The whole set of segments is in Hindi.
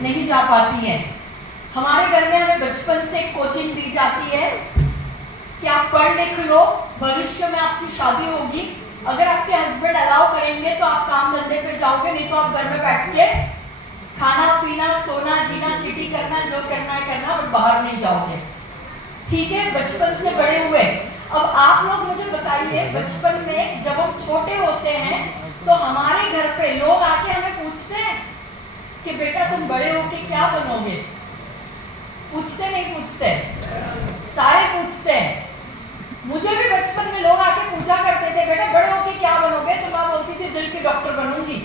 नहीं जा पाती हैं। हमारे घर में हमें बचपन से कोचिंग दी जाती है कि आप पढ़ लिख लो, भविष्य में आपकी शादी होगी, अगर आपके हस्बैंड अलाउ करेंगे तो आप काम धंधे पे जाओगे, नहीं तो आप घर में बैठ के खाना पीना सोना जीना किटी करना जो करना है करना, और बाहर नहीं जाओगे। ठीक है, बचपन से बड़े हुए। अब आप लोग मुझे बताइए, बचपन में जब हम छोटे होते हैं तो हमारे घर पे लोग आके हमें पूछते हैं कि बेटा तुम बड़े होके क्या बनोगे? पूछते नहीं पूछते? सारे पूछते हैं। मुझे भी बचपन में लोग आके पूछा करते थे बेटा बड़े होके क्या बनोगे? तो मैं बोलती थी दिल की डॉक्टर बनूंगी,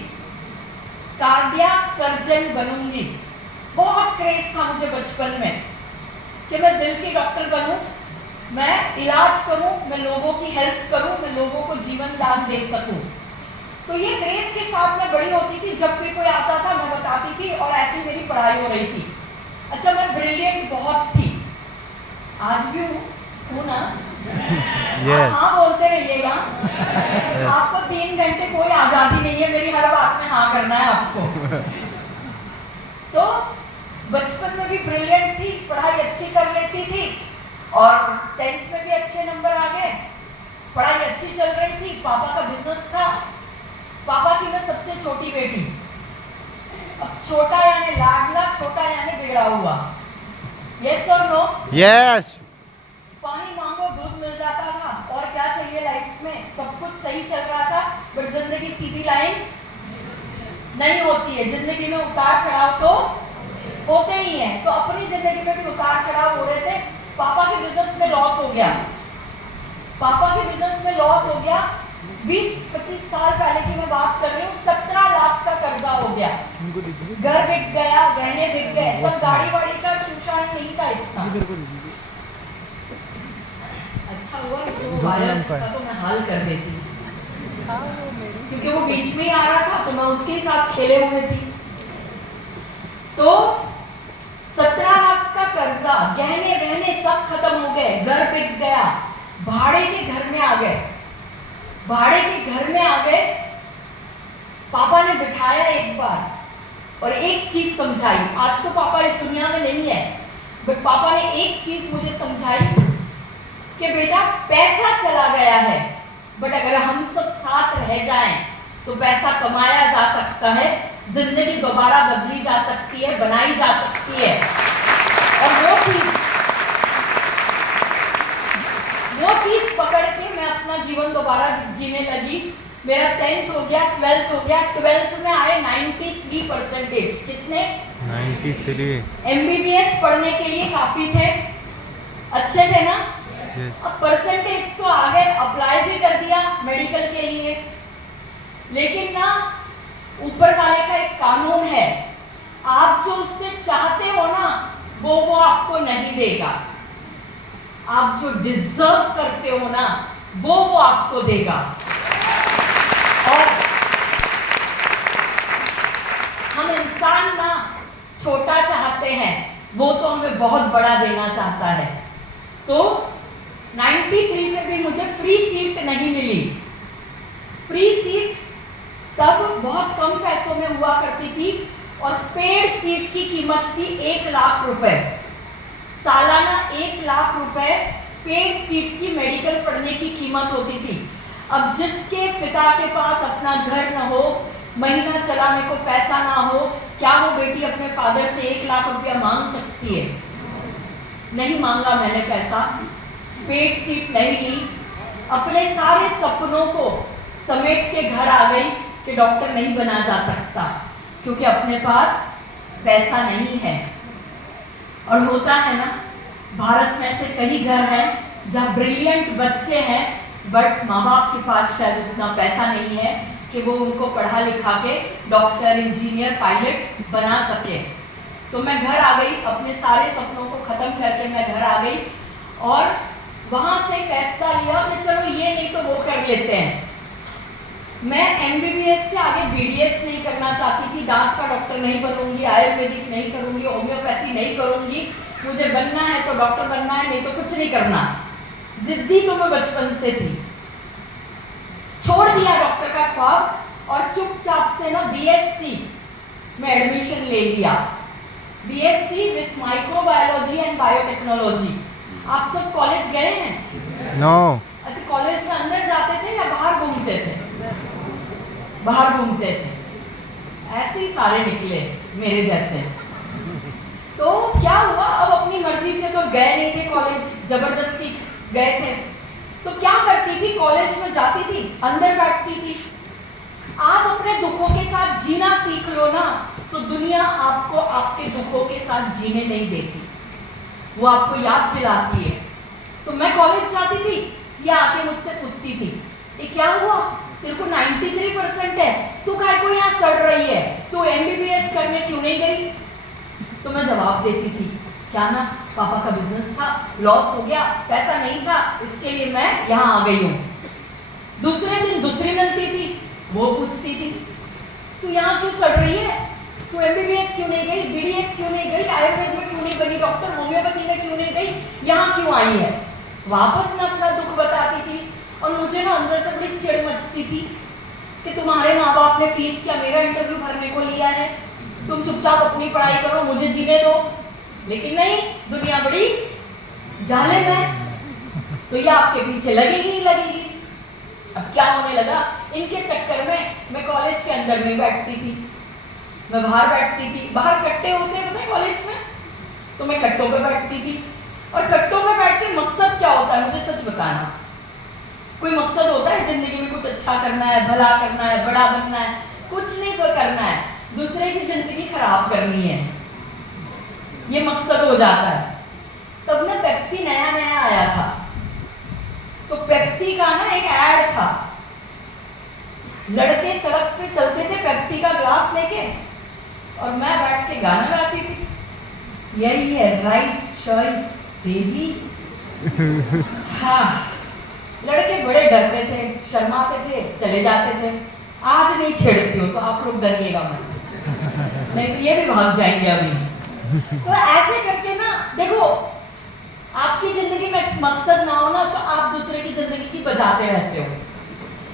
कार्डियक सर्जन बनूंगी। बहुत क्रेज था मुझे बचपन में कि मैं दिल की डॉक्टर बनूं, मैं इलाज करूं, मैं लोगों की हेल्प करूं, मैं लोगों को जीवन दान दे सकूं। तो ये क्रेज के साथ मैं बड़ी होती थी। जब भी कोई आता था मैं बताती थी, और ऐसी मेरी पढ़ाई हो रही थी। अच्छा, मैं ब्रिलियंट बहुत थी, आज भी हूँ ना? yes. हाँ बोलते रहिएगा। yes. आपको 3 घंटे कोई आजादी नहीं है, मेरी हर बात में हाँ करना है आपको। तो बचपन में भी ब्रिलियंट थी, पढ़ाई अच्छी कर लेती थी, और 10th में भी अच्छे नंबर आ गए, पढ़ाई अच्छी चल रही थी, पापा का बिजनेस था, पापा की मैं सबसे छोटी बेटी। अब छोटा यानी लाडला, छोटा यानी बिगड़ा हुआ। यस और नो? यस। पानी मांगो दूध मिल जाता था, और क्या चाहिए लाइफ में? सब कुछ सही चल रहा था, पर जिंदगी सीधी लाइन नहीं होती है। जिंदगी में उतार चढ़ाव तो होते ही हैं। तो अपनी जिंदगी में भी उतार चढ़ाव हो रहे थे। पापा के बिजनेस में लॉस हो गया, पापा के बिजनेस में लॉस हो गया। 20-25 साल पहले की मैं बात कर रही हूँ। 17 लाख का कर्जा हो गया, घर बिक गया, गहने बिक गए, पर गाड़ी वाड़ी का शूशान नहीं था इतना। अच्छा हुआ तो वायर था तो मैं हाल कर देती, क्योंकि वो बीच में ही आ रहा था तो मैं उसके साथ खेले हुए थी। तो 17 लाख का कर्जा, गहने वहने सब खत्म हो गए, घर बिक गया, भाड़े के घर में आ गए, भाड़े के घर में आ गए। पापा ने बिठाया एक बार और एक चीज समझाई। आज तो पापा इस दुनिया में नहीं है, बट पापा ने एक चीज मुझे समझाई कि बेटा पैसा चला गया है, बट अगर हम सब साथ रह जाएं तो पैसा कमाया जा सकता है, जिंदगी दोबारा बदली जा सकती है, बनाई जा सकती है। और वो चीज पकड़ के मैं अपना जीवन दोबारा जीने लगी। मेरा 10th हो गया, 12th हो गया। 12th में आए 93%। कितने? 93। MBBS पढ़ने के लिए काफी थे, अच्छे थे ना? yes. अब परसेंटेज तो आ गए, अप्लाई भी कर दिया मेडिकल के लिए, लेकिन ना ऊपर वाले का एक कानून है, आप जो उससे चाहते हो ना वो आपको नहीं देगा, आप जो डिजर्व करते हो ना वो आपको देगा। और हम इंसान ना छोटा चाहते हैं, वो तो हमें बहुत बड़ा देना चाहता है। तो 93 में भी मुझे फ्री सीट नहीं मिली। फ्री सीट तब बहुत कम पैसों में हुआ करती थी, और पेड सीट की कीमत थी 1 लाख रुपए। सालाना 1 लाख रुपए पेड सीट की मेडिकल पढ़ने की कीमत होती थी। अब जिसके पिता के पास अपना घर न हो, महीना चलाने को पैसा ना हो, क्या वो बेटी अपने फादर से 1 लाख रुपया मांग सकती है? नहीं मांगा मैंने पैसा, पेड सीट नहीं ली, अपने सारे सपनों को समेट के घर आ गई कि डॉक्टर नहीं बना जा सकता, क्योंकि अपने पास पैसा नहीं है। और होता है ना, भारत में ऐसे कई घर हैं जहाँ ब्रिलियंट बच्चे हैं, बट माँ बाप के पास शायद उतना पैसा नहीं है कि वो उनको पढ़ा लिखा के डॉक्टर, इंजीनियर, पायलट बना सके। तो मैं घर आ गई, अपने सारे सपनों को ख़त्म करके मैं घर आ गई, और वहाँ से फैसला लिया कि चलो ये नहीं तो वो कर लेते हैं। मैं MBBS से आगे BDS नहीं करना चाहती थी, दांत का डॉक्टर नहीं बनूंगी, आयुर्वेदिक नहीं करूंगी, होम्योपैथी नहीं करूंगी, मुझे बनना है तो डॉक्टर बनना है, नहीं तो कुछ नहीं करना। जिद्दी तो मैं बचपन से थी। छोड़ दिया डॉक्टर का ख्वाब और चुपचाप से ना BSc में एडमिशन ले लिया। BSc with microbiology and biotechnology. आप सब कॉलेज गए हैं? नो। अच्छा, कॉलेज में अंदर जाते थे या बाहर घूमते थे? बाहर घूमते थे। ऐसे ही सारे निकले मेरे जैसे। तो क्या हुआ, अब अपनी मर्जी से तो गए नहीं थे कॉलेज, जबरदस्ती गए थे। तो क्या करती थी, कॉलेज में जाती थी, अंदर बैठती थी। आप अपने दुखों के साथ जीना सीख लो ना, तो दुनिया आपको आपके दुखों के साथ जीने नहीं देती, वो आपको याद दिलाती है। तो मैं कॉलेज जाती थी, ये आके मुझसे पूछती थी, ये क्या हुआ, तेरे को 93% है, तू काहे को यहाँ सड़ रही है, तू एमबीबीएस करने क्यों नहीं गई? तो मैं जवाब देती थी, क्या ना, पापा का बिजनेस था, लॉस हो गया, पैसा नहीं था, इसके लिए मैं यहाँ आ गई हूँ। दूसरे दिन दूसरी मिलती थी, वो पूछती थी, तू यहाँ क्यों सड़ रही है, तू एमबीबीएस क्यों नहीं गई, बीडीएस क्यों नहीं गई, आयुर्वेद में क्यों नहीं बनी डॉक्टर, होम्योपैथी में क्यों नहीं गई, यहाँ क्यों आई है? वापस मैं अपना दुख बताती थी। और मुझे ना अंदर से बड़ी चिढ़ मचती थी कि तुम्हारे माँ बाप ने फीस क्या मेरा इंटरव्यू भरने को लिया है, तुम चुपचाप अपनी पढ़ाई करो, मुझे जीने दो। लेकिन नहीं, दुनिया बड़ी जालिम है, तो ये आपके पीछे लगेगी ही लगेगी। अब क्या होने लगा, इनके चक्कर में मैं कॉलेज के अंदर नहीं बैठती थी, मैं बाहर बैठती थी। बाहर कट्टे होते हैं, पता है कॉलेज में, तो मैं कट्टों पे बैठती थी। और कट्टों पे बैठ के मकसद क्या होता है, मुझे सच बताना। कोई मकसद होता है जिंदगी में, कुछ अच्छा करना है, भला करना है, बड़ा बनना है? कुछ नहीं करना है, दूसरे की जिंदगी खराब करनी है, ये मकसद हो जाता है। तब ना पेप्सी नया नया आया था, तो पेप्सी का ना एक ऐड था, लड़के सड़क पे चलते थे पेप्सी का ग्लास लेके, और मैं बैठ के गाना गाती थी, यही है राइट चॉइस बेबी। हाँ, लड़के बड़े डरते थे, शर्माते थे, चले जाते थे। आज नहीं छेड़ती हूँ, तो आप लोग डरिएगा मत, नहीं तो ये भी भाग जाएंगे अभी। तो ऐसे करके ना देखो, आपकी जिंदगी में मकसद ना हो ना, तो आप दूसरे की जिंदगी की बजाते रहते हो।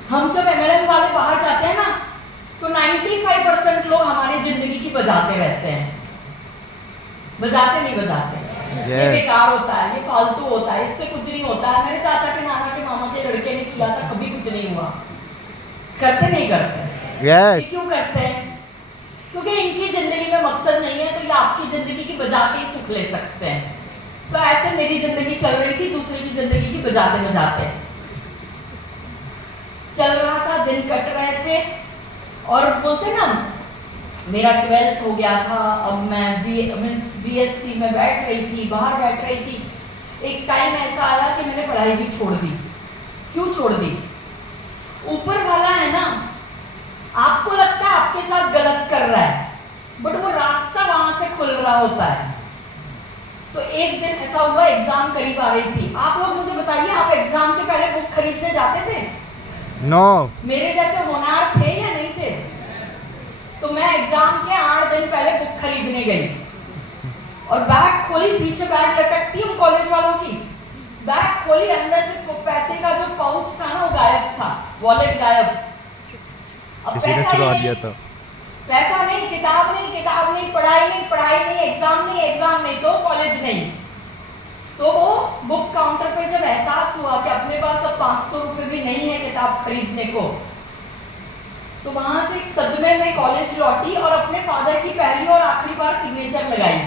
हम जब एमएलएम वाले बाहर जाते हैं ना, तो 95% लोग हमारी जिंदगी की बजाते रहते हैं, बजाते नहीं बजाते। ये बेकार होता है, ये फालतू होता है, इससे कुछ नहीं होता है। मेरे चाचा के नाना के मामा के लड़के ने किया था, कभी कुछ नहीं हुआ। करते नहीं करते? ये क्यों करते हैं? क्योंकि इनकी जिंदगी में मकसद नहीं है, तो ये आपकी जिंदगी की बजा के ही सुख ले सकते हैं। तो ऐसे मेरी जिंदगी चल रही थी, दूसरे की जिंदगी की बजाते बजाते चल रहा था, दिन कट रहे थे। और बोलते ना, मेरा 12th हो गया था, अब मैं बीएससी में बैठ रही थी, बाहर बैठ रही थी। एक टाइम ऐसा आया कि मैंने पढ़ाई भी छोड़ दी। क्यों छोड़ दी? ऊपर वाला है ना, आपको लगता है आपके साथ गलत कर रहा है, बट वो रास्ता वहां से खुल रहा होता है। तो एक दिन ऐसा हुआ, एग्जाम करीब आ रही थी। आप लोग मुझे बताइए, आप एग्जाम के पहले बुक खरीदने जाते थे? नो। मेरे जैसे होनहार थे या नहीं थे? तो मैं एग्जाम के 8 दिन पहले बुक खरीदने गई, और बैग खोली, पीछे बैग लटकती है कॉलेज वालों की, बैग खोली, अंदर से पैसे का जो पाउच था ना, वो गायब था, वॉलेट गायब। अब पैसा नहीं, पैसा नहीं, किताब नहीं, किताब नहीं, पढ़ाई नहीं, पढ़ाई नहीं, एग्जाम नहीं, एग्जाम नहीं, तो कॉलेज नहीं। तो वो बुक काउंटर पे जब एहसास हुआ कि अपने पास अब 500 रुपए भी नहीं है किताब खरीदने को, तो वहां से एक सदमे में कॉलेज लौटी और अपने फादर की पहली और आखिरी बार सिग्नेचर लगाई,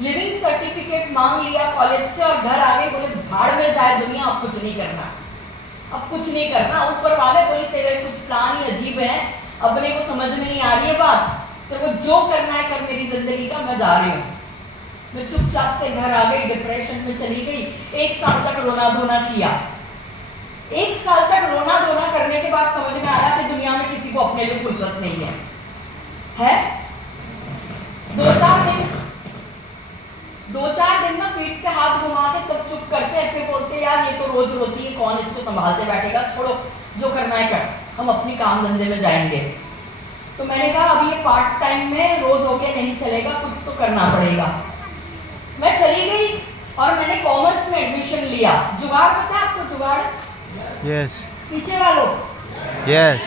लिविंग सर्टिफिकेट मांग लिया कॉलेज से, और घर आ गए। बोले भाड़ में जाए दुनिया, अब कुछ नहीं करना, अब कुछ नहीं करना। ऊपर वाले बोले तेरे कुछ प्लान ही अजीब है, अपने को समझ में नहीं आ रही है बात, तेरे को जो करना है कर मेरी जिंदगी का, मैं जा रही हूँ। मैं चुपचाप से घर आ गई, डिप्रेशन में चली गई। 1 साल तक रोना धोना किया। 1 साल तक रोना धोना करने के बाद समझ में आया कि दुनिया में किसी को अपने लिए फुर्सत नहीं है। 2-4 दिन ना पीठ पे हाथ घुमा के सब चुप करते हैं, फिर बोलते यार ये तो रोज रोती है, कौन इसको संभालते बैठेगा, छोड़ो, जो करना है कर, हम अपनी काम धंधे में जाएंगे। तो मैंने कहा अब ये पार्ट टाइम में रोज होके नहीं चलेगा, कुछ तो करना पड़ेगा। मैं चली गई और मैंने कॉमर्स में एडमिशन लिया। जुगाड़ पता है आपको? जुगाड़, यस, पीछे वालों, यस।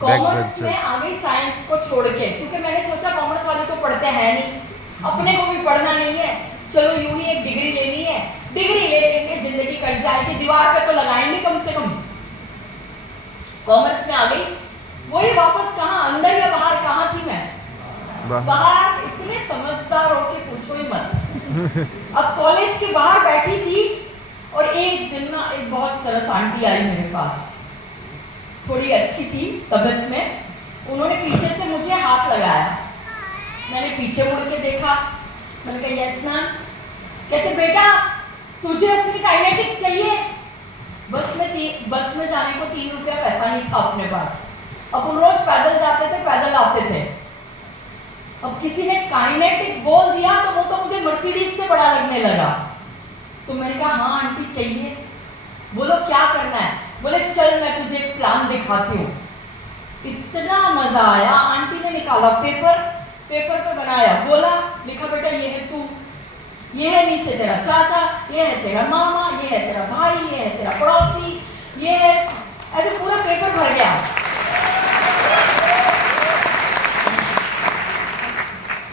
कॉमर्स में आ गई साइंस को छोड़ के, क्योंकि मैंने सोचा कॉमर्स वाले तो पढ़ते हैं है नहीं, अपने को भी पढ़ना नहीं है, चलो यूं ही एक डिग्री लेनी है, डिग्री ले लेंगे जिंदगी कट जाएगी, दीवार पे तो लगाएंगे कम से कम। कॉमर्स में आ गई, वही वापस कहाँ, अंदर या बाहर कहाँ थी मैं? बाहर। इतने समझदार हो के पूछो ही मत। अब कॉलेज के बाहर बैठी थी और एक दिन ना एक बहुत सरस आंटी आई मेरे पास, थोड़ी अच्छी थी तबीयत में, उन्होंने पीछे से मुझे हाथ लगाया, मैंने पीछे मुड़ के देखा, मैंने कहा यस मैम। कहते बेटा तुझे अपनी काइनेटिक चाहिए? बस में जाने को 3 रुपया पैसा नहीं था अपने पास, अपन रोज पैदल जाते थे, पैदल आते थे। अब किसी ने काइनेटिक बोल दिया तो वो तो मुझे मर्सिडीज से बड़ा लगने लगा। तो मैंने कहा हाँ आंटी चाहिए। बोलो क्या करना है? बोले चल मैं तुझे एक प्लान दिखाती हूँ। इतना मजा आया, आंटी ने निकाला पेपर पे बनाया, बोला लिखा बेटा ये है तू, ये है नीचे तेरा चाचा, ये है तेरा मामा, ये है तेरा भाई, ये है तेरा पड़ोसी, ये है, ऐसे पूरा पेपर भर गया।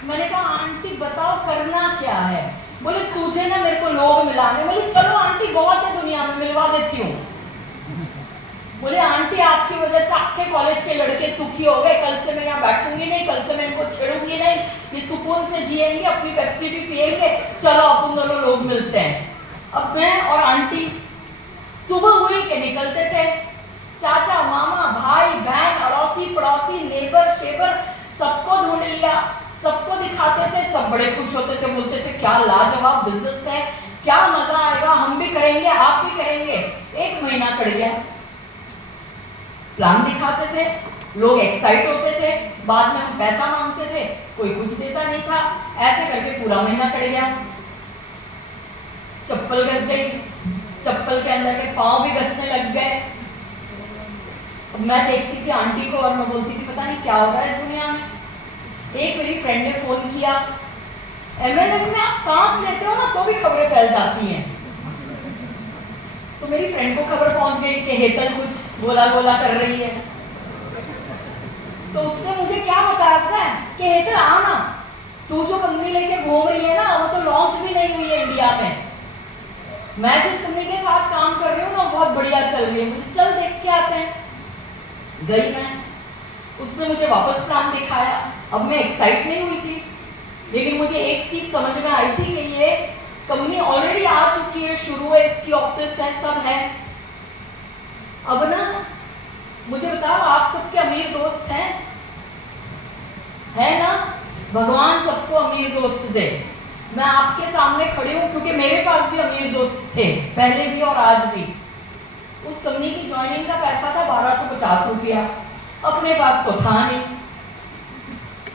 मैंने कहा आंटी बताओ करना क्या है? बोले तुझे ना मेरे को लोग मिलाने। बोले चलो आंटी बहुत है दुनिया में, मिलवा देती हूँ। बोले आंटी आपकी वजह से आपके कॉलेज के लड़के सुखी हो गए, कल से मैं यहाँ बैठूंगी नहीं, कल से मैं इनको छेड़ूंगी नहीं, ये सुकून से जिएंगे, अपनी पेप्सी भी पिएंगे, चलो अपन दोनों लोग मिलते हैं। अब मैं और आंटी सुबह हुई के निकलते थे, चाचा मामा भाई बहन अड़ोसी पड़ोसी नेबर शेबर सबको ढूंढ लिया, सबको दिखाते थे, सब बड़े खुश होते थे, बोलते थे क्या लाजवाब बिजनेस है, क्या मजा आएगा, हम भी करेंगे आप भी करेंगे। 1 महीना कट गया, प्लान दिखाते थे, लोग एक्साइट होते थे, बाद में हम पैसा मांगते थे, कोई कुछ देता नहीं था, ऐसे करके पूरा महीना कट गया। चप्पल घस गई, चप्पल के अंदर के पांव भी घसने लग गए। मैं देखती थी आंटी को और मैं बोलती थी पता नहीं क्या हो रहा है इस दुनिया में। एक मेरी फ्रेंड ने फोन किया, एमएलएम में आप सांस लेते हो ना तो भी खबरें फैल जाती हैं। तो मेरी फ्रेंड को खबर पहुंच गई कि हेतल कुछ बोला कर रही है। तो उसने मुझे क्या बताया पता है कि हेतल आना, तू जो कंपनी लेके घूम रही है ना वो तो लॉन्च भी नहीं हुई है इंडिया में। मैं जिस कंपनी के साथ काम कर रही हूँ ना बहुत बढ़िया चल रही है, मुझे चल देख के आते हैं। गई मैं, उसने मुझे वापस प्लान दिखाया। अब मैं एक्साइट नहीं हुई थी, लेकिन मुझे एक चीज समझ में आई थी कि ये कंपनी ऑलरेडी आ चुकी है, शुरू है, इसकी ऑफिस है, सब है। अब ना मुझे बताओ आप सबके अमीर दोस्त हैं? है ना? भगवान सबको अमीर दोस्त दे। मैं आपके सामने खड़ी हूँ क्योंकि मेरे पास भी अमीर दोस्त थे, पहले भी और आज भी। उस कंपनी की ज्वाइनिंग का पैसा था 1250 रुपया, अपने पास तो था नहीं।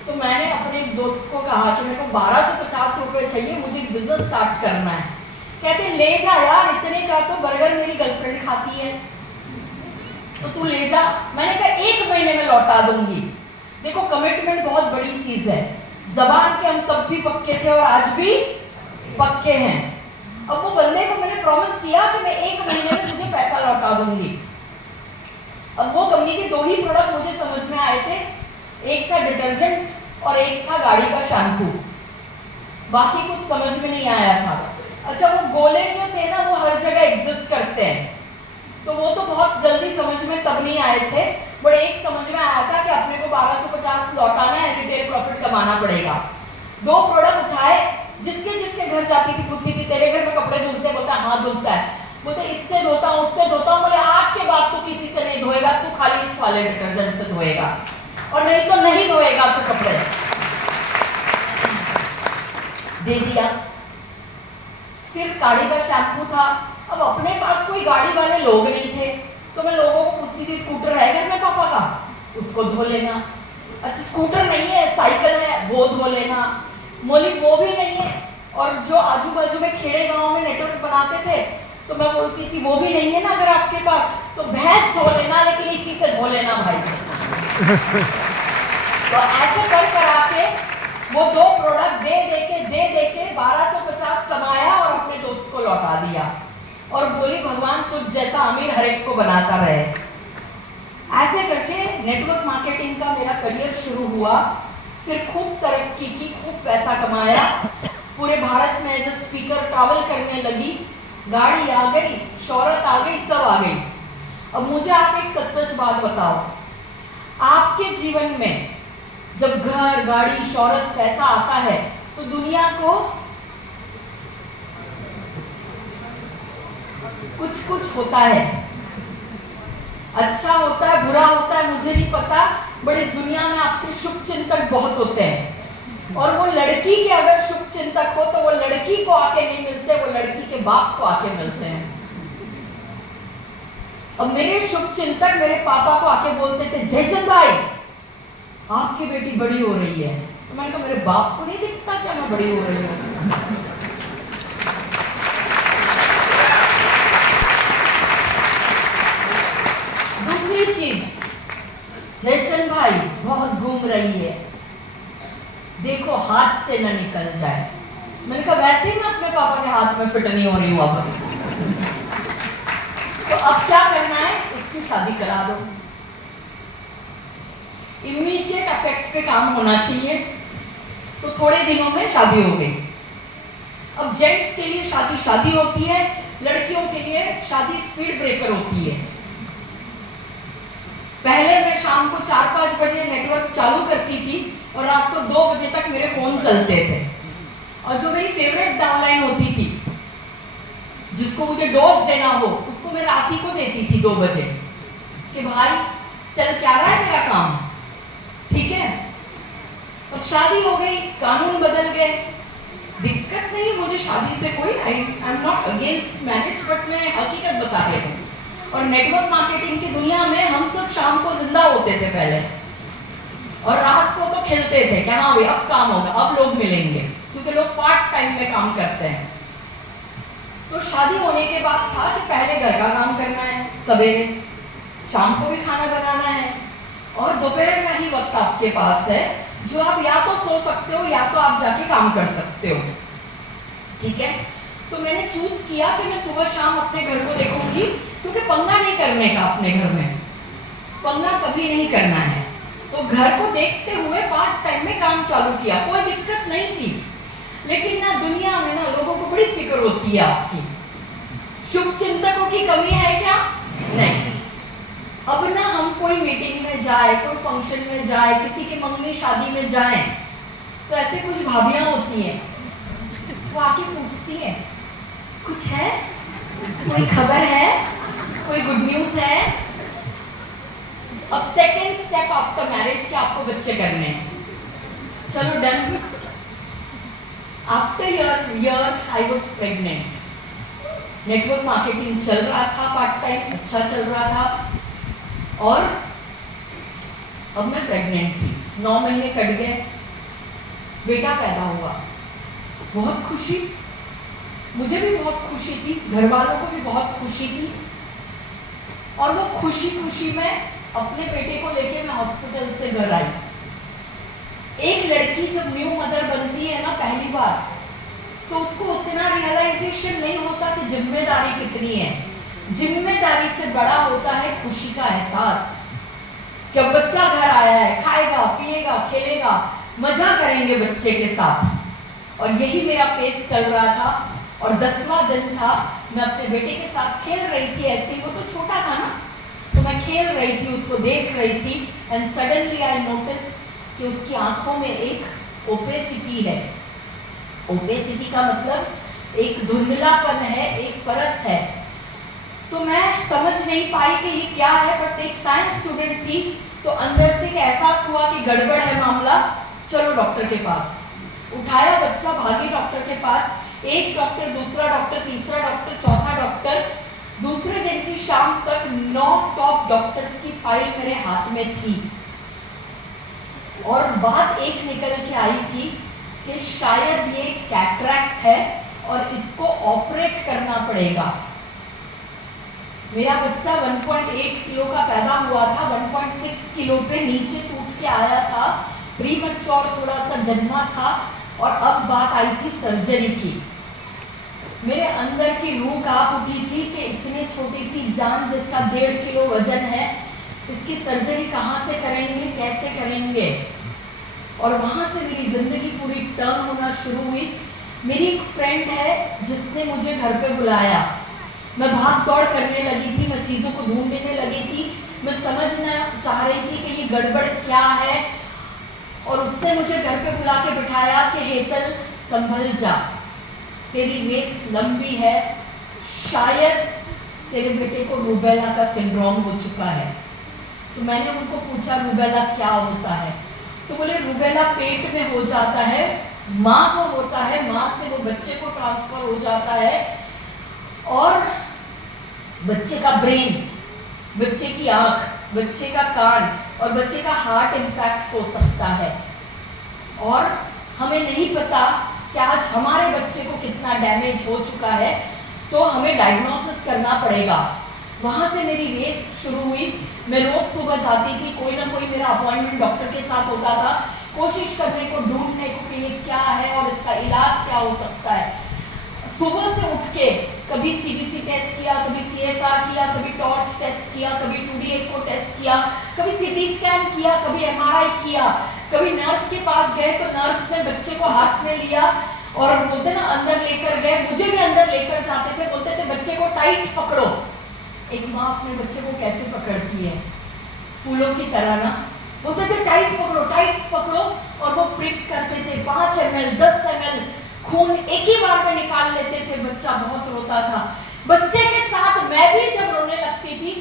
तो मैंने अपने एक दोस्त को कहा कि मेरे को 1250 रुपये चाहिए, मुझे एक बिजनेस स्टार्ट करना है। कहते ले जा यार, इतने का तो बर्गर मेरी गर्लफ्रेंड खाती है, तो तू ले जा। मैंने कहा 1 महीने में लौटा दूंगी। देखो कमिटमेंट बहुत बड़ी चीज है, जबान के हम तब भी पक्के थे और आज भी पक्के हैं। अब वो बंदे को मैंने प्रॉमिस किया कि मैं 1 महीने में मुझे पैसा लौटा दूंगी। अब वो कंपनी के 2 ही प्रोडक्ट मुझे समझ में आए थे, एक था डिटर्जेंट और एक था गाड़ी का शैम्पू, बाकी कुछ समझ में नहीं आया था। अच्छा वो गोले जो थे ना वो हर जगह एग्जिस्ट करते हैं, तो वो तो बहुत जल्दी समझ में तब नहीं आए थे, बट एक समझ में आया था कि अपने को 1250 लौटाना है, रिटेल प्रॉफिट कमाना पड़ेगा। 2 प्रोडक्ट उठाए, जिसके घर जाती थी पूछती थी तेरे घर में कपड़े धुलते? बोलता हाँ धुलता है। बोलते इससे धोता हूँ उससे धोता हूँ। बोले आज के बाद तू किसी से नहीं धोएगा, तू खाली इस वाले डिटर्जेंट से धोएगा, और नहीं तो नहीं धोएगा तू कपड़े। दे दिया। फिर गाड़ी का शैम्पू था। अब अपने पास कोई गाड़ी वाले लोग नहीं थे, तो मैं लोगों को पूछती थी स्कूटर है घर में पापा का, उसको धो लेना। अच्छा स्कूटर नहीं है, साइकिल है, वो धो लेना। मोली वो भी नहीं है, और जो आजू बाजू में खेड़े गांव में नेटवर्क बनाते थे, तो मैं बोलती थी वो भी नहीं है ना अगर आपके पास, तो भैंस धो लेना, लेकिन इसी से धो लेना भाई। तो ऐसे कर करा के वो 2 प्रोडक्ट दे के 1250 कमाया और अपने दोस्त को लौटा दिया, और बोली भगवान तुझ जैसा अमीर हर एक को बनाता रहे। ऐसे करके नेटवर्क मार्केटिंग का मेरा करियर शुरू हुआ। फिर खूब तरक्की की खूब पैसा कमाया, पूरे भारत में एज ए स्पीकर ट्रैवल करने लगी, गाड़ी आ गई, शोहरत आ गई, सब आ गई। अब मुझे आप एक सच सच बात बताओ, आपके जीवन में जब घर, गाड़ी, शोहरत, पैसा आता है तो दुनिया को कुछ कुछ होता है, अच्छा होता है, बुरा होता है, मुझे नहीं पता, बट इस दुनिया में आपके शुभ चिंतक बहुत होते हैं। और वो लड़की के अगर शुभ चिंतक हो तो वो लड़की को आके नहीं मिलते, वो लड़की के बाप को आके मिलते हैं। अब मेरे शुभ चिंतक मेरे पापा को आके बोलते थे, जयचंद भाई आपकी बेटी बड़ी हो रही है। तो मैंने कहा मेरे बाप को नहीं दिखता क्या मैं बड़ी हो रही हूँ? दूसरी चीज, जयचंद भाई बहुत घूम रही है, देखो हाथ से न निकल जाए। मैंने कहा वैसे ही मैं अपने पापा के हाथ में फिट नहीं हो रही हूँ अब, तो अब क्या करना है, इसकी शादी करा दो। इमीडिएट इफेक्ट पे काम होना चाहिए, तो थोड़े दिनों में शादी हो गई। अब जेंट्स के लिए शादी शादी होती है, लड़कियों के लिए शादी स्पीड ब्रेकर होती है। पहले मैं शाम को 4-5 बजे नेटवर्क चालू करती थी और रात को 2 बजे तक मेरे फोन चलते थे। और जो मेरी फेवरेट डाउनलाइन होती थी, जिसको मुझे डोज देना हो, उसको मैं रात ही को देती थी 2 बजे कि भाई चल क्या रहा है मेरा काम, ठीक है। अब शादी हो गई, कानून बदल गए, दिक्कत नहीं है मुझे शादी से कोई, आई am not against marriage, but मैं हकीकत बता रही हूँ। और नेटवर्क मार्केटिंग की दुनिया में हम सब शाम को जिंदा होते थे पहले, और रात को तो खेलते थे कि हाँ भाई अब काम होगा, अब लोग मिलेंगे, क्योंकि लोग पार्ट टाइम में काम करते हैं। तो शादी होने के बाद था कि पहले घर का काम करना है, सवेरे, शाम को भी खाना बनाना है, और दोपहर का ही वक्त आपके पास है जो आप या तो सो सकते हो या तो आप जाके काम कर सकते हो, ठीक है। तो मैंने चूज किया कि मैं सुबह शाम अपने घर को देखूंगी, क्योंकि पंगा नहीं करने का, अपने घर में पंगा कभी नहीं करना है। तो घर को देखते हुए पार्ट टाइम में काम चालू किया, कोई दिक्कत नहीं थी। लेकिन ना दुनिया में ना लोगों को बड़ी फिक्र होती है आपकी, शुभ चिंतकों की कमी है क्या? नहीं। अब ना हम कोई मीटिंग में जाए, कोई फंक्शन में जाए, किसी की मंगनी शादी में जाए, तो ऐसे कुछ भाभियां होती हैं, वो आके पूछती है कुछ है, कोई खबर है, कोई गुड न्यूज है। अब सेकेंड स्टेप आफ्टर मैरिज के आपको बच्चे करने हैं, चलो done. After year I was pregnant, network marketing चल रहा था, पार्ट टाइम अच्छा चल रहा था, और अब मैं प्रेग्नेंट थी। 9 महीने कट गए, बेटा पैदा हुआ, बहुत खुशी, मुझे भी बहुत खुशी थी, घर वालों को भी बहुत खुशी थी। और वो खुशी खुशी में अपने बेटे को लेके मैं हॉस्पिटल से घर आई। एक लड़की जब न्यू मदर बनती है ना पहली बार, तो उसको उतना रियलाइजेशन नहीं होता कि जिम्मेदारी कितनी है। जिम्मेदारी से बड़ा होता है खुशी का एहसास कि अब बच्चा घर आया है, खाएगा, पिएगा, खेलेगा, मजा करेंगे बच्चे के साथ। और यही मेरा फेस चल रहा था, और 10वां दिन था, मैं अपने बेटे के साथ खेल रही थी, ऐसे ही, वो तो छोटा था ना, तो मैं खेल रही थी, उसको देख रही थी, एंड सडनली आई नोटिस कि उसकी आंखों में एक ओपेसिटी है। ओपेसिटी का मतलब एक धुंधलापन है, एक परत है। तो मैं समझ नहीं पाई कि ये क्या है, बट एक साइंस स्टूडेंट थी, तो अंदर से एहसास हुआ कि गड़बड़ है मामला, चलो डॉक्टर के पास। उठाया बच्चा, भागी डॉक्टर के पास, एक डॉक्टर, दूसरा डॉक्टर, तीसरा डॉक्टर, चौथा डॉक्टर। दूसरे दिन की शाम तक 9 टॉप डॉक्टर्स की फाइल मेरे हाथ में थी, और बात एक निकल के आई थी कि शायद ये कैटरैक्ट है और इसको ऑपरेट करना पड़ेगा। मेरा बच्चा 1.8 किलो का पैदा हुआ था, 1.6 किलो पे नीचे टूट के आया था, प्रीमैच्योर थोड़ा सा जन्मा था, और अब बात आई थी सर्जरी की। मेरे अंदर की रूह कांप उठी थी कि इतने छोटी सी जान जिसका 1.5 किलो वजन है, इसकी सर्जरी कहाँ से करेंगे, कैसे करेंगे। और वहाँ से मेरी ज़िंदगी पूरी टर्न होना शुरू हुई। मेरी एक फ्रेंड है जिसने मुझे घर पे बुलाया। मैं भाग दौड़ करने लगी थी, मैं चीज़ों को ढूंढने लगी थी, मैं समझना चाह रही थी कि ये गड़बड़ क्या है। और उसने मुझे घर पे बुला के बिठाया कि हेतल संभल जा, तेरी रेस लंबी है, शायद तेरे बेटे को रूबेला का सिंड्रोम हो चुका है। तो मैंने उनको पूछा रूबेला क्या होता है, तो बोले रूबेला पेट में हो जाता है, माँ को होता है, माँ से वो बच्चे को ट्रांसफर हो जाता है और बच्चे का ब्रेन, बच्चे की आँख, बच्चे का कान और बच्चे का हार्ट इम्पैक्ट हो सकता है। और हमें नहीं पता कि आज हमारे बच्चे को कितना डैमेज हो चुका है, तो हमें डायग्नोसिस करना पड़ेगा। वहाँ से मेरी रेस शुरू हुई। मैं रोज सुबह जाती थी, कोई ना कोई मेरा अपॉइंटमेंट डॉक्टर के साथ होता था, कोशिश करने को, ढूंढने को कि ये क्या है और इसका इलाज क्या हो सकता है। सुबह से उठ के कभी सीबीसी टेस्ट किया, कभी सीएसआर किया, कभी टॉर्च टेस्ट किया, कभी 2D एको टेस्ट किया, कभी सीटी स्कैन किया, कभी एमआरआई किया, कभी नर्स के पास गए तो नर्स ने बच्चे को हाथ में लिया और बोलते ना अंदर लेकर गए, मुझे भी अंदर लेकर जाते थे, बोलते थे बच्चे को टाइट पकड़ो। एक माँ अपने बच्चे को कैसे पकड़ती है, फूलों की तरह ना, बोलते थे टाइट पकड़ो और वो प्रिक करते थे। 5 ml 10 ml खून एक ही बार में निकाल लेते थे। बच्चा बहुत रोता था। बच्चे के साथ मैं भी जब रोने लगती थी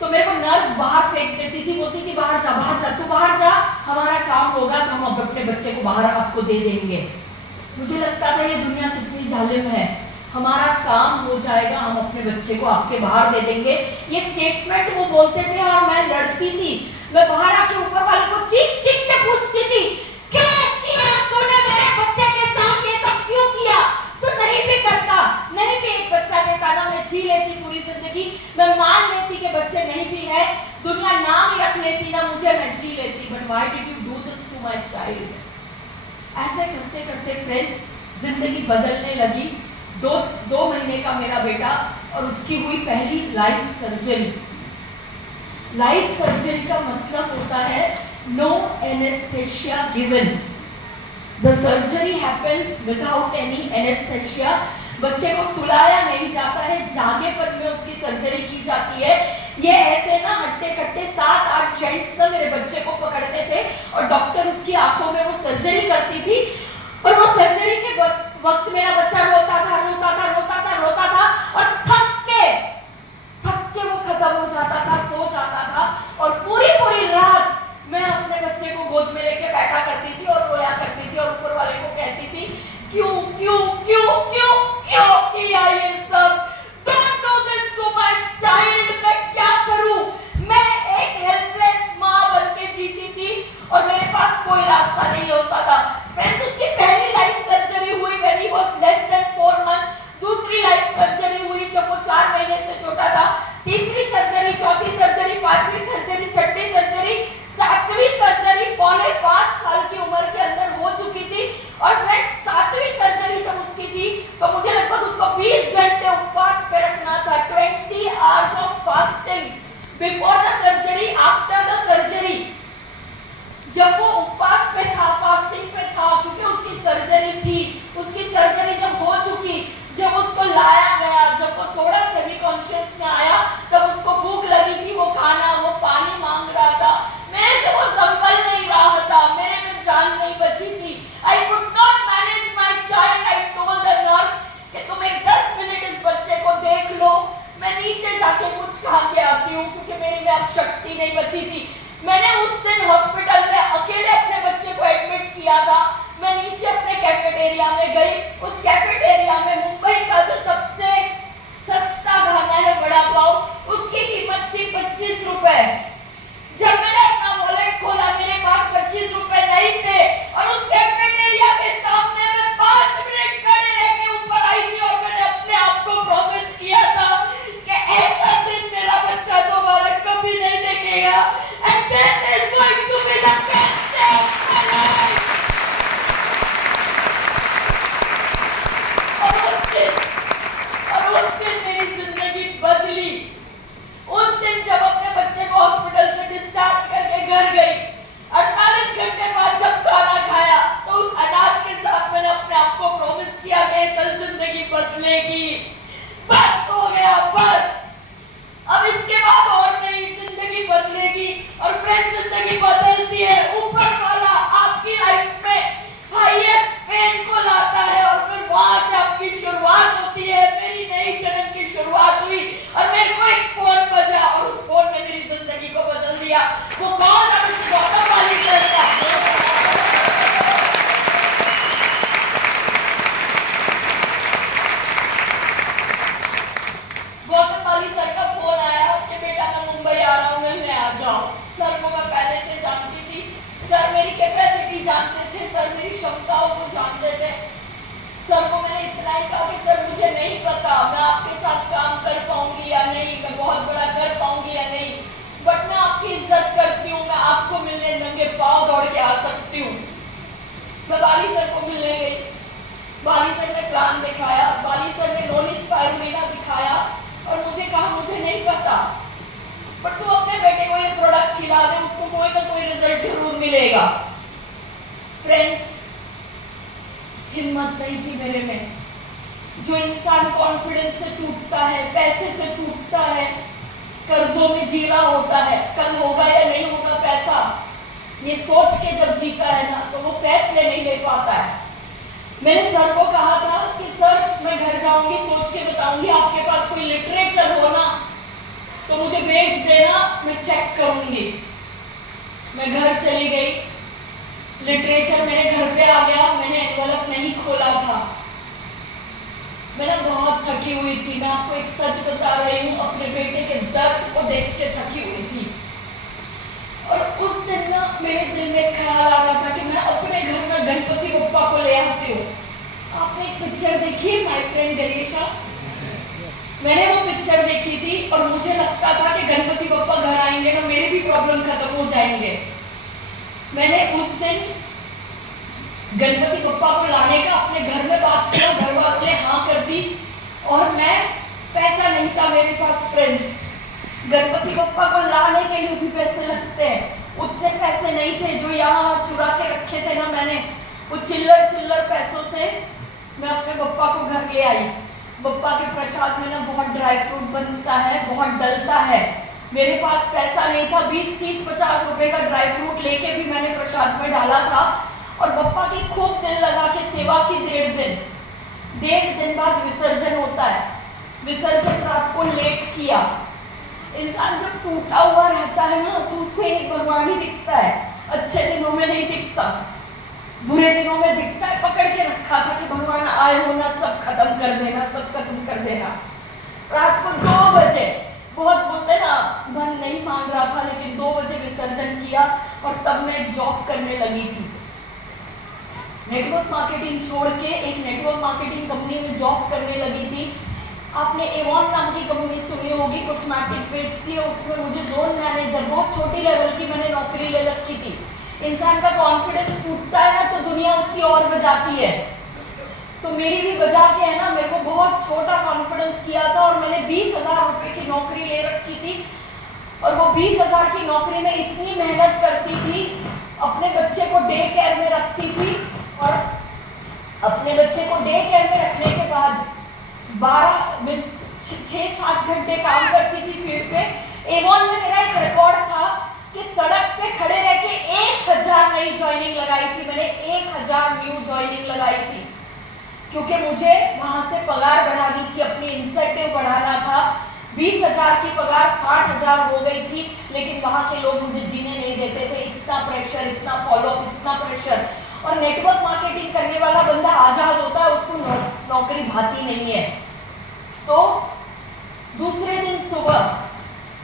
तो मेरे को नर्स बाहर फेंक देती थी, बोलती थी बाहर जा, तू बाहर जा, हमारा काम होगा तो हम अपने बच्चे को बाहर आपको दे देंगे। मुझे लगता था ये दुनिया कितनी जालिम है, हमारा काम हो जाएगा, हम अपने बच्चे को आपके बाहर दे देंगे। ये स्टेटमेंट वो बोलते थे और मैं लड़ती थी। मैं बाहर आके ऊपर वाले को चीख चीख के पूछती थी, क्या किया तूने मेरे बच्चे के साथ, ये सब क्यों किया? तो नहीं भी करता, नहीं भी एक बच्चा देता ना, मैं जी लेती पूरी जिंदगी, मैं मान लेती कि बच्चे नहीं भी है, दुनिया नाम ही रख लेती ना मुझे, मैं जी लेती। But why did you do this to my child? ऐसे करते करते फ्रेंड्स जिंदगी बदलने लगी। 2 महीने का मेरा बेटा और उसकी हुई पहली लाइफ सर्जरी। लाइफ सर्जरी का मतलब होता है no anaesthesia given. The surgery happens without any anaesthesia. बच्चे को सुलाया नहीं जाता है, जागेपन में उसकी सर्जरी की जाती है। ये ऐसे ना हट्टे कट्टे 7-8 जेंट्स ना मेरे बच्चे को पकड़ते थे और डॉक्टर उसकी आंखों में वो सर्जरी करती थी और वो सर्जरी के वक्त मेरा बच्चा रोता था और थक के वो खत्म हो जाता था, सो जाता था। और पूरी रात मैं अपने बच्चे को गोद में लेके बैठा करती थी और रोया करती थी और ऊपर वाले को कहती थी क्यों किया ये सब? Don't do this to my child। मैं क्या करूं? मैं एक हेल्पलेस माँ बन के जीती थी और मेरे पास कोई रास्ता नहीं होता था। फ्रेंड्स उसकी पहली लाइफ सर्जरी हुई when he was less than 4 months। दूसरी लाइफ सर्जरी हुई जब वो 4 महीने से छोटा था। तीसरी सर्जरी, चौथी सर्जरी, 5वीं सर्जरी, 6ठी सर्जरी, 7वीं सर्जरी पौने 5 साल की उम्र के अंदर हो चुकी थी। और फ्रेंड्स 7वीं सर्जरी जब उसकी थी तो मुझे लगभग उसको 20 घंटे उपवास पे रखना था। 20 hours of fasting before the surgery, after the surgery। जब वो उपवास पे था, फास्टिंग पे था, क्योंकि उसकी सर्जरी थी। उसकी सर्जरी जब हो चुकी, जब उसको लाया गया, जब वो थोड़ा सेमी कॉन्शियस में आया, तब उसको भूख लगी थी, वो खाना, वो पानी मांग रहा था। मेरे से वो संभल नहीं रहा था, मेरे में जान नहीं बची थी। I could not manage my child। I told the nurse कि तुम एक 10 मिनट इस बच्चे को देख लो, मैं नीचे जाके कुछ खा के आती हूँ, क्योंकि मेरी में अब शक्ति नहीं बची थी। मैंने उस दिन हॉस्पिटल में अकेले अपने बच्चे को एडमिट किया था। मैं नीचे अपने कैफेटेरिया में गई। उस कैफेटेरिया में मुंबई का जो सबसे सस्ता खाना है वड़ा पाव, उसकी कीमत थी 25 रुपए। जब मैंने अपना वॉलेट खोला मेरे पास 25 रुपए नहीं थे और उस कैफेटेरिया के सामने मैं 5 मिनट खड़े रह के ऊपर आई थी और मैंने अपने आप को प्रॉमिस किया था कि ऐसा दिन मेरा बच्चा दोबारा कभी नहीं देखेगा। And this is going to be the best day of my life। और उस दिन मेरी जिंदगी बदली। उस दिन जब अपने बच्चे को हॉस्पिटल क्षमताओं को जानते थे। सर को मैंने इतना ही कहा कि सर मुझे नहीं पता मैं आपके साथ काम कर पाऊंगी या नहीं, मैं बहुत बड़ा कर पाऊंगी या नहीं, बट मैं आपकी इज्जत करती हूँ, मैं आपको मिलने नंगे पांव दौड़ के आ सकती हूँ। मैं बाली सर को मिलने गई। बाली सर ने प्लान दिखाया, बाली सर ने नॉन स्पायरुलिना दिखाया और मुझे कहा मुझे नहीं पता, पर तू अपने बेटे को ये प्रोडक्ट खिला दे, उसको कोई ना कोई रिजल्ट जरूर मिलेगा। फ्रेंड्स, हिम्मत नहीं थी मेरे में। जो इंसान कॉन्फिडेंस से टूटता है, पैसे से टूटता है, कर्जों में जी रहा होता है, कल होगा या नहीं होगा पैसा, ये सोच के जब जीता है ना, तो वो फैसले नहीं ले पाता है। मैंने सर को कहा था कि सर मैं घर जाऊंगी, सोच के बताऊंगी, आपके पास कोई लिटरेचर हो ना तो मुझे भेज देना, मैं चेक करूंगी। मैं घर चली गई, लिटरेचर मेरे घर पे आ गया, मैंने एनवेलप नहीं खोला था। मैं बहुत थकी हुई थी, मैं आपको एक सच बता रही हूँ, अपने बेटे के दर्द को देख के थकी हुई थी। और उस दिन ना मेरे दिल में ख्याल आ रहा था कि मैं अपने घर में गणपति बप्पा को ले आती हूँ। आपने एक पिक्चर देखी है माय फ्रेंड गणेशा? मैंने वो पिक्चर देखी थी और मुझे लगता था कि गणपति बप्पा घर आएंगे ना मेरे भी प्रॉब्लम खत्म हो जाएंगे। मैंने उस दिन गणपति बप्पा को लाने का अपने घर में बात किया, घर वालों ने हाँ कर दी और मैं पैसा नहीं था मेरे पास। फ्रेंड्स, गणपति बप्पा को लाने के लिए भी पैसे लगते हैं, उतने पैसे नहीं थे जो यहाँ चुरा के रखे थे ना मैंने, वो चिल्लर पैसों से मैं अपने बप्पा को घर ले आई। बप्पा के प्रसाद में ना बहुत ड्राई फ्रूट बनता है, बहुत डलता है। मेरे पास पैसा नहीं था, 20, 30, 50 रुपए का ड्राई फ्रूट लेके भी मैंने प्रसाद में डाला था और बप्पा की खूब दिल लगा के सेवा की। 1.5 दिन बाद विसर्जन होता है। विसर्जन रात को लेट किया। इंसान जब टूटा हुआ रहता है ना तो उसको एक भगवान ही दिखता है, अच्छे दिनों में नहीं दिखता, बुरे दिनों में दिखता है। पकड़ के रखा था कि भगवान आए हो ना, सब खत्म कर देना, सब खत्म कर देना। रात को 2 बजे, बहुत बोलते ना मन नहीं मान रहा था, लेकिन 2 बजे विसर्जन किया और तब मैं जॉब करने लगी थी। नेटवर्क मार्केटिंग छोड़ के एक नेटवर्क मार्केटिंग कंपनी में जॉब करने लगी थी। आपने एवॉन नाम की कंपनी सुनी होगी, कॉस्मेटिक बेचती है, उसमें मुझे जोन मैनेजर, बहुत छोटी लेवल की मैंने नौकरी ले रखी थी। इंसान का कॉन्फिडेंस टूटता है ना तो दुनिया उसकी और बजाती है, तो मेरी भी बजा के है ना, मेरे को बहुत छोटा कॉन्फिडेंस किया था और मैंने 20,000 रुपए की नौकरी ले रखी थी। और वो 20,000 की नौकरी में इतनी मेहनत करती थी, अपने बच्चे को डे केयर में रखती थी और अपने बच्चे को डे केयर में रखने के बाद 6-7 घंटे काम करती थी फील्ड पे। एवॉन में मेरा एक रिकॉर्ड था कि सड़क पे खड़े रह के 1000 नई ज्वाइनिंग लगाई थी। मैंने 1000 न्यू ज्वाइनिंग लगाई थी क्योंकि मुझे वहां से पगार बढ़ानी थी, अपनी इंसेंटिव बढ़ाना था। 20,000 की पगार 60,000 हो गई थी, लेकिन वहां के लोग मुझे जीने नहीं देते थे। इतना प्रेशर, इतना फॉलोअप, इतना प्रेशर। और नेटवर्क मार्केटिंग करने वाला बंदा आजाद होता है, उसको नौकरी भाती नहीं है। तो दूसरे दिन सुबह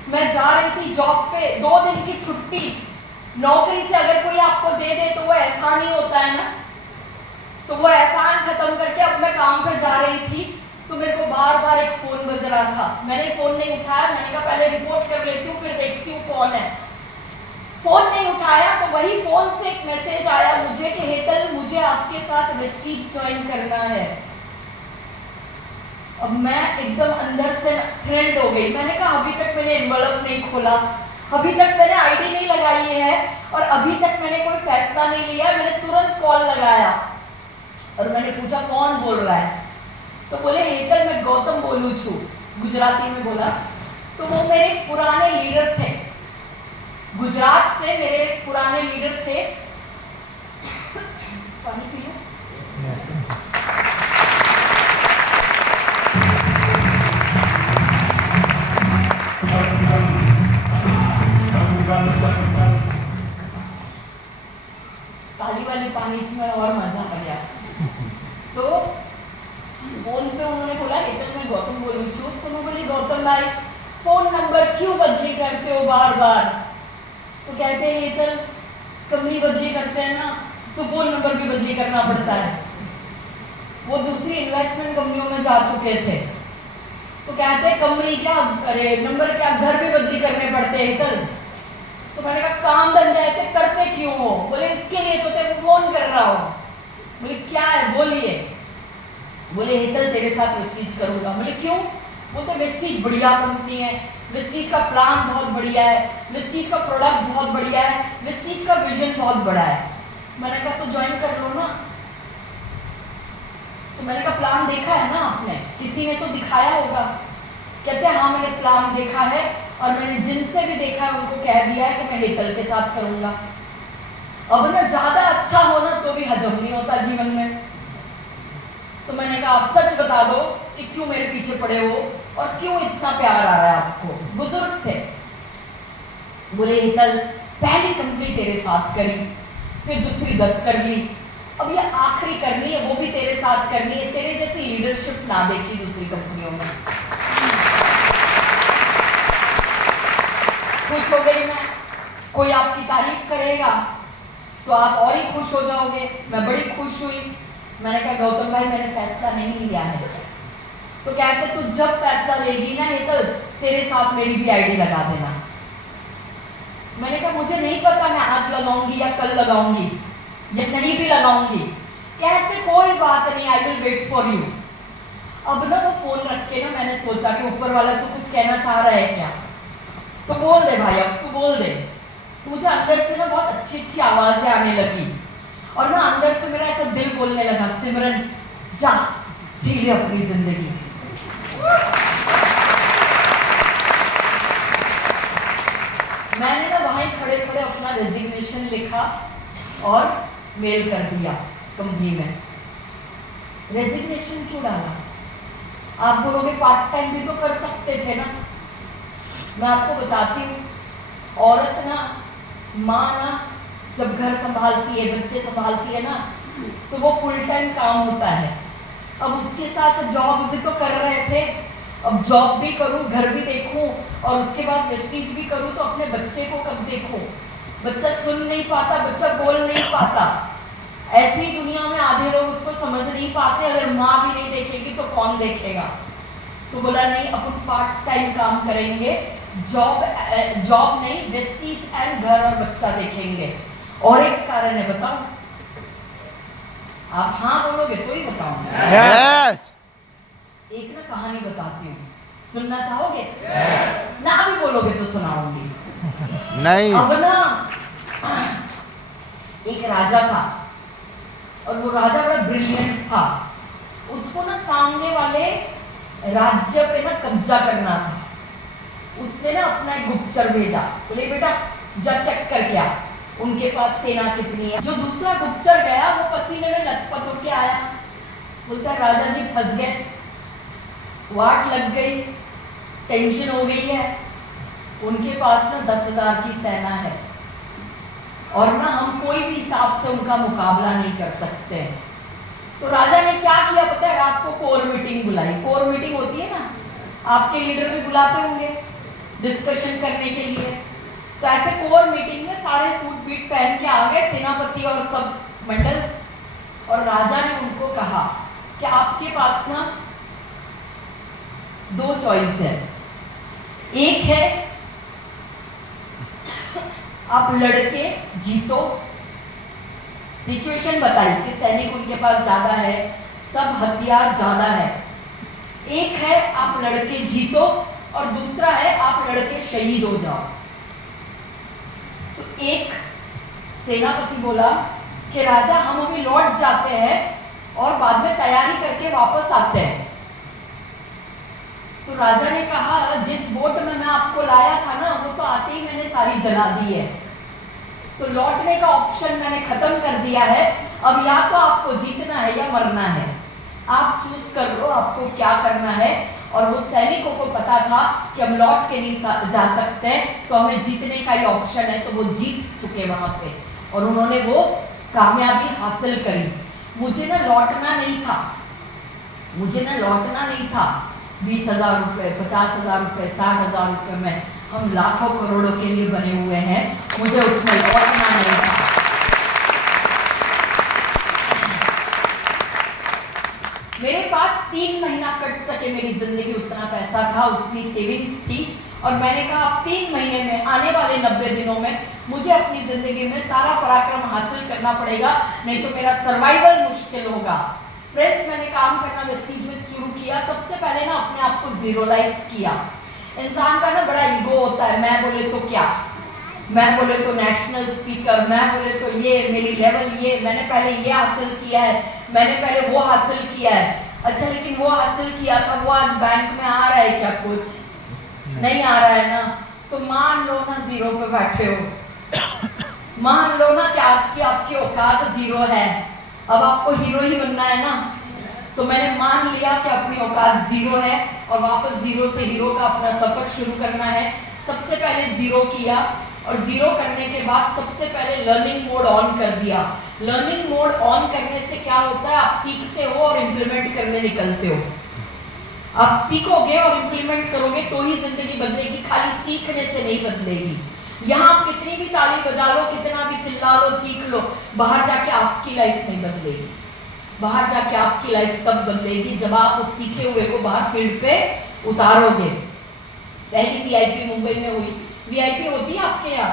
मैं जा रही थी जॉब पे, 2 दिन की छुट्टी। नौकरी से अगर कोई आपको दे दे तो वो एहसान ही होता है ना, तो वो एहसान खत्म करके अब मैं काम पर जा रही थी तो मेरे को बार बार एक फोन बज रहा था। मैंने फोन नहीं उठाया, मैंने कहा पहले रिपोर्ट कर लेती हूँ फिर देखती हूँ कौन है। फोन नहीं उठाया तो वही फोन से एक मैसेज आया मुझे कि हेतल, मुझे आपके साथ वेस्टीज ज्वाइन करना है। अब मैं एकदम अंदर से थ्रिल्ड हो गई। मैंने कहा अभी तक मैंने एनवेलप नहीं खोला, अभी तक मैंने आईडी नहीं लगाई है और अभी तक मैंने कोई फैसला नहीं लिया। मैंने तुरंत कॉल लगाया और मैंने पूछा कौन बोल रहा है, तो बोले हेतल मैं गौतम बोलू छू, गुजराती में बोला। तो वो मेरे पुराने लीडर थे, गुजरात से मेरे पुराने लीडर थे। पानी पी लो। ताली वाली पानी थी, मैं और मजा आ गया। तो फोन पे उन्होंने बोला हेतल मैं गौतम बोलू छू। तो मैं बोली गौतम भाई फोन नंबर क्यों बदली करते हो बार बार? तो कहते हैं हेतल कंपनी बदली करते हैं ना तो फ़ोन नंबर भी बदली करना पड़ता है। वो दूसरी इन्वेस्टमेंट कंपनियों में जा चुके थे, तो कहते कंपनी क्या, अरे नंबर क्या, घर भी बदली करने पड़ते हैं हितल। तो मैंने कहा काम धंधा ऐसे करते क्यों हो? बोले इसके लिए तो तेरे को फोन कर रहा हो। बोले क्या है, बोलिए। बोले हितल तेरे साथ वेस्टीज करूंगा। बोले क्यों? बोलते वेस्टीज बढ़िया कंपनी है, वेस्टीज का प्लान बहुत बढ़िया है, वेस्टीज का प्रोडक्ट बहुत बढ़िया है, वेस्टीज का विजन बहुत बड़ा है। मैंने कहा तो ज्वाइन कर लो ना। तो मैंने कहा प्लान देखा है ना आपने, किसी ने तो दिखाया होगा। कहते हाँ मैंने प्लान देखा है और मैंने जिनसे भी देखा है उनको कह दिया है कि मैं हितल के साथ करूंगा। अब ना ज्यादा अच्छा होना तो भी हजम नहीं होता जीवन में। तो मैंने कहा आप सच बता दो कि क्यों मेरे पीछे पड़े हो और क्यों इतना प्यार आ रहा है आपको। बुजुर्ग थे। बोले हितल पहली कंपनी तेरे साथ करी, फिर दूसरी 10 कर ली, अब ये आखिरी करनी है, वो भी तेरे साथ करनी है। तेरे जैसी लीडरशिप ना देखी दूसरी कंपनियों में। खुश हो गई मैं। कोई आपकी तारीफ करेगा तो आप और ही खुश हो जाओगे। मैं बड़ी खुश हुई। मैंने कहा गौतम भाई मैंने फैसला नहीं लिया है। तो कहते तू जब फैसला लेगी ना हितल, तेरे साथ मेरी भी आईडी लगा देना। मैंने कहा मुझे नहीं पता मैं आज लगाऊंगी या कल लगाऊंगी या नहीं भी लगाऊंगी। कहते कोई बात नहीं, I will wait for you. अब ना वो फोन रख के ना मैंने सोचा कि ऊपर वाला तो कुछ कहना चाह रहा है क्या, तो बोल दे भाई, अब तू बोल दे। तो मुझे अंदर से ना बहुत अच्छी अच्छी आवाजें आने लगी और ना अंदर से मेरा ऐसा दिल बोलने लगा सिमरन जा जी ले अपनी जिंदगी। मैंने ना वहीं खड़े खड़े अपना रेजिग्नेशन लिखा और मेल कर दिया कंपनी में। रेजिग्नेशन क्यों डाला? आप बोलोगे पार्ट टाइम भी तो कर सकते थे ना। मैं आपको बताती हूँ, औरत ना, माँ ना, जब घर संभालती है, बच्चे संभालती है ना, तो वो फुल टाइम काम होता है। अब उसके साथ जॉब भी तो कर रहे थे। अब जॉब भी करूँ, घर भी देखूँ और उसके बाद वेस्टीज भी करूँ, तो अपने बच्चे को कब देखूँ? बच्चा सुन नहीं पाता, बच्चा बोल नहीं पाता। ऐसी ही दुनिया में आधे लोग उसको समझ नहीं पाते। अगर माँ भी नहीं देखेगी तो कौन देखेगा? तो बोला नहीं, अपन पार्ट टाइम काम करेंगे, जॉब नहीं, वेस्टीज एंड घर और बच्चा देखेंगे। और एक कारण है, बताओ? आप हाँ बोलोगे तो ही बताऊंगा। Yes. एक ना कहानी बताती हूँ, सुनना चाहोगे? ना भी बोलोगे तो सुनाऊंगी। नहीं। अब ना एक राजा था और वो राजा बड़ा ब्रिलियंट था। उसको ना सामने वाले राज्य पे ना कब्जा करना था। उसने ना अपना एक गुप्तचर भेजा, बोले बेटा जा चेक करके आ उनके पास सेना कितनी है। जो दूसरा गुप्तचर गया वो पसीने में लथपथ होके आया। बोलता है राजा जी फंस गए, वाट लग गई, टेंशन हो गई है। उनके पास ना 10,000 की सेना है और ना हम कोई भी हिसाब से उनका मुकाबला नहीं कर सकते। तो राजा ने क्या किया पता है? रात को कोर मीटिंग बुलाई। कोर मीटिंग होती है ना, आपके लीडर भी बुलाते होंगे डिस्कशन करने के लिए। तो ऐसे कोर मीटिंग में सारे सूट बीट पहन के आ गए सेनापति और सब मंडल। और राजा ने उनको कहा कि आपके पास ना 2 चॉइस है। एक है आप लड़के जीतो, सिचुएशन बताई कि सैनिक उनके पास ज्यादा है, सब हथियार ज्यादा है। एक है आप लड़के जीतो और दूसरा है आप लड़के शहीद हो जाओ। तो एक सेनापति बोला कि राजा हम अभी लौट जाते हैं और बाद में तैयारी करके वापस आते हैं। तो राजा ने कहा जिस बोट में मैं आपको लाया था ना, वो तो आते ही मैंने सारी जला दी है, तो लौटने का ऑप्शन मैंने खत्म कर दिया है। अब या तो आपको जीतना है या मरना है, आप चूज कर लो आपको क्या करना है। और वो सैनिकों को पता था कि हम लौट के नहीं जा सकते, तो हमें जीतने का ही ऑप्शन है। तो वो जीत चुके वहां पे और उन्होंने वो कामयाबी हासिल करी। मुझे ना लौटना नहीं था, मुझे ना लौटना नहीं था। 20,000 रुपये, 50,000 रुपये, 60,000 रुपये में हम लाखों करोड़ों के लिए बने हुए हैं। मुझे उसमें लौटना नहीं था। मेरे पास 3 महीना कट सके मेरी जिंदगी, उतना पैसा था, उतनी सेविंग्स थी। और मैंने कहा अब 3 महीने में, आने वाले 90 दिनों में मुझे अपनी जिंदगी में सारा पराक्रम हासिल करना पड़ेगा, नहीं तो मेरा सर्वाइवल मुश्किल होगा। फ्रेंड्स, मैंने काम करना वेस्टीज में शुरू किया। सबसे पहले ना अपने आप को जीरोलाइज किया। इंसान का ना बड़ा ईगो होता है, मैं बोले तो क्या, मैं बोले तो नेशनल स्पीकर, मैं बोले तो ये मेरी लेवल, ये मैंने पहले ये हासिल किया है, मैंने पहले वो हासिल किया है। अच्छा, लेकिन वो हासिल किया था, वो आज बैंक में आ रहा है क्या? कुछ नहीं आ रहा है ना। तो मान लो ना जीरो पे बैठे हो, मान लो ना कि आज की आपकी औकात जीरो है, अब आपको हीरो ही बनना है ना। तो मैंने मान लिया कि अपनी औकात जीरो है और वापस जीरो से हीरो का अपना सफर शुरू करना है। सबसे पहले जीरो किया, और जीरो करने के बाद सबसे पहले लर्निंग मोड ऑन कर दिया। लर्निंग मोड ऑन करने से क्या होता है, आप सीखते हो और इम्प्लीमेंट करने निकलते हो। आप सीखोगे और इम्प्लीमेंट करोगे तो ही जिंदगी बदलेगी, खाली सीखने से नहीं बदलेगी। यहाँ आप कितनी भी ताली बजा लो, कितना भी चिल्ला लो, चीख लो, बाहर जाके आपकी लाइफ नहीं बदलेगी। बाहर जाके आपकी लाइफ तब बदलेगी जब आप उस सीखे हुए को बाहर फील्ड पे उतारोगे। पहली वीआईपी मुंबई में हुई। वीआईपी होती है आपके यहाँ?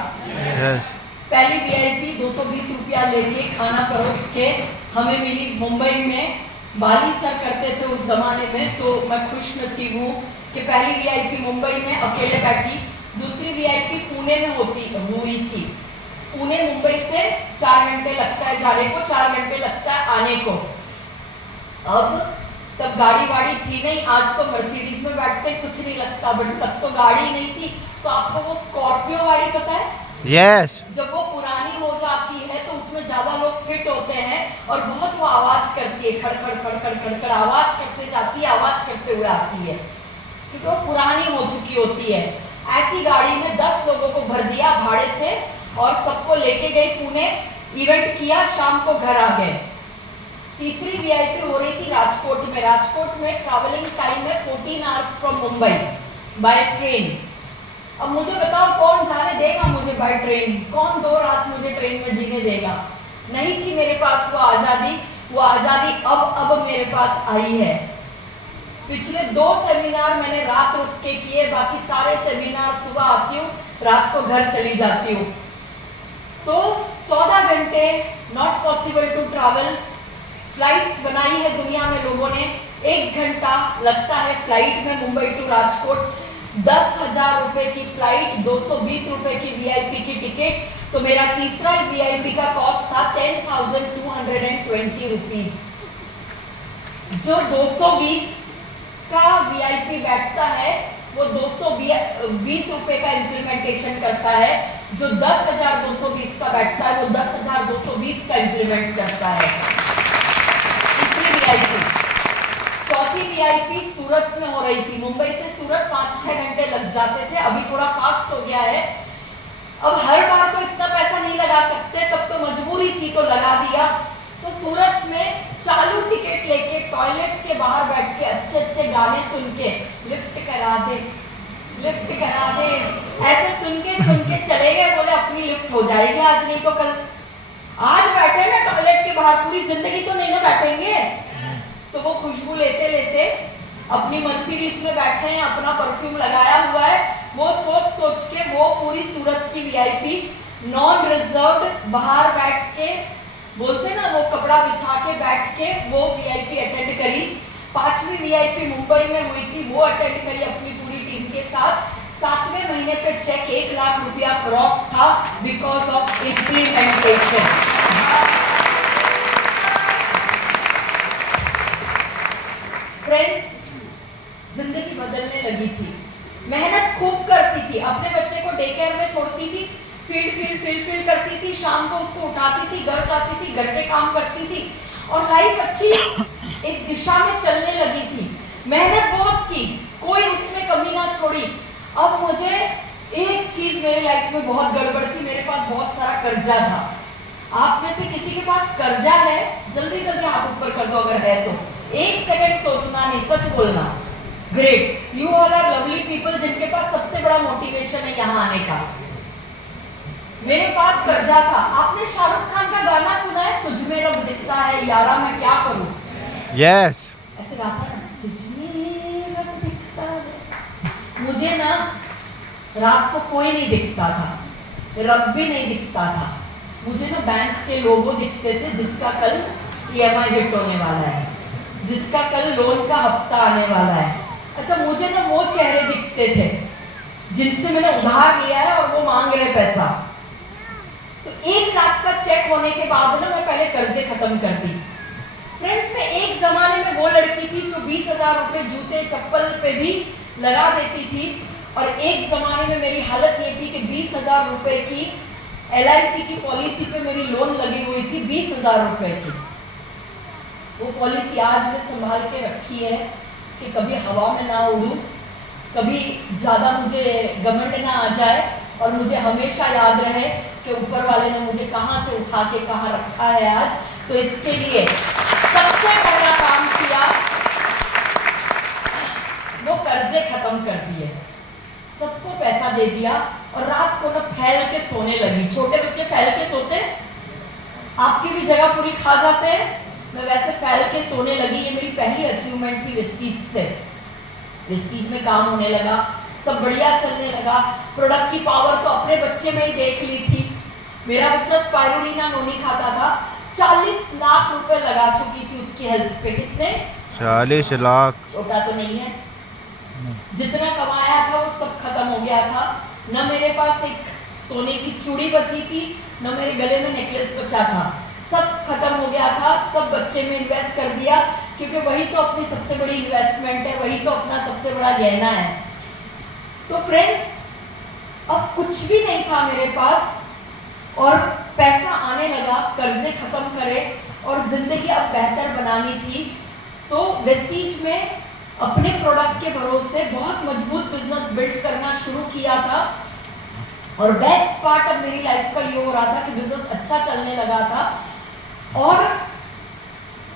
Yes. पहली वीआईपी 220 रुपया लेके खाना परोस के हमें मिली मुंबई में। बाली सर करते थे उस जमाने में, तो मैं खुश नसीब हूँ कि पहली वीआईपी मुंबई में अकेले बैठी। दूसरी वीआईपी पुणे में हुई थी। पुणे मुंबई से 4 घंटे लगता है जाने को, 4 घंटे लगता है आने को। अब तब गाड़ी वाड़ी थी नहीं, आज तो मर्सिडीज में बैठते कुछ नहीं लगता, बट तब तो गाड़ी नहीं थी। तो आपको वो स्कॉर्पियो गाड़ी पता है? Yes. जब वो पुरानी हो जाती है तो उसमें ज्यादा लोग फिट होते हैं और बहुत वो आवाज करती है, खड़खड़ खड़खड़ खड़खड़ आवाज करते जाती है, आवाज करते हुए आती है, क्योंकि वो पुरानी हो चुकी होती है। ऐसी गाड़ी में 10 लोगों को भर दिया भाड़े से और सबको लेके गई पुणे, इवेंट किया, शाम को घर आ गए। तीसरी वीआईपी हो रही थी राजकोट में। राजकोट में ट्रैवलिंग टाइम है 14 hours from Mumbai by train. अब मुझे बताओ कौन जाने देगा मुझे बाय ट्रेन? कौन 2 रात मुझे ट्रेन में जीने देगा? नहीं थी मेरे पास वो आज़ादी। वो आज़ादी अब मेरे पास आई है। पिछले 2 सेमिनार मैंने रात रुक के किए, बाकी सारे सेमिनार सुबह आती हूँ, रात को घर चली जाती हूँ। तो 14 घंटे not possible to travel. Flights बनाई है दुनिया में लोगों ने, 1 घंटा लगता है फ्लाइट में मुंबई टू राजकोट। 10,000 रुपए की फ्लाइट, 220 रुपए की वीआईपी की टिकट। तो मेरा तीसरा वीआईपी का कॉस्ट था 10,220 रुपीज। जो 220 का वीआईपी बैठता है वो 220 रुपए का इम्प्लीमेंटेशन करता है। जो 10,220 का बैठता है वो 10,220 का इम्प्लीमेंट करता है। तीसरी वीआईपी। चौथी वीआईपी सूरत में हो रही थी। मुंबई से सूरत 5-6 घंटे लग जाते थे, अभी थोड़ा फास्ट हो गया है। अब हर बार तो इतना पैसा नहीं लगा सकते, तब तो मजबूरी थी तो लगा दिया। तो सूरत में चालू टिकट लेके टॉयलेट के बाहर बैठ के अच्छे अच्छे गाने सुन के, लिफ्ट करा दे, लिफ्ट करा दे, ऐसे सुन के चले गए। बोले अपनी लिफ्ट हो जाएगी आज, नहीं तो कल। आज बैठे ना टॉयलेट के बाहर, पूरी जिंदगी तो नहीं ना बैठेंगे। तो वो खुशबू लेते लेते अपनी मर्सिडीज में बैठे हैं, अपना परफ्यूम लगाया हुआ है। वो सोच के वो पूरी सूरत की वीआईपी नॉन रिजर्व्ड बाहर बैठ के, बोलते ना वो कपड़ा बिछा के बैठ के वो वीआईपी अटेंड करी। 5वीं वीआईपी मुंबई में हुई थी, वो अटेंड करी अपनी पूरी टीम के साथ। 7वें महीने पे चेक 1 लाख रुपया क्रॉस था बिकॉज ऑफ इम्प्लीमेंटेशन। फ्रेंड्स, जिंदगी बदलने लगी थी। मेहनत खूब करती थी, अपने बच्चे को डे केयर में छोड़ती थी, फील्ड करती थी, शाम को उसको उठाती थी, घर जाती थी, घर के काम करती थी और लाइफ अच्छी एक दिशा में चलने लगी थी। मेहनत बहुत की, कोई उसमें कमी ना छोड़ी। अब मुझे एक चीज मेरे लाइफ में बहुत गड़बड़ थी, मेरे पास बहुत सारा कर्जा था। आप में से किसी के पास कर्जा है? जल्दी जल्दी हाथ ऊपर कर दो अगर है तो। 1 सेकंड सोचना नहीं, सच बोलना। Great, you all are lovely people जिनके पास सबसे बड़ा मोटिवेशन है यहाँ आने का। मेरे पास कर्जा था। आपने शाहरुख खान का गाना सुना है, तुझ में रब दिखता है यारा मैं क्या करूं? Yes. ऐसे गाता ना, तुझमें रब दिखता है। मुझे ना रात को कोई नहीं दिखता था, रब भी नहीं दिखता था। मुझे ना बैंक के लोगो दिखते थे, जिसका कल EMI हिट होने वाला है, जिसका कल लोन का हफ्ता आने वाला है। अच्छा, मुझे ना वो चेहरे दिखते थे जिनसे मैंने उधार लिया है और वो मांग रहे पैसा। तो 1 लाख का चेक होने के बाद ना मैं पहले कर्जे खत्म कर दी। फ्रेंड्स, मैं एक जमाने में वो लड़की थी जो 20,000 रुपए जूते चप्पल पे भी लगा देती थी, और एक जमाने में मेरी हालत ये थी कि 20,000 रुपए की LIC की पॉलिसी पे मेरी लोन लगी हुई थी, 20,000 रुपए की। वो पॉलिसी आज मैं संभाल के रखी है कि कभी हवा में ना उड़ूं, कभी ज़्यादा मुझे घमंड ना आ जाए, और मुझे हमेशा याद रहे कि ऊपर वाले ने मुझे कहाँ से उठा के कहाँ रखा है आज। तो इसके लिए सबसे पहला काम किया, वो कर्जे खत्म कर दिए, सबको पैसा दे दिया, और रात को ना फैल के सोने लगी। छोटे बच्चे फैल के सोते, आपकी भी जगह पूरी खा जाते हैं, मैं वैसे फैल के सोने लगी। ये मेरी पहली अचीवमेंट थी वेस्टीज से। वेस्टीज में काम होने लगा, सब बढ़िया चलने लगा। प्रोडक्ट की पावर तो अपने बच्चे में ही देख ली थी। मेरा बच्चा स्पाइरुलिना नोनी खाता था, 40 लाख रुपए लगा चुकी थी उसकी हेल्थ पे। कितने? 40 लाख। छोटा तो नहीं है। जितना कमाया था वो सब खत्म हो गया था। न मेरे पास एक सोने की चूड़ी बची थी, न मेरे गले में नेकलेस बचा था, सब खत्म हो गया था। सब बच्चे में इन्वेस्ट कर दिया, क्योंकि वही तो अपनी सबसे बड़ी इन्वेस्टमेंट है, वही तो अपना सबसे बड़ा गहना है। तो फ्रेंड्स, अब कुछ भी नहीं था मेरे पास, और पैसा आने लगा, कर्जे खत्म करे, और जिंदगी अब बेहतर बनानी थी। तो वेस्टीज में अपने प्रोडक्ट के भरोसे बहुत मजबूत बिजनेस बिल्ड करना शुरू किया था। और बेस्ट पार्ट अब मेरी लाइफ का ये हो रहा था कि बिजनेस अच्छा चलने लगा था, और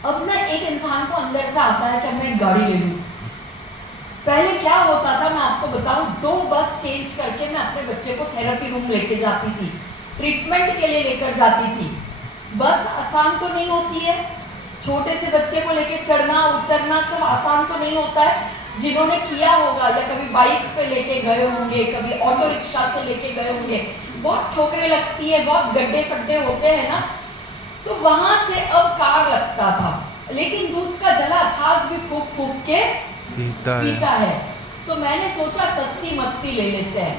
अब ना एक इंसान को अंदर से आता है कि अब मैं एक गाड़ी ले लूं। पहले क्या होता था मैं आपको बताऊं, 2 बस चेंज करके मैं अपने बच्चे को थेरेपी रूम लेके जाती थी, ट्रीटमेंट के लिए लेकर जाती थी। बस आसान तो नहीं होती है, छोटे से बच्चे को लेके चढ़ना उतरना सब आसान तो नहीं होता है। जिन्होंने किया होगा, या कभी बाइक पे लेके गए होंगे, कभी ऑटो रिक्शा से लेके गए होंगे, बहुत ठोकरें लगती है, बहुत गड्ढे फड्डे होते हैं ना। तो वहां से अब कार लगता था, लेकिन दूध का जला छाछ भी फूक फूक के पीता है। तो मैंने सोचा सस्ती मस्ती ले लेते हैं,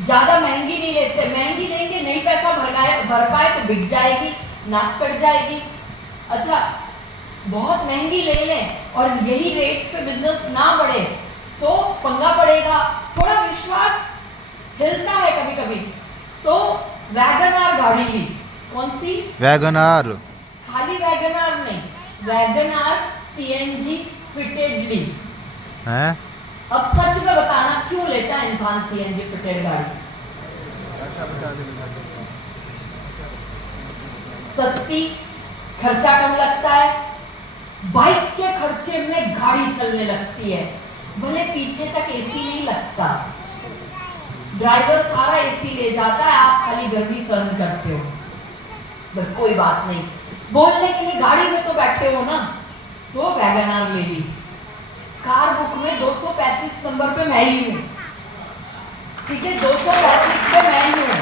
ज्यादा महंगी नहीं लेते। महंगी लेंगे नहीं पैसा भर पाए तो बिक जाएगी, नाक कट जाएगी। अच्छा, बहुत महंगी ले लें और यही रेट पे बिजनेस ना बढ़े तो पंगा पड़ेगा। थोड़ा विश्वास हिलता है कभी कभी। तो वैगनआर गाड़ी ली। कौन सी? वैगनआर। खाली वैगनआर नहीं, वैगनआर CNG फिटेड ली। हैं? अब सच में बताना क्यों लेता है इंसान CNG फिटेड गाड़ी? सस्ती, खर्चा कम लगता है, बाइक के खर्चे में गाड़ी चलने लगती है। भले पीछे तक AC नहीं लगता, ड्राइवर सारा AC ले जाता है, आप खाली गर्मी सहन करते हो, बट कोई बात नहीं, बोलने के लिए गाड़ी में तो बैठे हो ना। तो वैगनआर ले ली। कार बुक में 235 नंबर पे मैं ही हूँ, ठीक है, 235 पे मैं ही हूँ।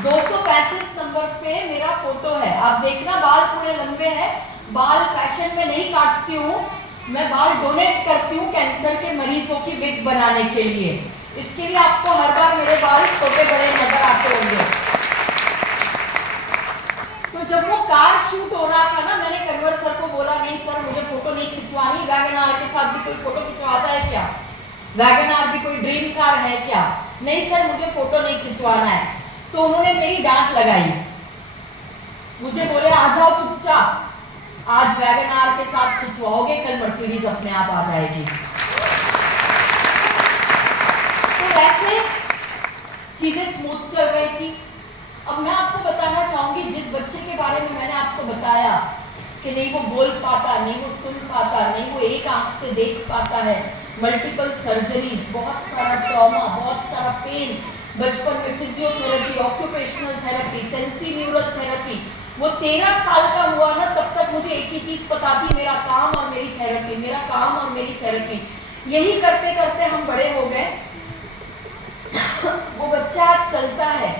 235 नंबर पे मेरा फोटो है। आप देखना, बाल पूरे लंबे हैं, बाल फैशन में नहीं काटती हूँ मैं, बाल डोनेट करती हूँ कैंसर के मरीजों की विग बनाने के लिए। इसके लिए आपको हर बार मेरे बाल छोटे बड़े नजर आते होंगे। तो जब वो कार शूट हो रहा था ना, मैंने कन्वर सर को बोला, नहीं सर मुझे फोटो नहीं खिंचवानी, वैगनआर के साथ भी कोई फोटो खिंचवाता है क्या? वैगनआर भी कोई ड्रीम कार है क्या? नहीं सर मुझे फोटो नहीं खिंचवाना है। तो उन्होंने मेरी डांट लगाई, मुझे बोले आ जाओ चुपचाप, आज वैगनआर के साथ खिंचवाओगे, कल मर्सिडीज अपने आप आ जाएगी। तो वैसे चीजें स्मूथ चल रही थी। अब मैं आपको बताना चाहूंगी, जिस बच्चे के बारे में मैंने आपको बताया कि नहीं वो बोल पाता, नहीं वो सुन पाता, नहीं वो एक आंख से देख पाता है, मल्टीपल सर्जरीज, बहुत सारा ट्रॉमा, बहुत सारा पेन, बचपन में physiotherapy, occupational therapy, sensi neural therapy. वो 13 साल का हुआ ना, तब तक मुझे एक ही चीज़ पता थी, मेरा काम और मेरी थेरेपी, मेरा काम और मेरी थेरेपी। यही करते करते हम बड़े हो गए। वो बच्चा आज चलता है,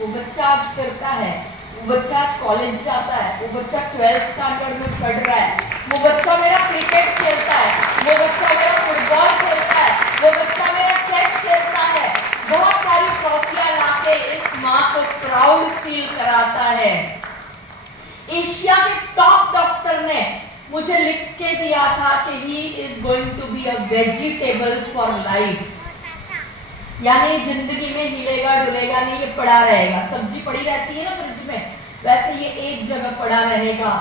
वो बच्चा आज फिरता है, वो बच्चा आज कॉलेज जाता है, वो बच्चा 12th स्टैंडर्ड में पढ़ रहा है, वो बच्चा मेरा क्रिकेट खेलता है, वो बच्चा मेरा फुटबॉल खेलता है, वो बच्चा मेरा चेस खेलता है, बहुत सारी ट्रॉफियां लाके इस माँ को प्राउड फील कराता है। एशिया के टॉप डॉक्टर ने मुझे लिख के दिया था कि he is going to be a vegetable for life, यानी जिंदगी में हिलेगा डुलेगा नहीं, ये पड़ा रहेगा। सब्जी पड़ी रहती है ना फ्रिज में, वैसे ये एक जगह पड़ा रहेगा।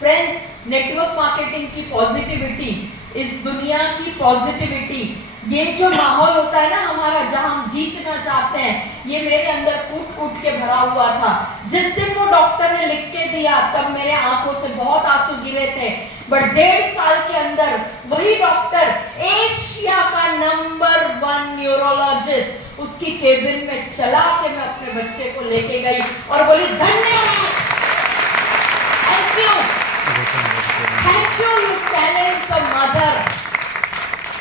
फ्रेंड्स, नेटवर्क मार्केटिंग की पॉजिटिविटी, इस दुनिया की पॉजिटिविटी, ये जो माहौल होता है ना हमारा, जहां हम जीतना चाहते हैं, ये मेरे अंदर कूट कूट के भरा हुआ था। जिस दिन वो डॉक्टर ने लिख के दिया तब मेरे आंखों से बहुत आंसू गिरे थे, बट 1.5 साल के अंदर वही डॉक्टर, एशिया का नंबर 1 न्यूरोलॉजिस्ट, उसकी केबिन में चला के मैं अपने बच्चे को लेके गई और बोली धन्यवाद, thank you, you challenge the mother.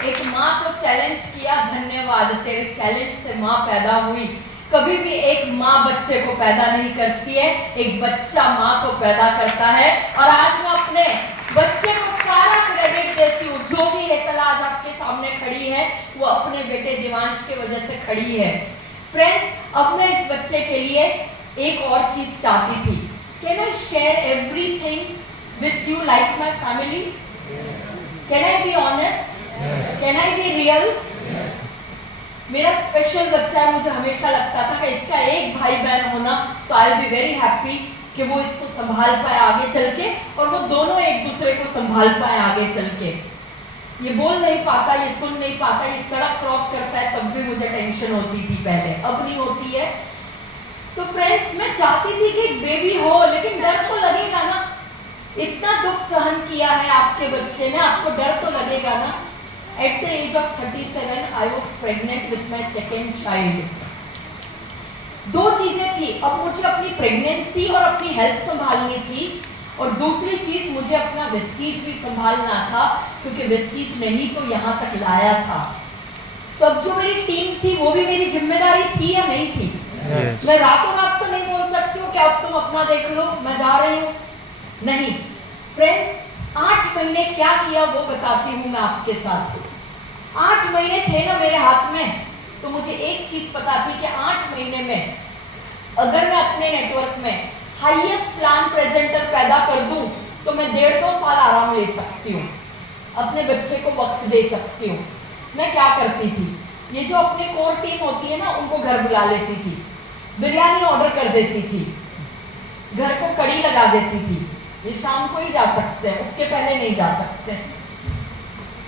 एक माँ को चैलेंज किया, धन्यवाद, तेरे चैलेंज से माँ पैदा हुई। कभी भी एक माँ बच्चे को पैदा नहीं करती है, एक बच्चा माँ को पैदा करता है। और आज मैं अपने बच्चे को सारा क्रेडिट देती हूँ। जो भी हेतल आज आपके सामने खड़ी है वो अपने बेटे दिवांश के वजह से खड़ी है। फ्रेंड्स, अब मैं इस बच्चे के लिए एक और चीज चाहती थी। Can I share everything with you like my family? Can I be honest? Can I be real? मेरा स्पेशल बच्चा है, मुझे हमेशा लगता था कि इसका एक भाई बहन होना तो I will be very happy कि वो इसको संभाल पाए आगे चल के, और वो दोनों एक दूसरे को संभाल पाए आगे चल के। ये बोल नहीं पाता, ये सुन नहीं पाता, ये सड़क क्रॉस करता है तब भी मुझे टेंशन होती थी पहले, अब नहीं होती है। तो फ्रेंड्स, मैं चाहती थी कि एक बेबी हो, लेकिन डर तो लगेगा ना, इतना दुख सहन किया है आपके बच्चे ने, आपको डर तो लगेगा ना। At the age of 37, I was pregnant with my second child. दो चीजें थी, अब मुझे अपनी प्रेगनेंसी और अपनी हेल्थ संभालनी थी, और दूसरी चीज मुझे अपना वेस्टीज भी संभालना था, क्योंकि वेस्टीज ने ही तो यहाँ तक लाया था। तो अब जो मेरी टीम थी वो भी मेरी जिम्मेदारी थी या नहीं थी? मैं रातों रात तो नहीं बोल सकती हूँ कि अब तुम अपना देख लो, मैं जा रही हूँ, नहीं। फ्रेंड्स, 8 महीने क्या किया वो बताती हूँ मैं आपके साथ। 8 महीने थे ना मेरे हाथ में, तो मुझे एक चीज पता थी कि 8 महीने में अगर मैं अपने नेटवर्क में हाईएस्ट प्लान प्रेजेंटर पैदा कर दूं तो मैं 1.5-2 साल आराम ले सकती हूँ, अपने बच्चे को वक्त दे सकती हूँ। मैं क्या करती थी, ये जो अपने कोर टीम होती है ना, उनको घर बुला लेती थी, बिरयानी ऑर्डर कर देती थी, घर को कड़ी लगा देती थी, ये शाम को ही जा सकते हैं, उसके पहले नहीं जा सकते।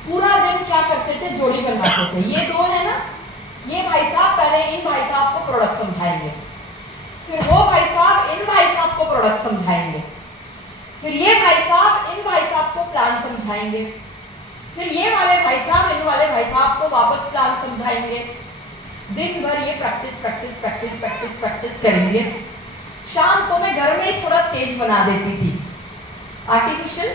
पूरा दिन क्या करते थे, जोड़ी बनवाते थे। ये दो है ना, ये भाई साहब पहले इन भाई साहब को प्रोडक्ट समझाएंगे, फिर वो भाई साहब इन भाई साहब को प्रोडक्ट समझाएंगे, फिर ये भाई साहब इन भाई साहब को प्लान समझाएंगे, फिर ये वाले भाई साहब इन वाले भाई साहब को वापस प्लान समझाएंगे। दिन भर ये practice practice practice practice practice करेंगे। शाम को मैं घर में ही थोड़ा स्टेज बना देती थी, आर्टिफिशियल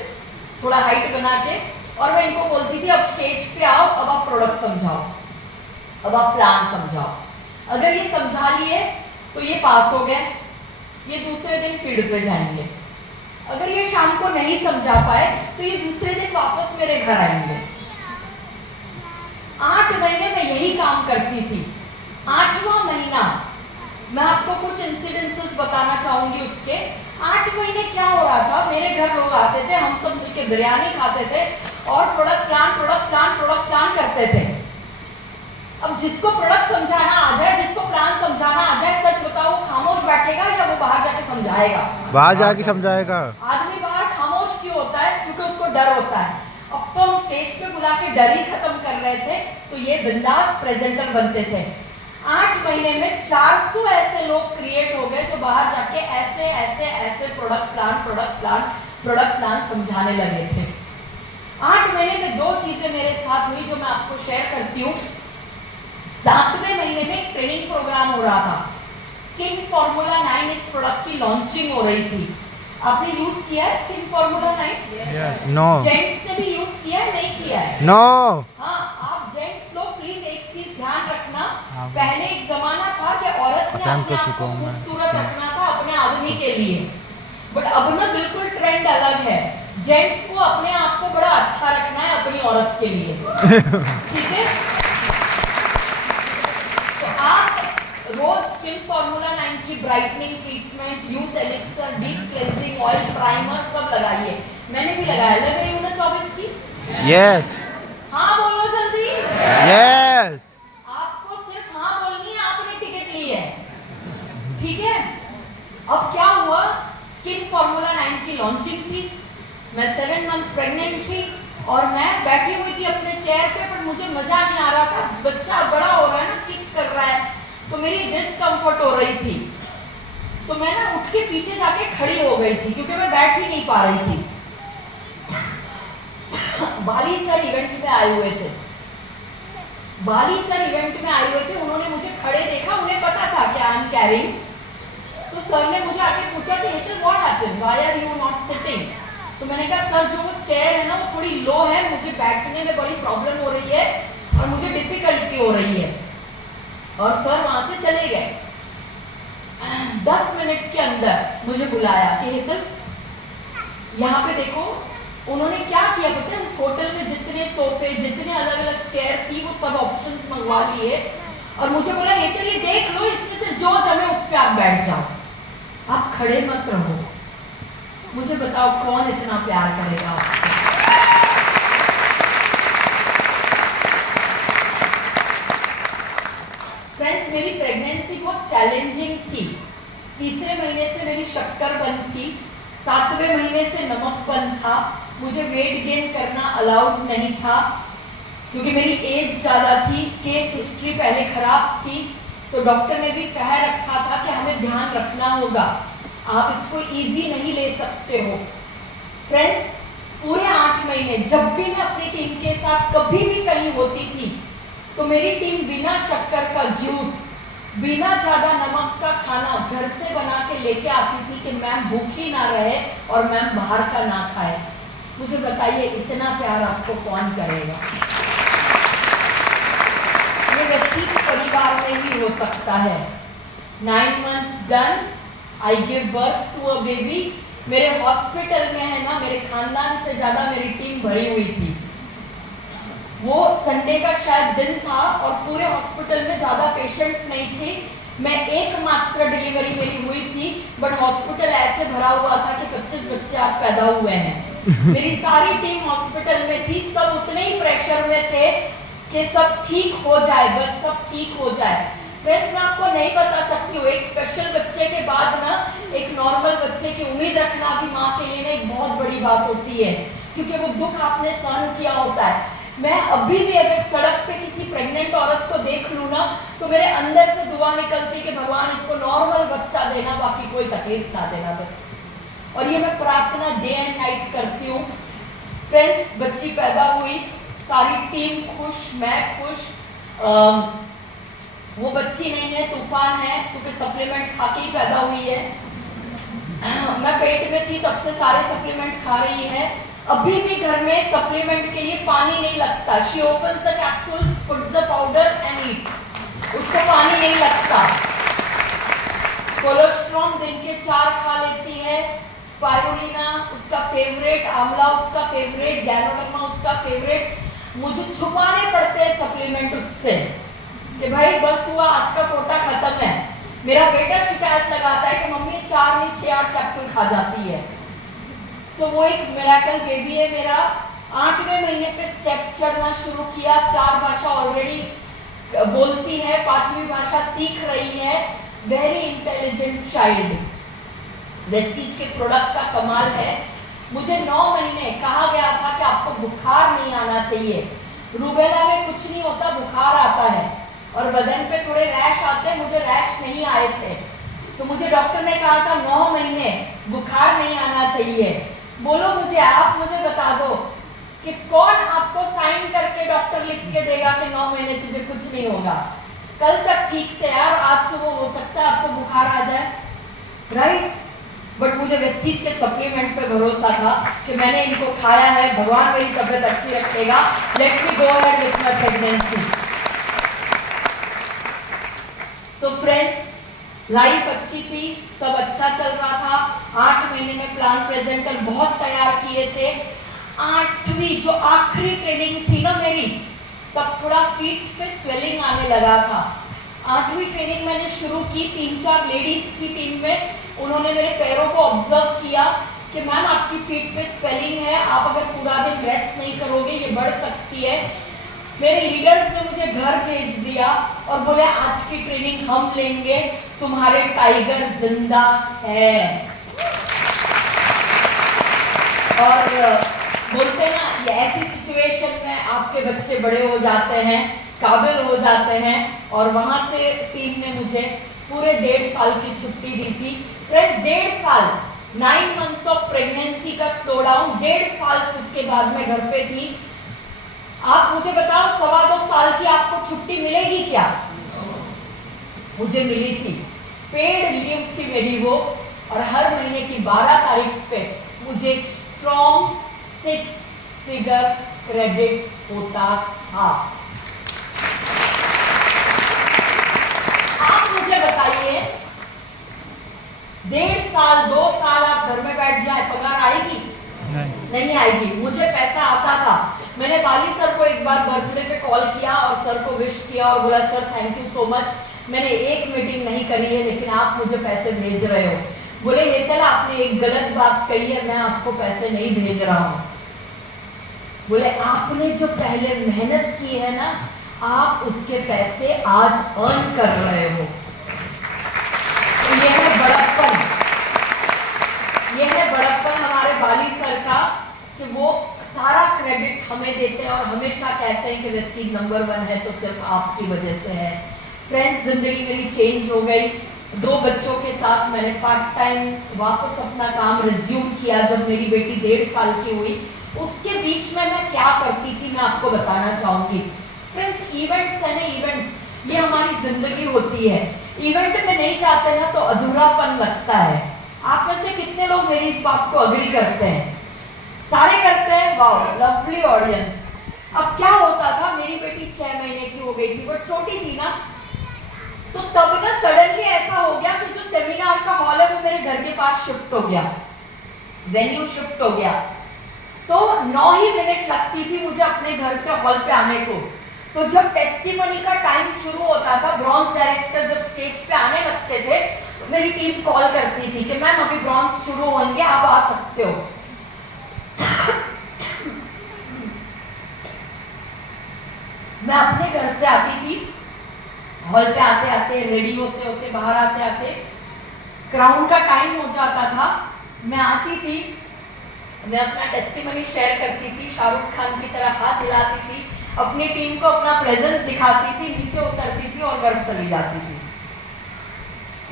थोड़ा हाइट बना के, और मैं इनको बोलती थी अब स्टेज पे आओ, अब आप प्रोडक्ट समझाओ, अब आप प्लान समझाओ। अगर ये समझा लिए तो ये पास हो गए, ये दूसरे दिन फील्ड पे जाएंगे। अगर ये शाम को नहीं समझा पाए तो ये दूसरे दिन वापस मेरे घर आएंगे। 8 महीने में यही काम करती थी। 8वां महीना मैं आपको कुछ इंसिडेंसेस बताना चाहूंगी उसके। 8 महीने क्या हो रहा था, मेरे घर लोग आते थे, हम सब मिलकर बिरयानी खाते थे और प्रोडक्ट प्लान करते थे। अब जिसको प्रोडक्ट समझाना आ जाए, जिसको प्लान समझाना आ जाए, सच बताओ वो खामोश बैठेगा या वो बाहर जाके समझाएगा? बाहर जाके समझाएगा। आदमी बाहर खामोश क्यों होता है? क्योंकि उसको डर होता है। अब तो हम स्टेज पे बुला के डर ही खत्म कर रहे थे, तो ये बिंदास प्रेजेंटर बनते थे। 8 महीने में 400 ऐसे लोग क्रिएट हो गए जो बाहर जाके ऐसे ऐसे ऐसे प्रोडक्ट प्लान समझाने लगे थे। 8 महीने में 2 चीजें मेरे साथ हुई जो मैं आपको शेयर करती हूँ। 7वें महीने में एक ट्रेनिंग प्रोग्राम हो रहा था, स्किन फॉर्मूला 9 इस प्रोडक्ट की लॉन्चिंग हो रही थी। आपने यूज किया है स्किन फॉर्मूला 9? नो जेंट्स ने भी यूज किया है, नहीं किया है? नो हाँ, आप जेंट्स लोग प्लीज एक चीज ध्यान रखना। हाँ। पहले एक जमाना था कि औरत ने टाइम अपने कर आप चुका को हूँ मैं। खूबसूरत रखना था अपने आदमी के लिए, बट अब ना बिल्कुल ट्रेंड अलग है। जेंट्स को अपने आप को बड़ा अच्छा रखना है अपनी औरत के लिए, ठीक है? तो आप रोज स्किन फॉर्मूला 9 की brightening treatment, youth elixir, deep cleansing oil, primer सब लगाइए। मैंने भी लगाया, लग रही हूँ ना 24 की? यस हाँ बोलो जल्दी। यस आपको सिर्फ हाँ बोलनी है, आपने टिकट ली है, ठीक है? अब क्या हुआ, स्किन फॉर्मूला 9 की लॉन्चिंग थी, मैं 7 मंथ प्रेग्नेंट थी और मैं बैठी हुई थी अपने चेयर पे, पर मुझे मजा नहीं आ रहा था। बच्चा बड़ा हो रहा है ना, किक कर रहा है, तो मेरी डिस्कम्फर्ट हो रही थी, तो मैं ना उठ के पीछे जाके खड़ी हो गई थी क्योंकि मैं बैठ ही नहीं पा रही थी। बाली सर इवेंट में आए हुए थे, बाली सर इवेंट में आए हुए थे, उन्होंने मुझे खड़े देखा, उन्हें पता था कि आई एम कैरिंग, तो सर ने मुझे आके पूछा कि Hital what happened, why are you not sitting? तो मैंने कहा सर जो वो चेयर है ना वो थोड़ी लो है, मुझे बैठने में बड़ी प्रॉब्लम हो रही है और मुझे डिफिकल्टी हो रही है, और सर वहां से चले गए। 10 मिनट के अंदर मुझे बुलाया कि हितल यहाँ पे देखो। उन्होंने क्या किया पता है, उस होटल में जितने सोफे, जितने अलग अलग चेयर थी, वो सब ऑप्शंस मंगवा लिए और मुझे बोला हितल ये देख लो, इसमें से जो जमे उस पे आप बैठ जाओ, आप खड़े मत रहो। मुझे बताओ कौन इतना प्यार करेगा आपसे? फ्रेंड्स, मेरी प्रेगनेंसी बहुत चैलेंजिंग थी। तीसरे महीने से मेरी शक्कर बंद थी, 7वें महीने से नमक बंद था, मुझे वेट गेन करना अलाउड नहीं था क्योंकि मेरी एज ज़्यादा थी, केस हिस्ट्री पहले खराब थी, तो डॉक्टर ने भी कह रखा था कि हमें ध्यान रखना होगा, आप इसको इजी नहीं ले सकते हो। फ्रेंड्स, पूरे 8 महीने जब भी मैं अपनी टीम के साथ कभी भी कहीं होती थी तो मेरी टीम बिना शक्कर का जूस, बिना ज़्यादा नमक का खाना घर से बना के लेके आती थी कि मैम भूखी ना रहे और मैम बाहर का ना खाए। मुझे बताइए इतना प्यार आपको कौन करेगा? ये वेस्टीज परिवार में ही हो सकता है। 9 months done, I give birth to a baby. मेरे हॉस्पिटल में है ना, मेरे खानदान से ज़्यादा मेरी टीम भरी हुई थी। वो संडे का शायद दिन था और पूरे हॉस्पिटल में ज़्यादा पेशेंट नहीं थे, मैं एकमात्र डिलीवरी मेरी हुई थी, बट हॉस्पिटल ऐसे भरा हुआ था कि 25 बच्चे आप पैदा हुए हैं। मेरी सारी टीम हॉस्पिटल में थी, सब उतने ही प्रेशर में थे कि सब ठीक हो जाए, बस सब ठीक हो जाए। फ्रेंड्स, मैं आपको नहीं बता सकती हूँ, एक स्पेशल बच्चे के बाद ना एक नॉर्मल बच्चे की उम्मीद रखना भी माँ के लिए ना एक बहुत बड़ी बात होती है, क्योंकि वो दुख आपने सहन किया होता है। मैं अभी भी अगर सड़क पे किसी प्रेग्नेंट औरत को देख लूँ ना तो मेरे अंदर से दुआ निकलती कि भगवान इसको नॉर्मल बच्चा देना, बाकी कोई तकलीफ ना देना बस। और ये मैं प्रार्थना डे एंड नाइट करती हूँ। फ्रेंड्स, बच्ची पैदा हुई, सारी टीम खुश, मैं खुश। वो बच्ची नहीं है, तूफान है, क्योंकि सप्लीमेंट खा के ही पैदा हुई है। मैं पेट में थी तब से सारे सप्लीमेंट खा रही है। अभी भी घर में सप्लीमेंट के लिए पानी नहीं लगता। She opens the capsules, put the powder and eat, उसको पानी नहीं लगता। कोलेस्ट्रॉल दिन के 4 खा लेती है, स्पाइरुलिना उसका फेवरेट, आंवला उसका फेवरेट, गैनोडर्मा उसका फेवरेट। मुझे छुपाने पड़ते हैं सप्लीमेंट उससे कि भाई बस हुआ, आज का कोटा खत्म है। मेरा बेटा शिकायत लगाता है कि मम्मी 4 नहीं 6-8 कैप्सूल खा जाती है। सो वो एक मिरेकल बेबी है मेरा। 8वें महीने पे स्टेप चढ़ना शुरू किया, 4 भाषा ऑलरेडी बोलती है, 5वीं भाषा सीख रही है। Very intelligent child. वेस्टीज के प्रोडक्ट का कमाल है। मुझे 9 महीने कहा गया था कि आपको बुखार नहीं आना चाहिए। रूबेला में कुछ नहीं होता, बुखार आता है और बदन पे थोड़े रैश आते हैं, मुझे रैश नहीं आए थे। तो मुझे डॉक्टर ने कहा था 9 महीने बुखार नहीं आना चाहिए। बोलो मुझे, आप मुझे बता दो कि कौन आपको साइन करके डॉक्टर लिख के देगा कि 9 महीने तुझे कुछ नहीं होगा। कल तक ठीक थे यार, आज सुबह हो सकता है आपको बुखार आ जाए, राइट? बट मुझे वेस्टीज के सप्लीमेंट पे भरोसा था कि मैंने इनको खाया है, भगवान मेरी तबीयत अच्छी रखेगा, let me go ahead with my pregnancy. So friends, life अच्छी थी, सब अच्छा चल रहा था। 8 महीने में प्लान प्रेजेंटर बहुत तैयार किए थे। 8वीं जो आखिरी ट्रेनिंग थी ना मेरी, तब थोड़ा फीट पे स्वेलिंग आने लगा था। 8वीं ट्रेनिंग मैंने शुरू की, 3-4 लेडीज थी टीम में, उन्होंने मेरे पैरों को ऑब्जर्व किया कि मैम आपकी फीट पे स्वेलिंग है, आप अगर पूरा दिन रेस्ट नहीं करोगे ये बढ़ सकती है। मेरे लीडर्स ने मुझे घर भेज दिया और बोले आज की ट्रेनिंग हम लेंगे, तुम्हारे टाइगर जिंदा है। और बोलते ना, ये ऐसी सिचुएशन में आपके बच्चे बड़े हो जाते हैं, काबिल हो जाते हैं। और वहां से टीम ने मुझे पूरे 1.5 साल की छुट्टी दी थी। फ्रेंड्स, 1.5 साल, 9 मंथ्स ऑफ प्रेगनेंसी का स्लो डाउन, 1.5 साल उसके बाद मैं घर पे थी। आप मुझे बताओ, 2.25 साल की आपको छुट्टी मिलेगी क्या? मुझे मिली थी, पेड लीव थी मेरी वो। और हर महीने की 12 तारीख पे मुझे एक स्ट्रॉन्ग 6 फिगर क्रेडिट होता था। आप मुझे बताइए, 1.5 साल 2 साल आप घर में बैठ जाए, पगार आएगी? नहीं आएगी। मुझे पैसा आता था। मैंने बाली सर को एक बार बर्थडे पे कॉल किया और सर को विश किया और बोला sir thank you so much, मैंने एक मीटिंग नहीं करी है लेकिन आप मुझे पैसे भेज रहे हो। बोले हेतल आपने एक गलत बात कही है, मैं आपको पैसे नहीं भेज रहा हूँ। बोले आपने जो पहले मेहनत की है ना, आप उसके पैसे आज अर्न कर रहे हो। तो यह है बड़प्पन, यह है बड़प्पन हमारे बाली सर का कि वो सारा क्रेडिट हमें देते हैं और हमेशा कहते हैं कि वेस्टीज नंबर 1 है तो सिर्फ आपकी वजह से है। फ्रेंड्स, जिंदगी मेरी चेंज हो गई। 2 बच्चों के साथ मैंने पार्ट टाइम वापस अपना काम रिज्यूम किया जब मेरी बेटी 1.5 साल की हुई। उसके बीच में मैं क्या करती थी मैं आपको बताना चाहूंगी। फ्रेंड्स, इवेंट्स है ना, इवेंट्स ये हमारी जिंदगी होती है। इवेंट में नहीं जाते ना तो अधूरापन लगता है। आप में से कितने लोग मेरी इस बात को अग्री करते हैं? सारे करते हैं, वाओ, लवली ऑडियंस। अब क्या होता था, मेरी बेटी 6 महीने की हो गई थी, बट छोटी थी ना, तो तब ना सडनली ऐसा हो गया कि जो सेमिनार का हॉल है वो मेरे घर के पास शिफ्ट हो गया, वेन्यू शिफ्ट हो गया। तो 9 ही मिनट लगती थी मुझे अपने घर से हॉल पे आने को। तो जब टेस्टिमनी का टाइम शुरू होता था, ब्रॉन्ज डायरेक्टर जब स्टेज पे आने लगते थे तो मेरी टीम कॉल करती थी कि मैम अभी ब्रॉन्ज शुरू होंगे, आप आ सकते हो। मैं अपने घर से आती थी, हॉल पे आते आते, रेडी होते होते, बाहर आते आते क्राउन का टाइम हो जाता था। मैं आती थी, मैं अपना टेस्टिमनी शेयर करती थी, शाहरुख खान की तरह हाथ हिलाती थी, अपनी टीम को अपना प्रेजेंस दिखाती थी, नीचे उतरती थी और घर चली जाती थी।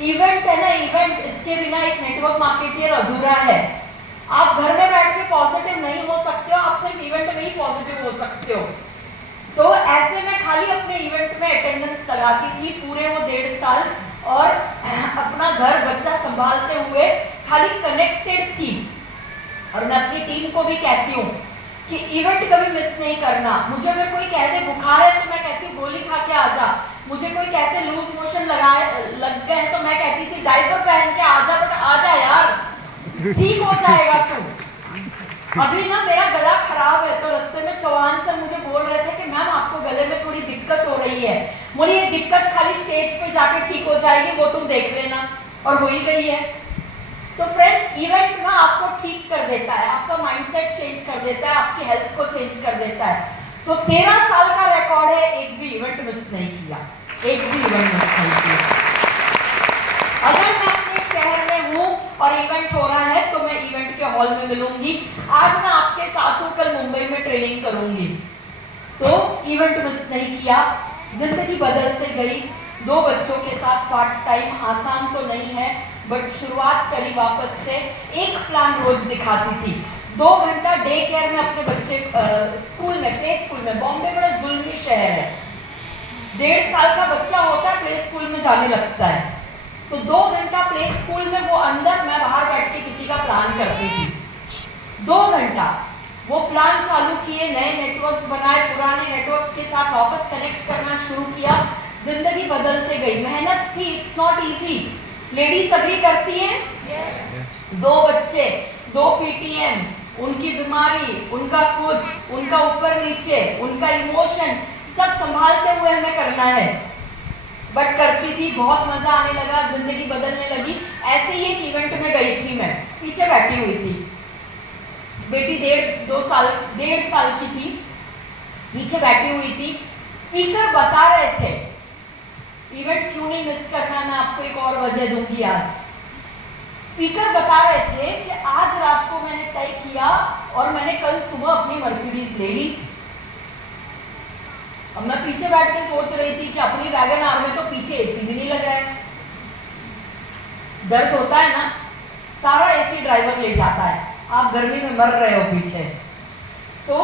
इवेंट है ना, इवेंट, इसके बिना एक नेटवर्क मार्केटियर अधूरा है। आप घर में बैठ के पॉजिटिव नहीं हो सकते हो, आप सिर्फ इवेंट में ही पॉजिटिव हो सकते हो। तो ऐसे में खाली अपने इवेंट में अटेंडेंस लगाती थी पूरे वो 1.5 साल और अपना घर बच्चा संभालते हुए खाली कनेक्टेड थी। और मैं अपनी टीम को भी कहती हूँ कि इवेंट कभी मिस नहीं करना। मुझे अगर कोई कह दे बुखार है तो मैं कहती हूँ गोली खा के आ जा। मुझे कोई कहते लूज मोशन लग गए तो मैं कहती थी डायपर पहन के आ जा, बट आ जा यार, ठीक हो जाएगा तू। अभी ना मेरा गला खराब है तो रास्ते में चौहान सर मुझे बोल रहे थे कि मैम आपको गले में थोड़ी दिक्कत हो रही है। मुझे ये दिक्कत खाली स्टेज पे जाके ठीक हो जाएगी, वो तुम देख लेना, और हो ही गई है। तो फ्रेंड्स, इवेंट ना आपको ठीक कर देता है, आपका माइंडसेट चेंज कर देता है, आपकी हेल्थ को चेंज कर देता है। तो 13 साल का रिकॉर्ड है, एक भी इवेंट मिस नहीं किया, एक भी इवेंट मिस नहीं किया। अगर मैं अपने शहर में हूँ और इवेंट हो रहा है तो मैं इवेंट के हॉल में मिलूंगी। आज मैं आपके साथ हूँ, कल मुंबई में ट्रेनिंग करूंगी। तो इवेंट मिस नहीं किया, जिंदगी बदलते गई। 2 बच्चों के साथ पार्ट टाइम आसान तो नहीं है, बट शुरुआत करी वापस से। एक प्लान रोज दिखाती थी, 2 घंटा डे केयर में अपने बच्चे स्कूल में, प्ले स्कूल में। बॉम्बे बड़ा जुल्मी शहर है, 1.5 साल का बच्चा होता है प्ले स्कूल में जाने लगता है। तो तो 2 घंटा प्ले स्कूल में वो अंदर, मैं बाहर बैठ के किसी का प्लान करती थी। 2 घंटा वो प्लान चालू किए, नए नेटवर्क्स बनाए, पुराने नेटवर्क्स के साथ वापस कनेक्ट करना शुरू किया, जिंदगी बदलते गई। मेहनत थी, it's not easy. Ladies agree करती हैं? 2 बच्चे, 2 पीटीएम, उनकी बीमारी, उनका कुछ, उनका ऊपर नीचे, उनका इमोशन, सब संभालते हुए हमें करना है। बट करती थी, बहुत मजा आने लगा, जिंदगी बदलने लगी। ऐसे ही एक इवेंट में गई थी, मैं पीछे बैठी हुई थी, बेटी 1.5 साल की थी, पीछे बैठी हुई थी। स्पीकर बता रहे थे, इवेंट क्यों नहीं मिस करना, मैं आपको एक और वजह दूंगी आज। स्पीकर बता रहे थे कि आज रात को मैंने तय किया और मैंने कल सुबह अपनी मर्सिडीज ले ली। अब मैं पीछे बैठ के सोच रही थी कि अपनी वैगन आर में तो पीछे एसी भी नहीं लग रहा है। दर्द होता है ना, सारा एसी ड्राइवर ले जाता है, आप गर्मी में मर रहे हो पीछे। तो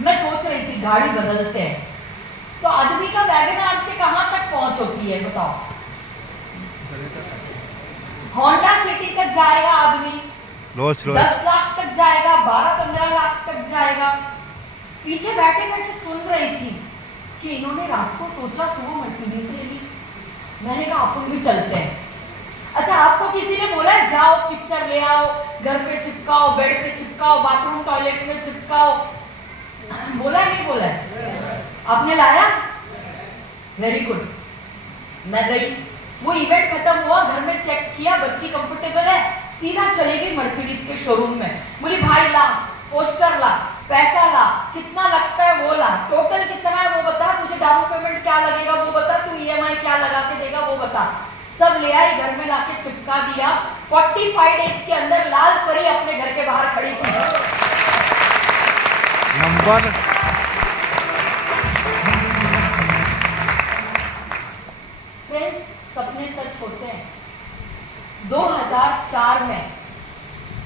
मैं सोच रही थी गाड़ी बदलते हैं। तो आदमी का वैगन आर से कहां तक पहुंच होती है बताओ? होंडा सिटी तक जाएगा आदमी, 10 लाख तक जाएगा, 12-15 लाख तक जाएगा। पीछे बैठे बैठे सुन रही थी कि इन्होंने रात को सोचा सुबह मर्सिडीज ले ली। मैंने कहा अपन भी चलते हैं। अच्छा, आपको किसी ने बोला है जाओ पिक्चर ले आओ, घर पे चिपकाओ, बेड पे चिपकाओ, बाथरूम टॉयलेट में चिपकाओ? बोला है नहीं बोला है? आपने लाया? Very good. मैं गई, वो इवेंट खत्म हुआ, घर में चेक किया, बच्ची कंफर्टेबल है, सीधा चली गई मर्सिडीज के शोरूम में। बोली भाई ला, पोस्टर ला, पैसा ला, कितना लगता है वो ला, टोटल कितना है वो बता, तुझे डाउन पेमेंट क्या लगेगा वो बता, तू ईएमआई क्या लगा के देगा वो बता। सब ले आई, घर में लाके चिपका दिया। 45 डेज के अंदर लाल परी अपने घर के बाहर खड़ी थी। नंबर फ्रेंड्स, सपने सच होते हैं। 2004 में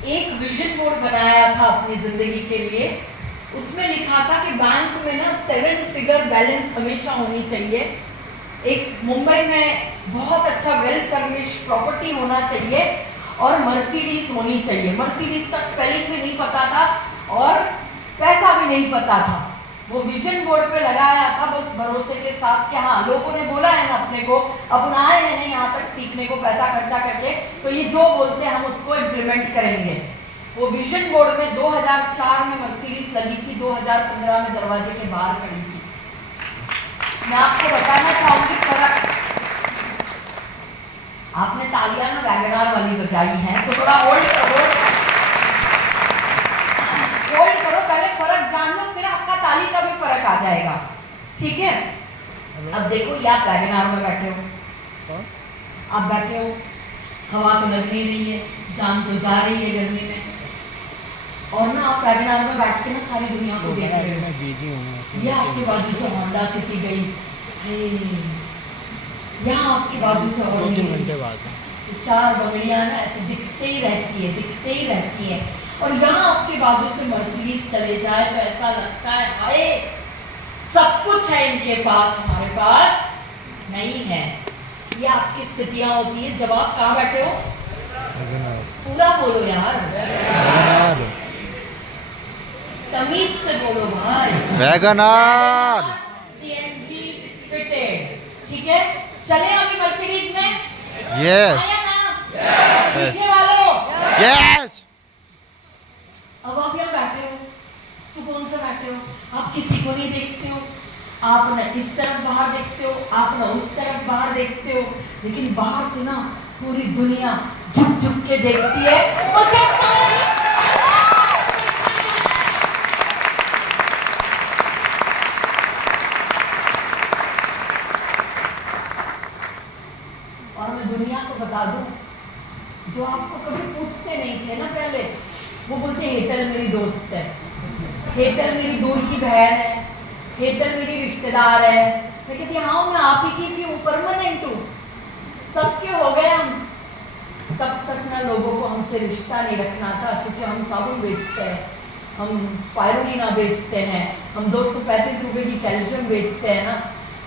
एक विजन बोर्ड बनाया था अपनी जिंदगी के लिए। उसमें लिखा था कि बैंक में ना 7 फिगर बैलेंस हमेशा होनी चाहिए। एक मुंबई में बहुत अच्छा वेल फर्निश प्रॉपर्टी होना चाहिए और मर्सिडीज होनी चाहिए। मर्सिडीज का स्पेलिंग भी नहीं पता था और पैसा भी नहीं पता था। वो विजन बोर्ड पे लगाया था बस भरोसे के साथ कि हाँ, लोगों ने बोला है ना अपने को, अपन आए हैं नहीं यहाँ तक सीखने को पैसा खर्चा करके, तो ये जो बोलते हैं हम उसको इम्प्लीमेंट करेंगे। वो विजन बोर्ड में 2004 में मर्सिडीज लगी थी, 2015 में दरवाजे के बाहर खड़ी थी। मैं आपको बताना चाहूंगी फर्क। आपने तालियां ना वैगनार वाली बजाई हैं, तो थोड़ा होल्ड करो, पहले फर्क जान लो, फिर आपका ताली का भी फर्क आ जाएगा, ठीक है? अब देखो, ये आप वैगनार में बैठे हो, आप बैठे हो, हवा तो लग नहीं रही है, जान तो जा रही है गर्मी में, और ना आप वैगनार में बैठ के ना सारी दुनिया को देख रहे हो। ये आपके बाजू से होंडा सिटी गई, यहाँ आपके बाजू से और 4 बंगड़ियां ना ऐसे दिखते ही रहती है, और यहाँ आपके बाजू से मर्सिडीज चले जाए तो ऐसा लगता है हाय, सब कुछ है इनके पास, हमारे पास नहीं है। ये आपकी स्थितियां होती है जब आप कहाँ बैठे हो। पूरा बोलो यार, तमीज से बोलो भाई। वैगनार सीएनजी फिटेड, ठीक है? चले अभी मर्सिडीज में? यस आया ना? पीछे वालों यस। अब आप यहाँ बैठे हो, सुकून से बैठे हो, आप किसी को नहीं देखते हो, आप न इस तरफ बाहर देखते हो, आप न उस तरफ बाहर देखते हो, लेकिन बाहर से ना पूरी दुनिया झुक झुक के देखती है। और मैं दुनिया को बता दूं, जो आपको कभी पूछते नहीं थे ना पहले, वो बोलते हेतल मेरी दोस्त है, हेतल मेरी दूर की बहन है, हेतल मेरी रिश्तेदार है। मैं कहती हाँ, मैं आप ही की भी हूँ, परमानेंट हूँ, सबके हो गए हम। तब तक ना लोगों को हमसे रिश्ता नहीं रखना था, क्योंकि हम साबुन बेचते हैं, हम स्पायरुलिना बेचते हैं, हम 235 रुपए की कैल्शियम बेचते हैं ना,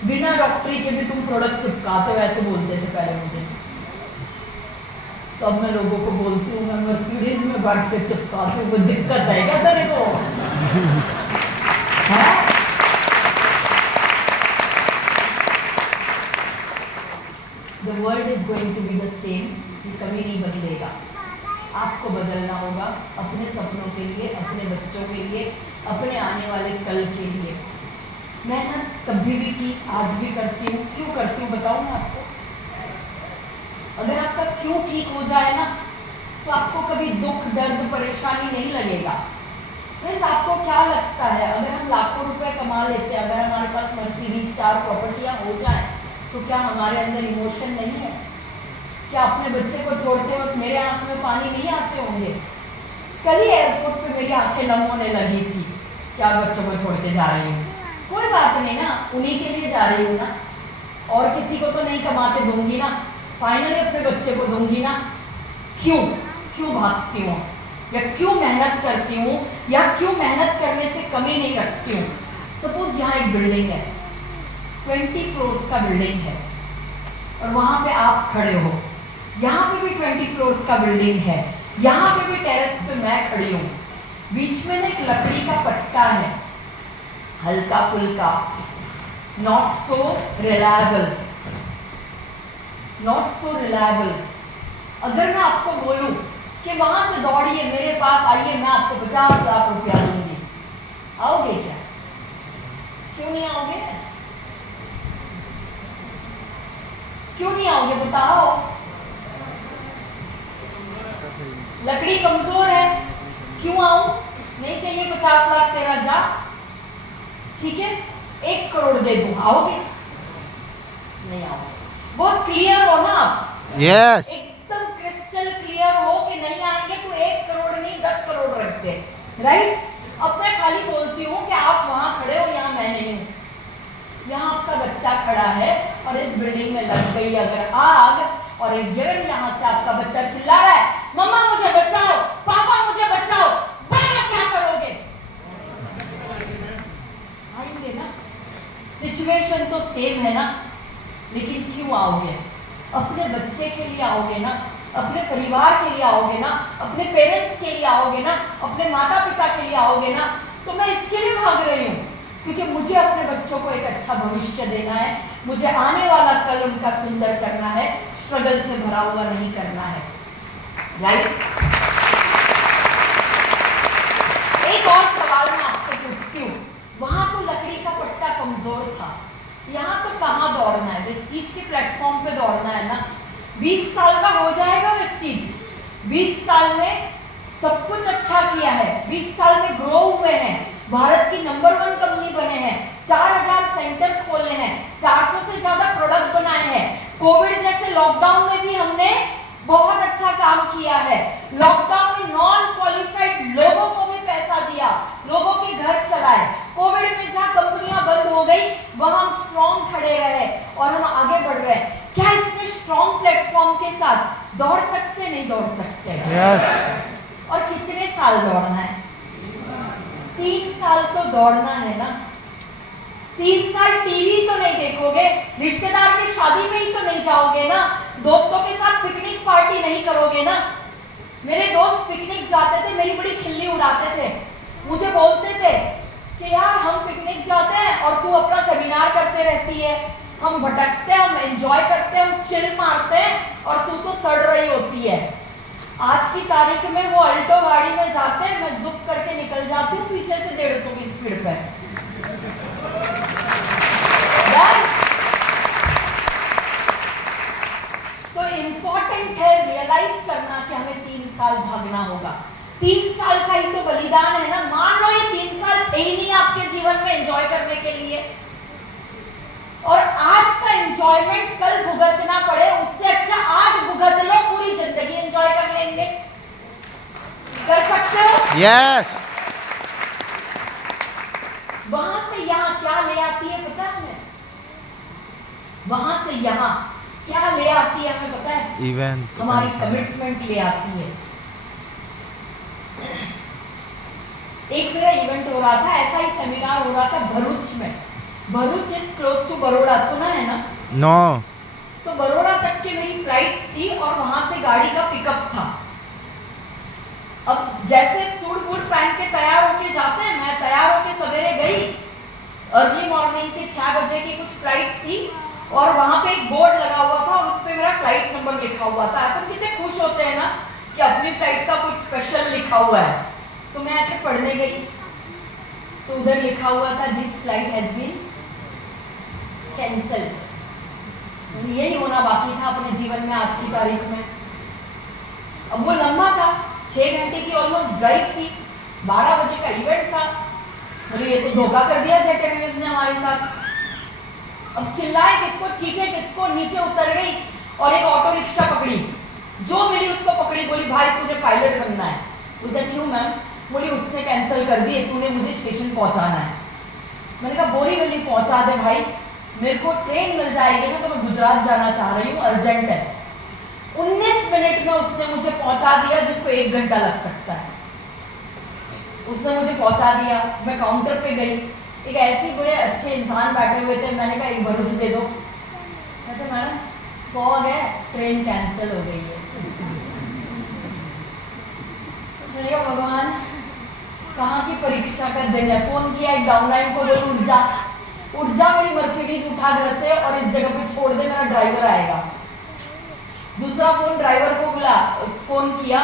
बिना डॉक्टरी के भी तुम प्रोडक्ट चिपकाते हो, ऐसे बोलते थे पहले मुझे। तो अब मैं लोगों को बोलती हूँ मैं मर्सिडीज में बैठ के चिपकाती हूँ, कोई दिक्कत है क्या तेरे को? है? The world is going to be the same, ये कभी नहीं बदलेगा। आपको बदलना होगा अपने सपनों के लिए, अपने बच्चों के लिए, अपने आने वाले कल के लिए। मेहनत कभी भी की, आज भी करती हूँ। क्यों करती हूँ बताऊँ मैं आपको? अगर आपका क्यों ठीक हो जाए ना, तो आपको कभी दुख दर्द परेशानी नहीं लगेगा। फ्रेंड्स, आपको क्या लगता है अगर हम लाखों रुपए कमा लेते हैं, अगर हमारे पास मर्सिडीज 4 प्रॉपर्टियां हो जाए, तो क्या हमारे अंदर इमोशन नहीं है? क्या अपने बच्चे को छोड़ते वक्त मेरे आंख में पानी नहीं आते होंगे? कल ही एयरपोर्ट पे मेरी आंखें नम होने लगी थी, क्या बच्चों को छोड़ के जा रही हूँ। कोई बात नहीं ना, उन्हीं के लिए जा रही हूँ ना, और किसी को तो नहीं कमा के दूंगी ना, फाइनली अपने बच्चे को दूंगी ना। क्यों भागती हूँ, या क्यों मेहनत करती हूँ, या क्यों मेहनत करने से कमी नहीं रखती हूँ? सपोज यहाँ एक बिल्डिंग है, 20 फ्लोर्स का बिल्डिंग है, और वहां पे आप खड़े हो। यहाँ पे भी 20 फ्लोर्स का बिल्डिंग है, यहाँ पे भी टेरेस पे मैं खड़ी हूँ। बीच में ना एक लकड़ी का पट्टा है, हल्का फुल्का, नॉट सो रिलायबल। अगर मैं आपको बोलूं कि वहां से दौड़िए, मेरे पास आइए, मैं आपको 50 लाख रुपया दूंगी, आओगे क्या? क्यों नहीं आओगे? क्यों नहीं आओगे बताओ? लकड़ी कमजोर है, क्यों आऊं? नहीं चाहिए 50 लाख तेरा, जा। ठीक है, 1 करोड़ दे दूं, आओगे? नहीं आओगे। बहुत क्लियर हो ना आप? Yes. एकदम क्रिस्टल क्लियर हो कि नहीं आएंगे तो 1 करोड़ नहीं 10 करोड़ रख दे, राइट? अब मैं खाली बोलती हूँ कि आप वहां खड़े हो, यहाँ मैं नहीं हूँ। यहाँ आपका बच्चा खड़ा है और इस बिल्डिंग में लग गई अगर आग, और अगर यहाँ से आपका बच्चा चिल्ला रहा है, मम्मा मुझे बचाओ, पापा मुझे बचाओ, बड़ा क्या करोगे? आएंगे ना? सिचुएशन तो सेम है ना, लेकिन क्यों आओगे? अपने बच्चे के लिए आओगे ना, अपने परिवार के लिए आओगे ना, अपने पेरेंट्स के लिए आओगे ना, अपने माता पिता के लिए आओगे ना। तो मैं इसके लिए भाग रही हूँ क्योंकि मुझे अपने बच्चों को एक अच्छा भविष्य देना है, मुझे आने वाला कल उनका सुंदर करना है, स्ट्रगल से भरा हुआ नहीं करना है, राइट? एक और सवाल मैं आपसे पूछती हूँ, वहां तो लकड़ी का पट्टा कमजोर था, यहाँ तो कहाँ दौड़ना है? वेस्टीज के प्लेटफॉर्म पे दौड़ना है ना। 20 साल का हो जाएगा वेस्टीज, 20 साल में सब कुछ अच्छा किया है, 20 साल में ग्रो हुए हैं, भारत की नंबर 1 कंपनी बने हैं, 4000 सेंटर खोले हैं, 400 से ज्यादा प्रोडक्ट बनाए हैं। कोविड जैसे लॉकडाउन में भी हमने बहुत अच्छा काम किया है। लॉकडाउन में नॉन क्वालिफाइड लोगों को भी पैसा दिया, लोगों के घर चलाए। कोविड में जहाँ कंपनियां बंद हो गई वहां हम स्ट्रॉन्ग खड़े रहे और हम आगे बढ़ रहे हैं। क्या इतने स्ट्रॉन्ग प्लेटफॉर्म के साथ दौड़ सकते? नहीं दौड़ सकते? Yes. और कितने साल दौड़ना है? 3 साल तो दौड़ना है ना। 3 साल टीवी तो नहीं देखोगे, रिश्तेदार की शादी में ही तो नहीं जाओगे ना, दोस्तों के साथ पिकनिक पार्टी नहीं करोगे ना। मेरे दोस्त पिकनिक जाते थे, मेरी बड़ी खिल्ली उड़ाते थे, मुझे बोलते थे कि यार हम पिकनिक जाते हैं और तू अपना सेमिनार करते रहती है, हम भटकते हैं, हम एंजॉय करते हैं, हम चिल मारते हैं और तू तो सड़ रही होती है। आज की तारीख में वो अल्टो गाड़ी में जाते हैं, मैं जुक करके निकल जाती हूँ पीछे से 150 की स्पीड पे। तो इम्पोर्टेंट है रियलाइज करना कि हमें 3 साल भागना होगा। 3 साल का ही तो बलिदान है ना। मान लो ये 3 साल थे ही नहीं आपके जीवन में एंजॉय करने के लिए, और आज का एंजॉयमेंट कल भुगतना पड़े, उससे अच्छा आज भुगत लो, पूरी जिंदगी एंजॉय कर लेंगे। कर सकते हो? Yes. वहां से यहां क्या ले आती है पता है हमें? वहां से यहां क्या ले आती है हमें पता है? Event. हमारी कमिटमेंट ले आती है। एक मेरा इवेंट हो रहा था, ऐसा ही सेमिनार हो रहा था भरूच में। Bharuch is close to Baroda, सुना है ना? No. तो बड़ौदा तक की मेरी फ्लाइट थी और वहां से गाड़ी का पिकअप था। अब जैसे सूट बूट पहन के तैयार होके जाते हैं, मैं तैयार होके सवेरे गई। अर्ली मॉर्निंग की 6 बजे की कुछ फ्लाइट थी और वहां पे एक बोर्ड लगा हुआ था और उस पर मेरा फ्लाइट नंबर लिखा हुआ था। अपन कितने खुश होते हैं ना कि अपनी फ्लाइट का कुछ स्पेशल लिखा हुआ है। तो मैं ऐसे पढ़ने गई तो उधर लिखा हुआ था this flight has been cancel. यही होना बाकी था अपने जीवन में आज की तारीख में। अब वो लंबा था, 6 घंटे की ऑलमोस्ट ड्राइव थी, 12 बजे का इवेंट था। बोले ये तो धोखा कर दिया जेट एयरवेज ने हमारे साथ। अब चिल्लाए किसको, चीखे किसको, नीचे उतर गई और एक ऑटो रिक्शा पकड़ी। जो मिली उसको पकड़ी, बोली भाई तूने पायलट बनना है। बोलते क्यों मैम? बोली उसने कैंसिल कर दिए, तूने मुझे स्टेशन पहुंचाना है। मैंने कहा बोरीवली पहुंचा दे भाई, मेरे को ट्रेन मिल जाएगी ना तो मैं गुजरात जाना चाह रही हूँ, अर्जेंट है। 19 मिनट में उसने मुझे पहुंचा दिया, जिसको 1 घंटा लग सकता है। उसने मुझे पहुंचा दिया। मैं काउंटर पे गई, एक ऐसे बड़े अच्छे इंसान बैठे हुए थे। मैंने कहा एक भरूच दे दो। कहते मैडम फॉग है, ट्रेन कैंसिल हो गई है। मैंने कहा भगवान कहाँ की परीक्षा का दिन है। फोन किया एक डाउनलाइन को, बोली उठ जा मेरी मर्सिडीज उठा घर से और इस जगह पे छोड़ दे, मेरा ड्राइवर आएगा। दूसरा फोन ड्राइवर को बुला, फोन किया,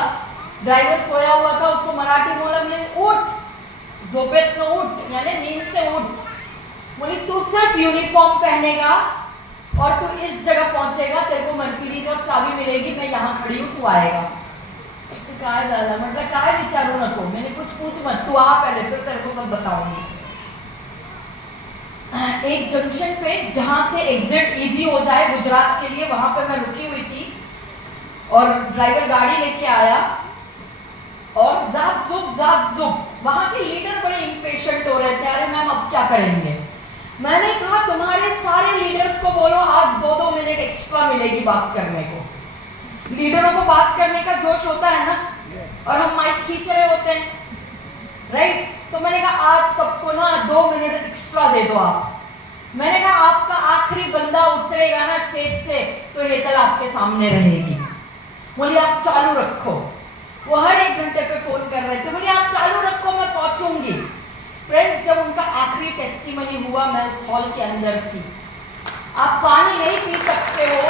ड्राइवर सोया हुआ था, उसको मराठी बोला, बोले उठ जोपेत में उठ, यानी नींद से उठ। बोली तू सिर्फ यूनिफॉर्म पहनेगा और तू इस जगह पहुंचेगा, तेरे को मर्सिडीज और चाबी मिलेगी, मैं यहाँ खड़ी हूँ, तू आएगा। तो काय झाला, मतलब काय विचारू नको, मैंने कुछ पूछ मत, तू आ पहले, फिर तेरे को सब बताऊंगी। एक जंक्शन पे जहां से एग्जिट इजी हो जाए गुजरात के लिए, वहां पे मैं रुकी हुई थी और ड्राइवर गाड़ी लेके आया और जाप जुप वहां के लीडर बड़े इम्पेशेंट हो रहे थे। अरे मैम अब क्या करेंगे? मैंने कहा तुम्हारे सारे लीडर्स को बोलो आज 2-2 मिनट एक्स्ट्रा मिलेगी बात करने को। लीडरों को बात करने का जोश होता है ना, और हम माइक खींच रहे होते हैं, राइट? तो मैंने कहा आज सबको ना 2 मिनट एक्स्ट्रा दे दो आप। मैंने कहा आपका आखिरी बंदा उतरेगा ना स्टेज से तो हेतल आपके सामने रहेगी। बोली आप चालू रखो। वो हर 1 घंटे पे फोन कर रहे थे, बोली आप चालू रखो मैं पहुंचूंगी। फ्रेंड्स जब उनका आखिरी टेस्टिमनी हुआ, मैं उस हॉल के अंदर थी। आप पानी नहीं पी सकते हो,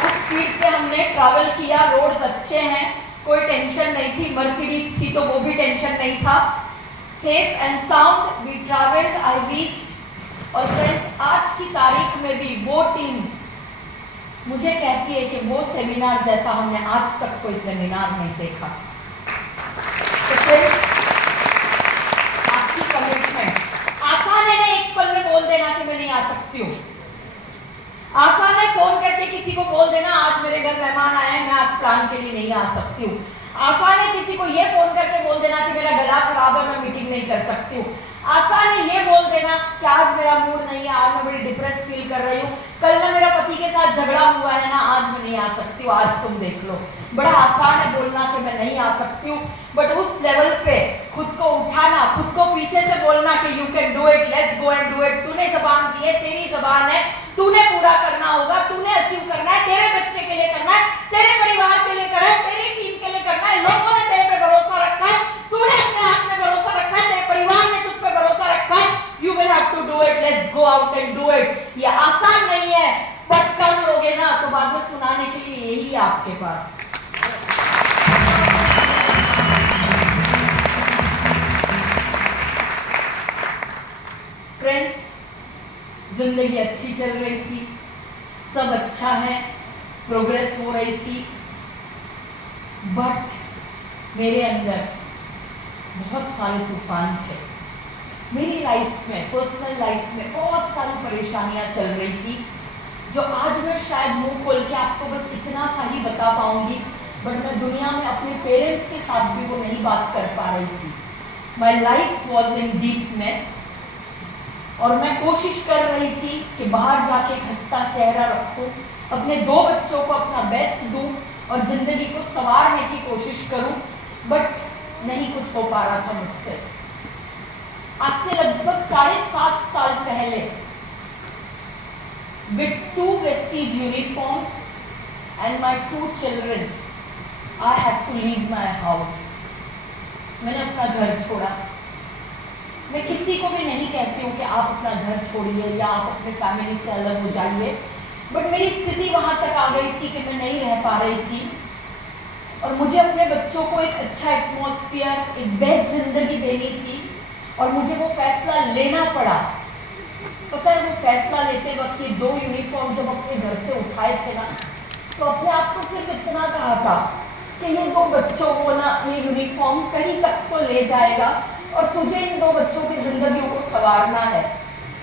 उस स्पीड पे हमने ट्रैवल किया। रोड्स अच्छे हैं, कोई टेंशन नहीं थी, मर्सिडीज थी तो वो भी टेंशन नहीं था। Safe and sound we travelled, I reached. और फ्रेंड्स आज की तारीख में भी वो टीम मुझे कहती है कि वो सेमिनार जैसा हमने आज तक कोई सेमिनार नहीं देखा। तो फ्रेंड्स आपकी कमिटमेंट आसान है ना, एक पल में बोल देना कि मैं नहीं आ सकती हूँ। आसान है फोन करके किसी को बोल देना आज मेरे घर मेहमान आए हैं, मैं आज प्लान के लिए नहीं आ सकती हूँ। आसान है किसी को ये फोन करके बोल देना कि मेरा गला खराब है, मैं मीटिंग नहीं कर सकती हूँ। आसान है ये बोल देना कि आज मेरा मूड नहीं है, आज मैं बड़ी डिप्रेस फील कर रही हूँ, कल ना मेरा पति के साथ झगड़ा हुआ है ना, आज मैं नहीं आ सकती हूँ, आज तुम देख लो। बड़ा आसान है बोलना कि मैं नहीं आ सकती हूँ, बट उस लेवल पे खुद को उठाना, खुद को पीछे से बोलना कि you can do it, let's go and do it. तूने जबान दी है, तेरी जबान है, तूने पूरा करना होगा, तूने अचीव करना है, तेरे बच्चे के लिए करना है, तेरे परिवार के लिए करना है, तेरी टीम के लिए करना है। लोगों ने तेरे पे भरोसा रखा है, तूने अपने हाथ में भरोसा रखा है, तेरे परिवार ने तुझ पे भरोसा रखा है। You will have to do it, let's go out and do it. ये आसान नहीं है, बट कर लोगे ना तो बाद में सुनाने के लिए यही है आपके पास। फ्रेंड्स जिंदगी अच्छी चल रही थी, सब अच्छा है, प्रोग्रेस हो रही थी, बट मेरे अंदर बहुत सारे तूफान थे। मेरी लाइफ में, पर्सनल लाइफ में बहुत सारी परेशानियां चल रही थी, जो आज मैं शायद मुंह खोल के आपको बस इतना सा ही बता पाऊंगी, बट मैं दुनिया में अपने पेरेंट्स के साथ भी वो नहीं बात कर पा रही थी। My life was in deep mess, और मैं कोशिश कर रही थी कि बाहर जाके एक हंसता चेहरा रखूं, अपने 2 बच्चों को अपना बेस्ट दूं और जिंदगी को संवारने की कोशिश करूं, बट नहीं कुछ हो पा रहा था मुझसे। आज से लगभग 7.5 साल पहले with 2 vestige uniforms and my 2 children, I had to leave my house. मैंने अपना घर छोड़ा। मैं किसी को भी नहीं कहती हूँ कि आप अपना घर छोड़िए या आप अपने फैमिली से अलग हो जाइए, बट मेरी स्थिति वहाँ तक आ गई थी कि मैं नहीं रह पा रही थी और मुझे अपने बच्चों को एक अच्छा एटमॉस्फेयर, एक बेस्ट जिंदगी देनी थी और मुझे वो फैसला लेना पड़ा। पता है, वो फैसला लेते वक्त ये 2 यूनिफॉर्म जब अपने घर से उठाए थे ना, तो अपने आप को सिर्फ इतना कहा था कि ये 2 बच्चों को ना, ये यूनिफॉर्म कहीं तक तो ले जाएगा और तुझे इन 2 बच्चों की जिंदगियों को संवारना है।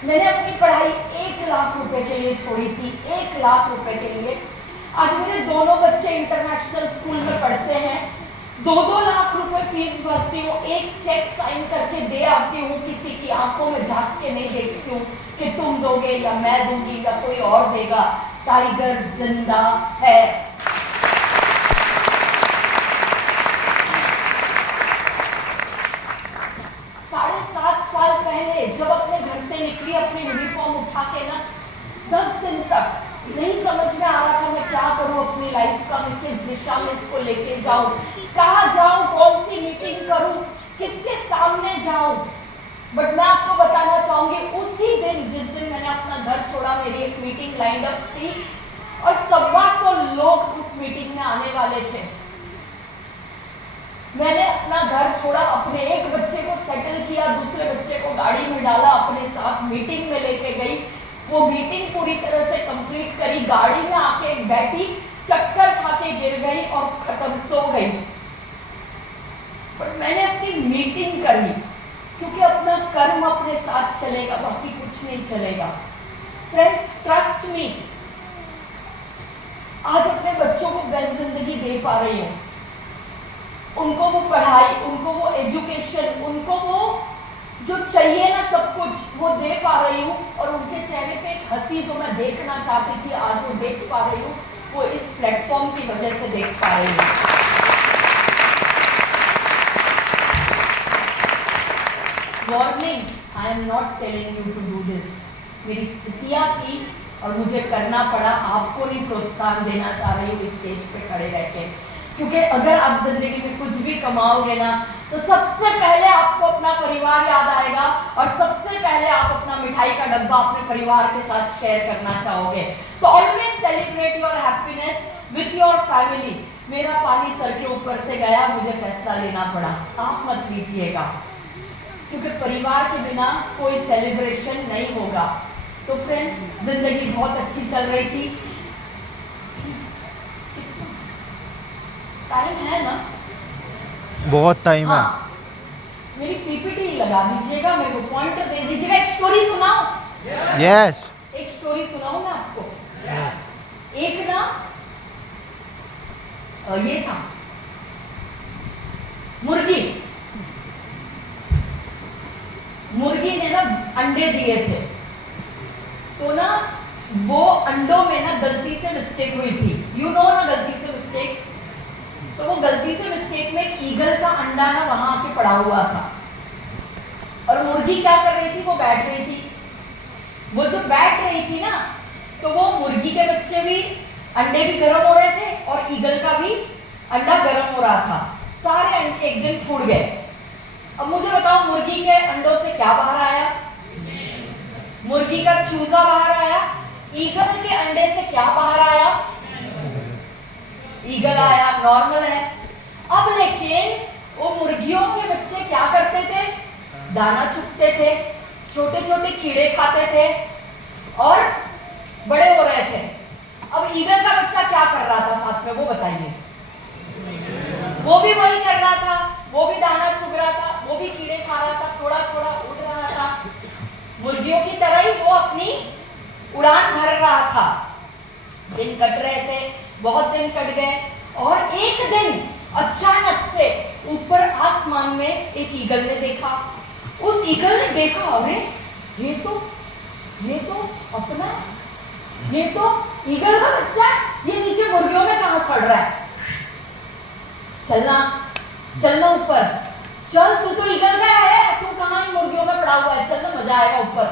मैंने अपनी पढ़ाई 1 लाख रुपए के लिए छोड़ी थी, 1 लाख रुपए के लिए। आज मेरे दोनों बच्चे इंटरनेशनल स्कूल में पढ़ते हैं, 2-2 लाख रुपए फीस भरती हूँ, एक चेक साइन करके दे आती हूँ, किसी की आंखों में झांक के नहीं देखती हूँ कि तुम दोगे या मैं दूंगी या कोई और देगा। टाइगर जिंदा है। 7.5 साल पहले जब अपने घर से निकली अपनी यूनिफॉर्म उठा के ना, 10 दिन तक नहीं समझ में आ रहा था मैं क्या करूं अपनी लाइफ का, मैं किस दिशा में इसको लेके जाऊं, कहाँ जाऊं, कौन सी मीटिंग करूं, किसके सामने जाऊं। बट मैं आपको बताना चाहूंगी, उसी दिन जिस दिन मैंने अपना घर छोड़ा, मेरी एक मीटिंग लाइन अप थी और 125 लोग उस मीटिंग में आने वाले थे। मैंने अपना घर छोड़ा, अपने एक बच्चे को सेटल किया, दूसरे बच्चे को गाड़ी में डाला, अपने साथ मीटिंग में लेके गई। वो मीटिंग पूरी तरह से कंप्लीट करी, गाड़ी में आके बैठी, चक्कर खा के गिर गई और खत्म, सो गई। बट मैंने अपनी मीटिंग करी, क्योंकि अपना कर्म अपने साथ चलेगा, बाकी कुछ नहीं चलेगा। फ्रेंड्स, ट्रस्ट मी, आज अपने बच्चों को बेस्ट जिंदगी दे पा रही हूँ, उनको वो पढ़ाई, उनको वो एजुकेशन, उनको वो जो चाहिए ना सब कुछ वो दे पा रही हूँ और उनके चेहरे पे एक हंसी जो मैं देखना चाहती थी आज वो देख पा रही हूँ, वो इस प्लेटफॉर्म की वजह से देख पा रही हूँ। Warning, I am not telling you to do this. मेरी स्थितियाँ थी और मुझे करना पड़ा। आपको नहीं प्रोत्साहन देना चाह रही हूँ इस स्टेज पे खड़े रह के, क्योंकि अगर आप जिंदगी में कुछ भी कमाओगे ना, तो सबसे पहले आपको अपना परिवार याद आएगा और सबसे पहले आप अपना मिठाई का डब्बा अपने परिवार के साथ शेयर करना चाहोगे। तो always celebrate your happiness with your family. मेरा पानी सर के ऊपर से गया, मुझे फैसला लेना पड़ा, आप मत लीजिएगा, क्योंकि परिवार के बिना कोई सेलिब्रेशन नहीं होगा। तो फ्रेंड्स, जिंदगी बहुत अच्छी चल रही थी। टाइम है ना? बहुत टाइम है। मेरी पीपीटी लगा दीजिएगा, मेरे को पॉइंटर दे दीजिएगा। एक स्टोरी सुनाओ। यस। एक स्टोरी सुनाऊं मैं आपको। एक ना ये था मुर्गी ने ना अंडे दिए थे, तो ना वो अंडों में ना गलती से मिस्टेक हुई थी। यू नो ना, गलती से मिस्टेक। तो वो गलती से मिस्टेक में एक ईगल का अंडा ना वहां आके पड़ा हुआ था और मुर्गी क्या कर रही थी, वो बैठ रही थी। वो जब बैठ रही थी ना, तो वो मुर्गी के बच्चे भी, अंडे भी गर्म हो रहे थे और ईगल का भी अंडा गर्म हो रहा था। सारे अंडे एक दिन फूट गए। अब मुझे बताओ, मुर्गी के अंडों से क्या बाहर आया? मुर्गी का चूजा बाहर आया। ईगल के अंडे से क्या बाहर आया? ईगल आया, नॉर्मल है। अब लेकिन वो मुर्गियों के बच्चे क्या करते थे? दाना चुगते थे, छोटे छोटे कीड़े खाते थे और बड़े हो रहे थे। अब ईगल का बच्चा क्या कर रहा था साथ में, वो बताइए। वो भी वही कर रहा था, वो भी दाना चुग रहा था, वो भी कीड़े खा रहा था, थोड़ा थोड़ा उड़ रहा था। मुर्गियों की तरह ही वो अपनी उड़ान भर रहा था। दिन कट रहे थे, बहुत दिन कट गए और एक दिन अचानक से ऊपर आसमान में एक ईगल ने देखा। उस ईगल ने देखा, अरे ये तो अपना, ये तो ईगल का बच्चा, ये नीचे मुर्गियों में कहां सड़ रहा है। चलना ऊपर, चल, तू तो ईगल का है, तू कहां इन मुर्गियों में पड़ा हुआ है, चलना, मजा आएगा ऊपर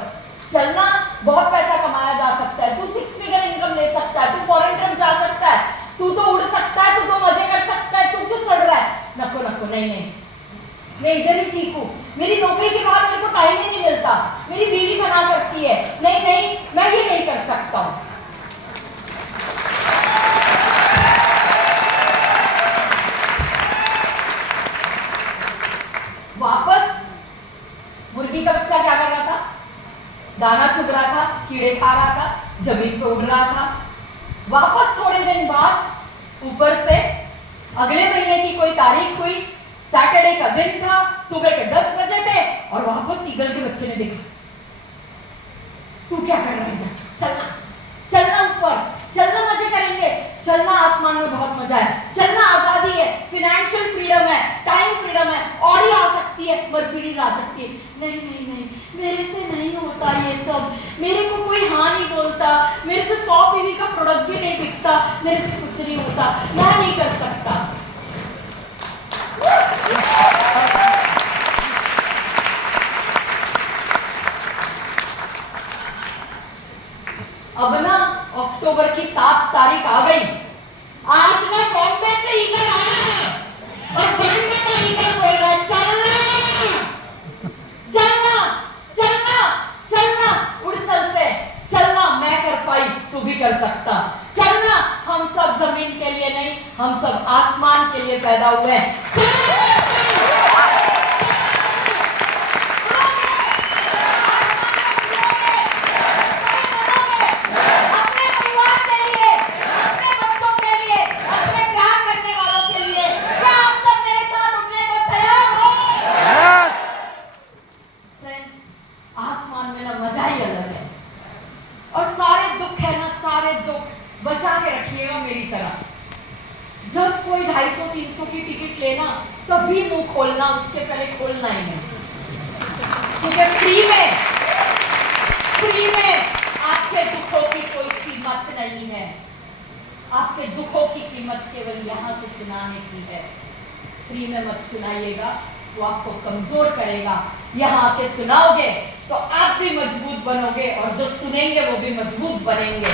चलना, बहुत पैसा कमाया जा सकता है। है, तू 6 फिगर इनकम ले सकता है, तू फॉरेन ट्रिप जा सकता है, तू तो उड़ सकता है, तू तो मजे कर सकता है, तू क्यों सड़ रहा है? नको नको, नहीं नहीं, मैं इधर ही ठीक हूँ, मेरी नौकरी के बाद मेरे को टाइम ही नहीं मिलता, मेरी बीवी मना करती है, नहीं नहीं मैं ये नहीं कर सकता हूँ। वापस मुर्गी का बच्चा क्या कर रहा था? दाना चुग रहा था, कीड़े खा रहा था, जमीन पे उड़ रहा था। वापस थोड़े दिन बाद ऊपर से अगले महीने की कोई तारीख हुई, सैटरडे का दिन था, सुबह के 10 बजे थे और वापस ईगल के बच्चे ने देखा, तू क्या कर रहा है इधर? चलना चलना ऊपर, चलना मजे करेंगे, चलना आसमान में बहुत मजा है, चलना आजादी है, फाइनेंशियल फ्रीडम है, टाइम फ्रीडम है, ऑडी आ सकती है, मर्सिडीज आ सकती है। नहीं नहीं नहीं, मेरे से नहीं होता ये सब, मेरे को कोई हाँ नहीं बोलता, मेरे से 100 पीवी का प्रोडक्ट भी नहीं बिकता, मेरे से कुछ नहीं होता, मैं नहीं कर सकता। अब ना अक्टूबर की 7 तारीख आ गई, आज ना बॉम्बे से ईगल आया है और बॉम्बे का ईगल बोल रहा है, चलना चलना चलना चलना, उड़ चलते, चलना, मैं कर पाई तू भी कर सकता, चलना, हम सब जमीन के लिए नहीं, हम सब आसमान के लिए पैदा हुए हैं। बचा के रखिएगा मेरी तरह, जब कोई 250-300 की टिकट लेना तभी मुंह खोलना, उसके पहले खोलना ही नहीं, क्योंकि फ्री में आपके दुखों की कोई कीमत नहीं है, आपके दुखों की कीमत केवल यहाँ से सुनाने की है। फ्री में मत सुनाइएगा, वो आपको कमजोर करेगा, यहाँ आके सुनाओगे तो आप भी मजबूत बनोगे और जो सुनेंगे वो भी मजबूत बनेंगे।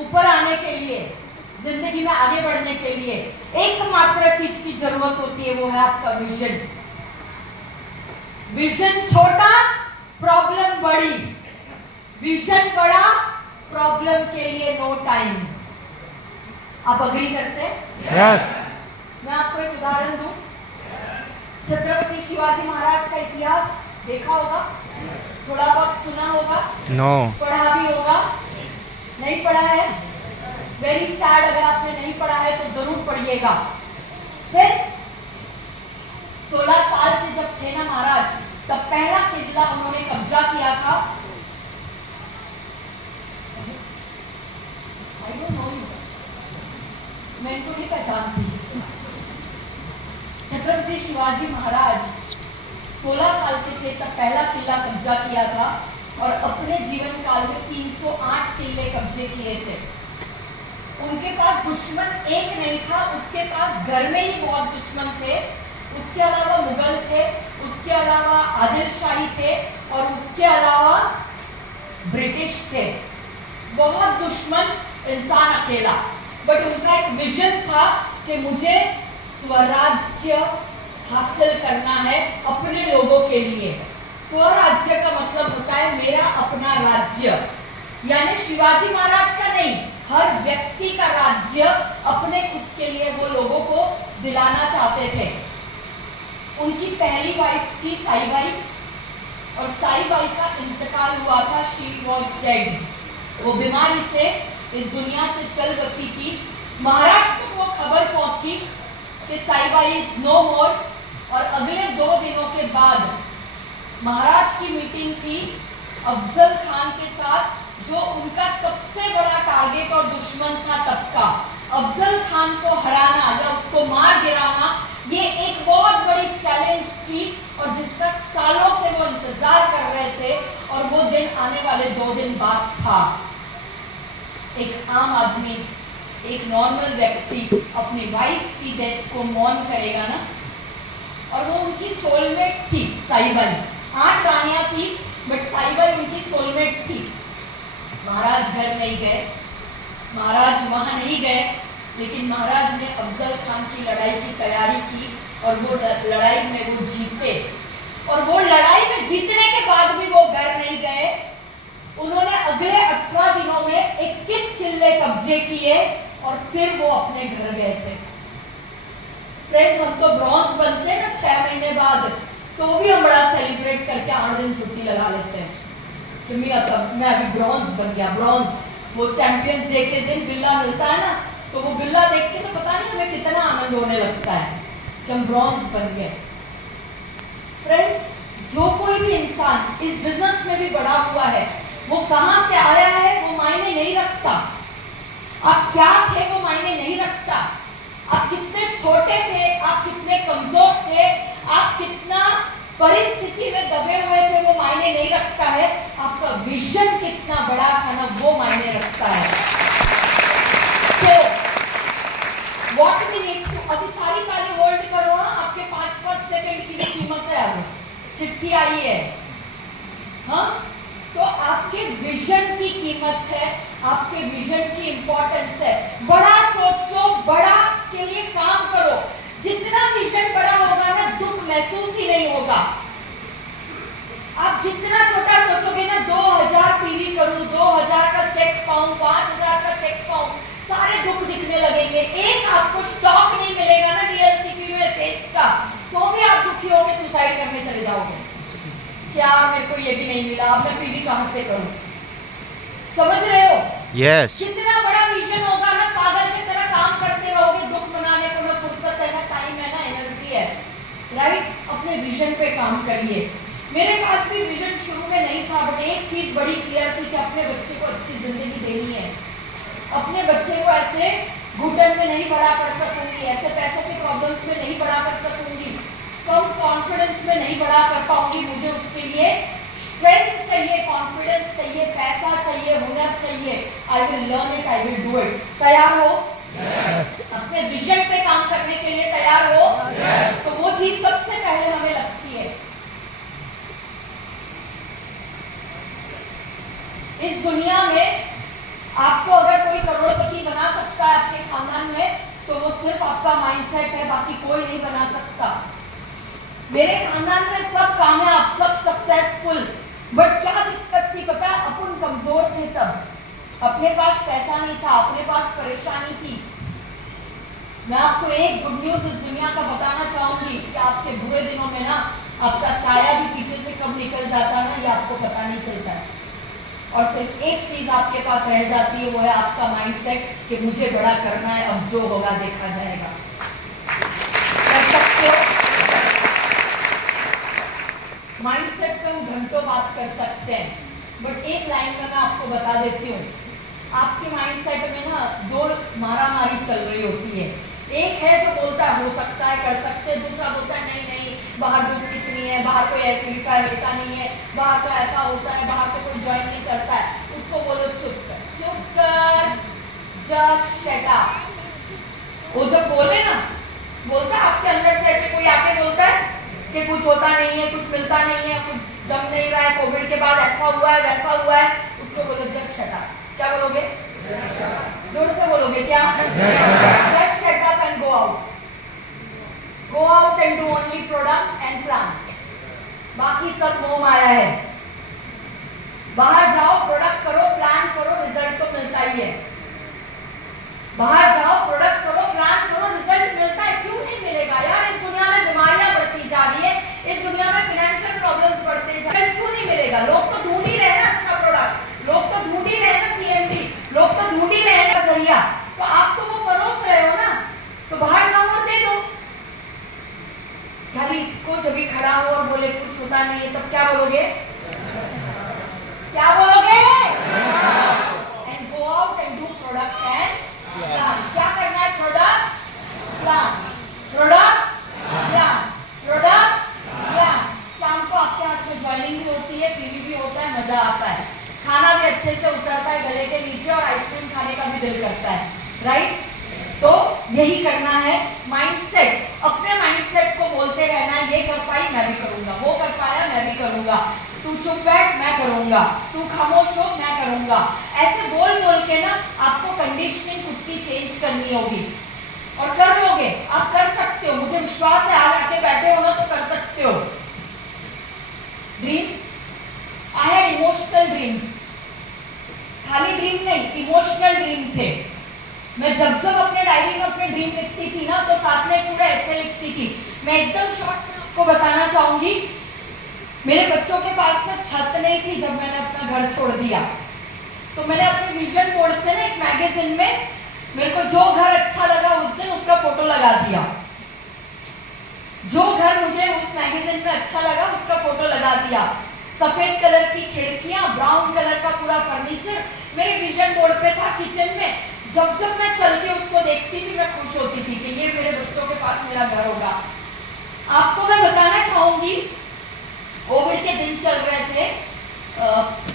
ऊपर आने के लिए, जिंदगी में आगे बढ़ने के लिए एकमात्र चीज की जरूरत होती है, वो है आपका विजन। विजन छोटा, प्रॉब्लम बड़ी, विजन बड़ा, प्रॉब्लम के लिए नो टाइम। आप अग्री करते हैं? Yes. मैं आपको एक उदाहरण दूं, छत्रपति शिवाजी महाराज का इतिहास देखा होगा, थोड़ा बहुत सुना होगा, No. पढ़ा भी होगा, नहीं पढ़ा है? वेरी सैड, अगर आपने नहीं पढ़ा है तो जरूर पढ़िएगा। फ्रेंड्स, 16 साल के जब थे ना महाराज, तब पहला किला उन्होंने कब्जा किया था। I don't know you. मैं इनको नहीं पहचानती। छत्रपति शिवाजी महाराज 16 साल के थे तब पहला किला कब्जा किया था और अपने जीवन काल में 308 किले कब्जे किए थे। उनके पास दुश्मन एक नहीं था, उसके पास घर में ही बहुत दुश्मन थे। उसके अलावा मुगल थे, उसके अलावा आदिल शाही थे और उसके अलावा ब्रिटिश थे। बहुत दुश्मन, इंसान अकेला। बट उनका एक विजन था कि मुझे स्वराज्य हासिल करना है अपने लोगों के लिए। स्वराज्य का मतलब होता है मेरा अपना राज्य, यानी शिवाजी महाराज का नहीं, हर व्यक्ति का राज्य अपने खुद के लिए वो लोगों को दिलाना चाहते थे। उनकी पहली वाइफ थी साईबाई और साईबाई का इंतकाल हुआ था। She was dead. वो बीमारी से इस दुनिया से चल बसी थी। महाराज तक वो खबर पहुंची कि साईबाई इज नो मोर और अगले 2 दिनों के बाद महाराज की मीटिंग थी अफजल खान के साथ, जो उनका सबसे बड़ा टारगेट और दुश्मन था तब का। अफजल खान को हराना या उसको मार गिराना ये एक बहुत बड़ी चैलेंज थी और जिसका सालों से वो इंतजार कर रहे थे और वो दिन आने वाले 2 दिन बाद था। एक आम आदमी, एक नॉर्मल व्यक्ति अपनी वाइफ की डेथ को मौन करेगा ना, और वो उनकी सोलमेट थी साईबाई। 8 रानियां थी बट साईबाई उनकी सोलमेट थी। महाराज घर नहीं गए, महाराज वहां नहीं गए, लेकिन महाराज ने अफजल खान की लड़ाई की तैयारी की और वो लड़ाई में वो जीते। और वो लड़ाई में जीतने के बाद भी वो घर नहीं गए। उन्होंने अगले 18 दिनों में 21 किले कब्जे किए और फिर वो अपने घर गए थे। फ्रेंड्स, हम तो ब्रॉन्ज बनते हैं ना 6 महीने बाद, तो भी हम बड़ा सेलिब्रेट करके 8 दिन छुट्टी लगा लेते हैं कि मैं अभी ब्रॉन्ज बन गया। ब्रॉन्ज, वो चैंपियंस डे के दिन बिल्ला मिलता है ना, तो वो बिल्ला देख के तो पता नहीं हमें कितना आनंद होने लगता है कि हम ब्रॉन्ज बन गए। फ्रेंड्स, जो कोई भी इंसान इस बिजनेस में भी बड़ा हुआ है, वो कहां से आया है वो मायने नहीं रखता। आप क्या थे वो मायने नहीं रखता। आप कितने छोटे थे, आप कितने कमजोर थे, आप कितना परिस्थिति में दबे हुए थे, वो मायने नहीं रखता है। आपका विजन कितना बड़ा था ना, वो मायने रखता है। So, what we need to, अभी सारी ताली होल्ड करो ना, आपके 5-5 सेकंड की भी कीमत है। अब चिट्ठी आई है, हाँ, तो आपके विजन की कीमत है, आपके विजन की इंपॉर्टेंस है। बड़ा सोचो, बड़ा के लिए काम करो। जितना विजन बड़ा होगा ना, दुख महसूस ही नहीं होगा। आप जितना छोटा सोचोगे ना, 2000 पीवी करूं, 2000 का चेक पाऊं, 5000 का चेक पाऊं, सारे दुख दिखने लगेंगे। एक आपको स्टॉक नहीं मिलेगा ना डीएलसीपी में पेस्ट का, तो भी आप दुखी होकर सुसाइड करने चले जाओगे। क्या मेरे को ये भी नहीं मिला, अब मैं पीवी कहां से करूं? समझ रहे हो? यस। जितना बड़ा विजन होगा ना, पागल की तरह काम करते रहोगे। दुख मनाने को ना फुर्सत है, ना टाइम है, ना एनर्जी है। राइट? अपने विजन पे काम करिए। मेरे पास भी विजन शुरू में नहीं था, बट एक चीज बड़ी क्लियर थी कि अपने बच्चे को अच्छी जिंदगी देनी है। अपने बच्चे को ऐसे घुटन में नहीं बड़ा कर सकूंगी, ऐसे पैसों के प्रॉब्लम्स में नहीं बड़ा कर सकूंगी, कम कॉन्फिडेंस में नहीं बड़ा कर पाऊंगी। मुझे उसके लिए स्ट्रेंथ चाहिए, कॉन्फिडेंस चाहिए, पैसा चाहिए, हुनर चाहिए। I will learn it, I will do it. तैयार हो? अपने विजन पे काम करने के लिए तैयार हो? तो वो चीज सबसे पहले हमें लगती है। इस दुनिया में आपको अगर कोई करोड़पति बना सकता है अपने खानदान में, तो वो सिर्फ आपका माइंडसेट है, बाकी कोई नहीं बना सकता। मेरे खानदान में सब कामयाब, सब सक्सेसफुल, बट क्या दिक्कत थी पता है? अपन कमजोर थे तब, अपने पास पैसा नहीं था, अपने पास परेशानी थी। मैं आपको एक गुड न्यूज इस दुनिया का बताना चाहूंगी कि आपके बुरे दिनों में ना, आपका साया भी पीछे से कब निकल जाता है ना, ये आपको पता नहीं चलता है। और सिर्फ एक चीज आपके पास रह जाती है, वो है आपका माइंडसेट कि मुझे बड़ा करना है, अब जो होगा देखा जाएगा। कर सकते हो? माइंडसेट पे हम घंटों बात कर सकते हैं, बट एक लाइन में मैं आपको बता देती हूँ। आपके माइंडसेट में ना 2 मारामारी चल रही होती है। एक है जो बोलता है हो सकता है, कर सकते हैं, दूसरा बोलता है नहीं नहीं, बाहर धूप कितनी है, बाहर कोई एयर प्यूरिफायर होता नहीं है, बाहर तो ऐसा होता है, बाहर तो कोई ज्वाइन नहीं करता है। उसको बोलो चुप कर, चुप कर, जस्ट शट अप। वो जब बोले ना, बोलता है आपके अंदर से ऐसे कोई आके बोलता है कि कुछ होता नहीं है, कुछ मिलता नहीं है, कुछ जम नहीं रहा है, कोविड के बाद ऐसा हुआ है, वैसा हुआ है, उसको बोलो जस्ट शट अप। क्या बोलोगे? जोर से बोलोगे क्या? Just shut up and go out. Go out and do only product and plan. बाकी सब मोह माया है। बाहर जाओ, प्रोडक्ट करो, प्लान करो, रिजल्ट तो मिलता ही है। बाहर जाओ, प्रोडक्ट करो, प्लान करो, रिजल्ट मिलता है। क्यों नहीं मिलेगा यार? इस दुनिया में बीमारियां बढ़ती जा रही है, इस दुनिया में फाइनेंशियल प्रॉब्लम्स बढ़ते जा रहे हैं, क्यों नहीं मिलेगा? लोग तो ढूंढ ही रहे हैं ना अच्छा प्रोडक्ट, लोग तो ढूंढ ही रहे हैं ना सीएनजी, लोग तो ढूंढ ही रहे हैं ना जरिया। तो आप तो वो परोस रहे हो ना, तो बाहर जाओ और दे दो। खाली इसको जब भी खड़ा हो और बोले कुछ होता नहीं है, तब क्या बोलोगे? क्या बोलोगे? And go out and do product and plan. क्या करना है? प्रोडक्ट, प्लान, प्रोडक्ट, करता है, राइट? तो यही करना है, माइंडसेट, अपने माइंडसेट को बोलते रहना, ये कर पाई मैं भी करूंगा, वो कर पाया मैं भी करूंगा, तू चुप बैठ मैं करूंगा, तू खामोश हो मैं करूंगा। ऐसे बोल बोल के ना आपको कंडीशनिंग खुद की चेंज करनी होगी और कर लोगे, आप कर सकते हो, मुझे विश्वास है, आज आके बैठे हो ना तो कर सकते हो। Dreams, I had emotional dreams, खाली ड्रीम नहीं, इमोशनल ड्रीम थे। मैं जब जब अपने डायरी में अपने ड्रीम लिखती थी ना तो साथ में पूरा ऐसे लिखती थी। मैं एकदम शॉर्ट में आपको बताना चाहूंगी, मेरे बच्चों के पास ना छत नहीं थी जब मैंने अपना घर छोड़ दिया, तो मैंने अपने विजन बोर्ड से ना एक मैगजीन में मेरे को जो घर अच्छा लगा उस दिन उसका फोटो लगा दिया। जो घर मुझे उस मैगजीन में अच्छा लगा उसका फोटो लगा दिया। सफेद कलर की खिड़कियां, ब्राउन कलर का पूरा फर्नीचर मेरे विजन बोर्ड पे था किचन में। जब जब मैं चल के उसको देखती थी मैं खुश होती थी कि ये मेरे बच्चों के पास मेरा घर होगा। आपको मैं बताना चाहूंगी, कोविड के दिन चल रहे थे,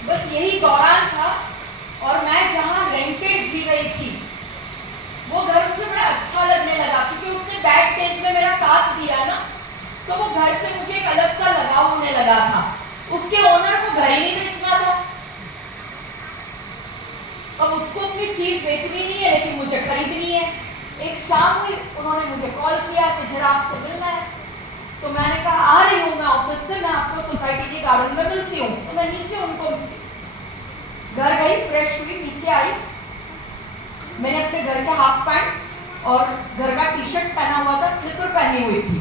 बस यही दौरान था और मैं जहाँ रेंटेड जी रही थी वो घर मुझे बड़ा अच्छा लगने लगा, क्योंकि उसने बैड डेज में मेरा साथ दिया ना, तो वो घर से मुझे एक अलग सा लगाव होने लगा था। उसके ओनर को घर ही नहीं बेचना था, अब उसको अपनी चीज बेचनी नहीं है लेकिन मुझे खरीदनी है। एक शाम हुई, उन्होंने मुझे कॉल किया कि जरा आपसे मिलना है, तो मैंने कहा आ रही हूँ मैं ऑफिस से, मैं आपको सोसाइटी के गार्डन में मिलती हूँ। तो मैं नीचे उनको घर गई, फ्रेश हुई, नीचे आई, मैंने अपने घर के हाफ पैंट्स और घर का टी शर्ट पहना हुआ था, स्लीपर पहनी हुई थी।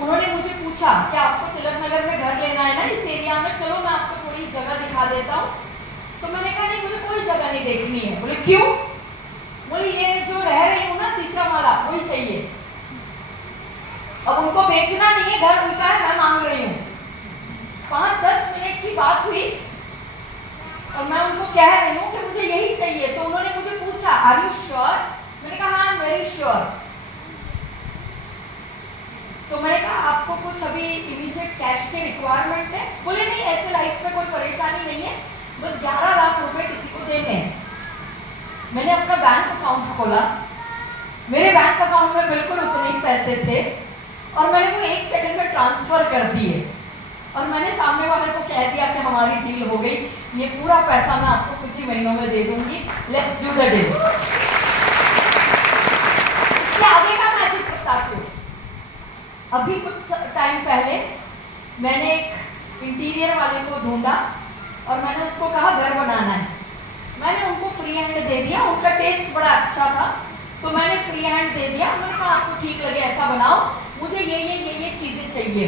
उन्होंने मुझे पूछा कि आपको तिलक नगर में घर लेना है ना इस एरिया में, चलो मैं आपको थोड़ी जगह दिखा देता हूँ। तो मैंने कहा नहीं, मुझे कोई जगह नहीं देखनी है। बोले क्यों? बोले ये जो रह रही हूँ ना तीसरा माला वही चाहिए। अब उनको बेचना नहीं है, घर उनका है, मैं मांग रही हूँ। 5-10 मिनट की बात हुई और मैं उनको कह रही हूँ कि मुझे यही चाहिए। तो उन्होंने मुझे पूछा आर यू श्योर? मैंने कहा हाँ वेरी श्योर। तो मैंने कहा आपको कुछ अभी इमीडिएट कैश के रिक्वायरमेंट है? बोले नहीं, ऐसे लाइफ में कोई परेशानी नहीं है, बस 11 लाख रुपए किसी को देने हैं। मैंने अपना बैंक अकाउंट खोला, मेरे बैंक अकाउंट में बिल्कुल उतने ही पैसे थे और मैंने वो 1 सेकंड में ट्रांसफर कर दिए और मैंने सामने वाले को कह दिया कि हमारी डील हो गई, ये पूरा पैसा मैं आपको कुछ ही महीनों में दे दूंगी, लेट्स डू द डील। इसके आगे का मैजिक बताती हूँ। अभी कुछ टाइम पहले मैंने एक इंटीरियर वाले को ढूंढा और मैंने उसको कहा घर बनाना है। मैंने उनको फ्री हैंड दे दिया, उनका टेस्ट बड़ा अच्छा था तो मैंने फ्री हैंड दे दिया। उन्होंने कहा आपको ठीक लगे ऐसा बनाओ, मुझे ये चीजें चाहिए।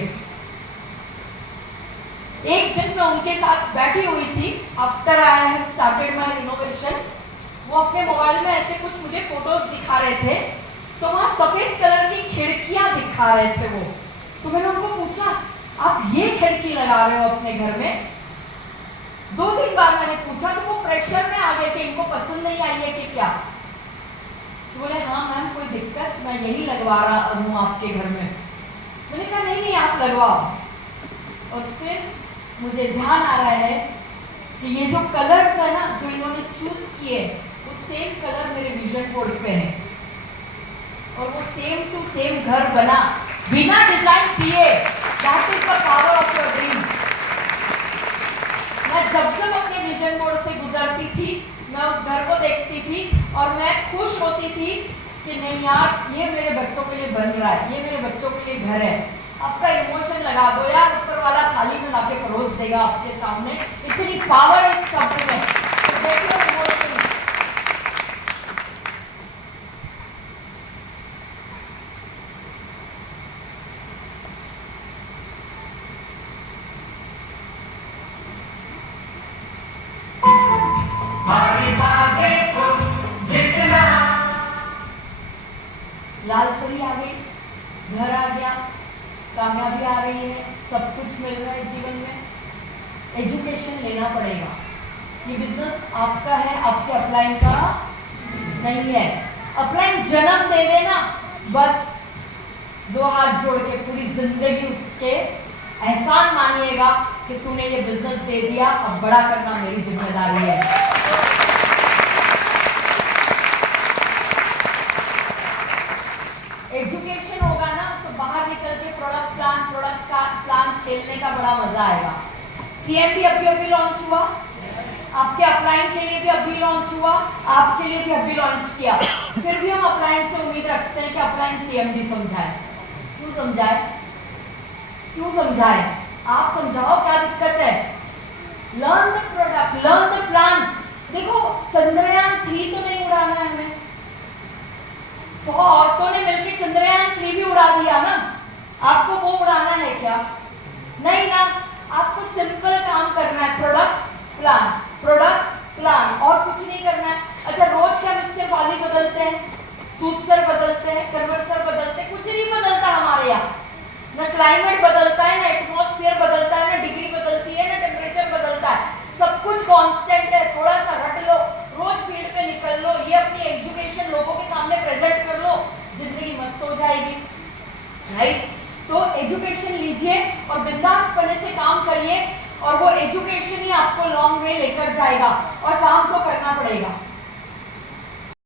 एक दिन मैं उनके साथ बैठी हुई थी, after I have started my renovation. वो अपने मोबाइल में ऐसे कुछ मुझे फोटोज दिखा रहे थे, तो वहाँ सफेद कलर की खिड़कियां दिखा रहे थे वो। तो मैंने उनको पूछा आप ये खिड़की लगा रहे हो अपने घर में? 2-3 बार मैंने पूछा तो वो प्रेशर में आ गए कि इनको पसंद नहीं आई है कि क्या। तो बोले हाँ मैम कोई दिक्कत, मैं यही लगवा रहा हूँ आपके घर में। मैंने कहा नहीं आप लगवाओ। और फिर मुझे ध्यान आ रहा है कि ये जो कलर्स है ना जो इन्होंने चूज किए वो सेम कलर मेरे विजन बोर्ड पे है और वो सेम टू सेम घर बना बिना डिजाइन दिए। That is the power of your dream. मैं जब अपने विजन बोर्ड से गुजरती थी मैं उस घर को देखती थी और मैं खुश होती थी कि नहीं यार ये मेरे बच्चों के लिए बन रहा है, ये मेरे बच्चों के लिए घर है। आपका इमोशन लगा दो यार, ऊपर वाला थाली में लाके परोस देगा आपके सामने। इतनी पावर इस शब्द में। तो देखिए इमोशन। लाल परी आ गई, घर आ गया, कामयाबी आ रही है, सब कुछ मिल रहा है जीवन में। एजुकेशन लेना पड़ेगा। ये बिजनेस आपका है, आपके अपलाइन का नहीं है। अपलाइन जन्म दे देना, बस 2 हाथ जोड़ के पूरी जिंदगी उसके एहसान मानिएगा कि तूने ये बिजनेस दे दिया, अब बड़ा करना मेरी जिम्मेदारी है। मजा आएगा। CMD अभी अभी लॉन्च हुआ, आपके अपलाइन के लिए भी अभी लॉन्च हुआ, आपके लिए भी अभी लॉन्च किया। फिर भी हम अपलाइन से उम्मीद रखते हैं कि अपलाइन CMD समझाए। क्यों समझाए? क्यों समझाए? आप समझाओ, क्या दिक्कत है? Learn the product, learn the plan. देखो, चंद्रयान 3 तो नहीं उड़ाना है हमें। 100 औरतों ने मिलकर चंद्रयान 3 भी उड़ा दिया ना, आपको वो उड़ाना है क्या? नहीं ना। आपको सिंपल काम करना है, प्रोडक्ट प्लान, प्रोडक्ट प्लान, और कुछ नहीं करना है। अच्छा, रोज क्या मिस्टर पाली बदलते हैं, सूद सर बदलते हैं, कन्वर्सर बदलते हैं? कुछ नहीं बदलता हमारे यहाँ। ना क्लाइमेट बदलता है, ना एटमॉस्फेयर बदलता है, ना डिग्री बदलती है, ना टेम्परेचर बदलता है। सब कुछ कांस्टेंट है। थोड़ा सा रट लो, रोज फील्ड पे निकल लो, ये अपनी एजुकेशन लोगों के सामने प्रेजेंट कर लो, जिंदगी मस्त हो जाएगी। राइट? तो एजुकेशन लीजिए और बिंदासपने से काम करिए, और वो एजुकेशन ही आपको लॉन्ग वे लेकर जाएगा, और काम तो करना पड़ेगा।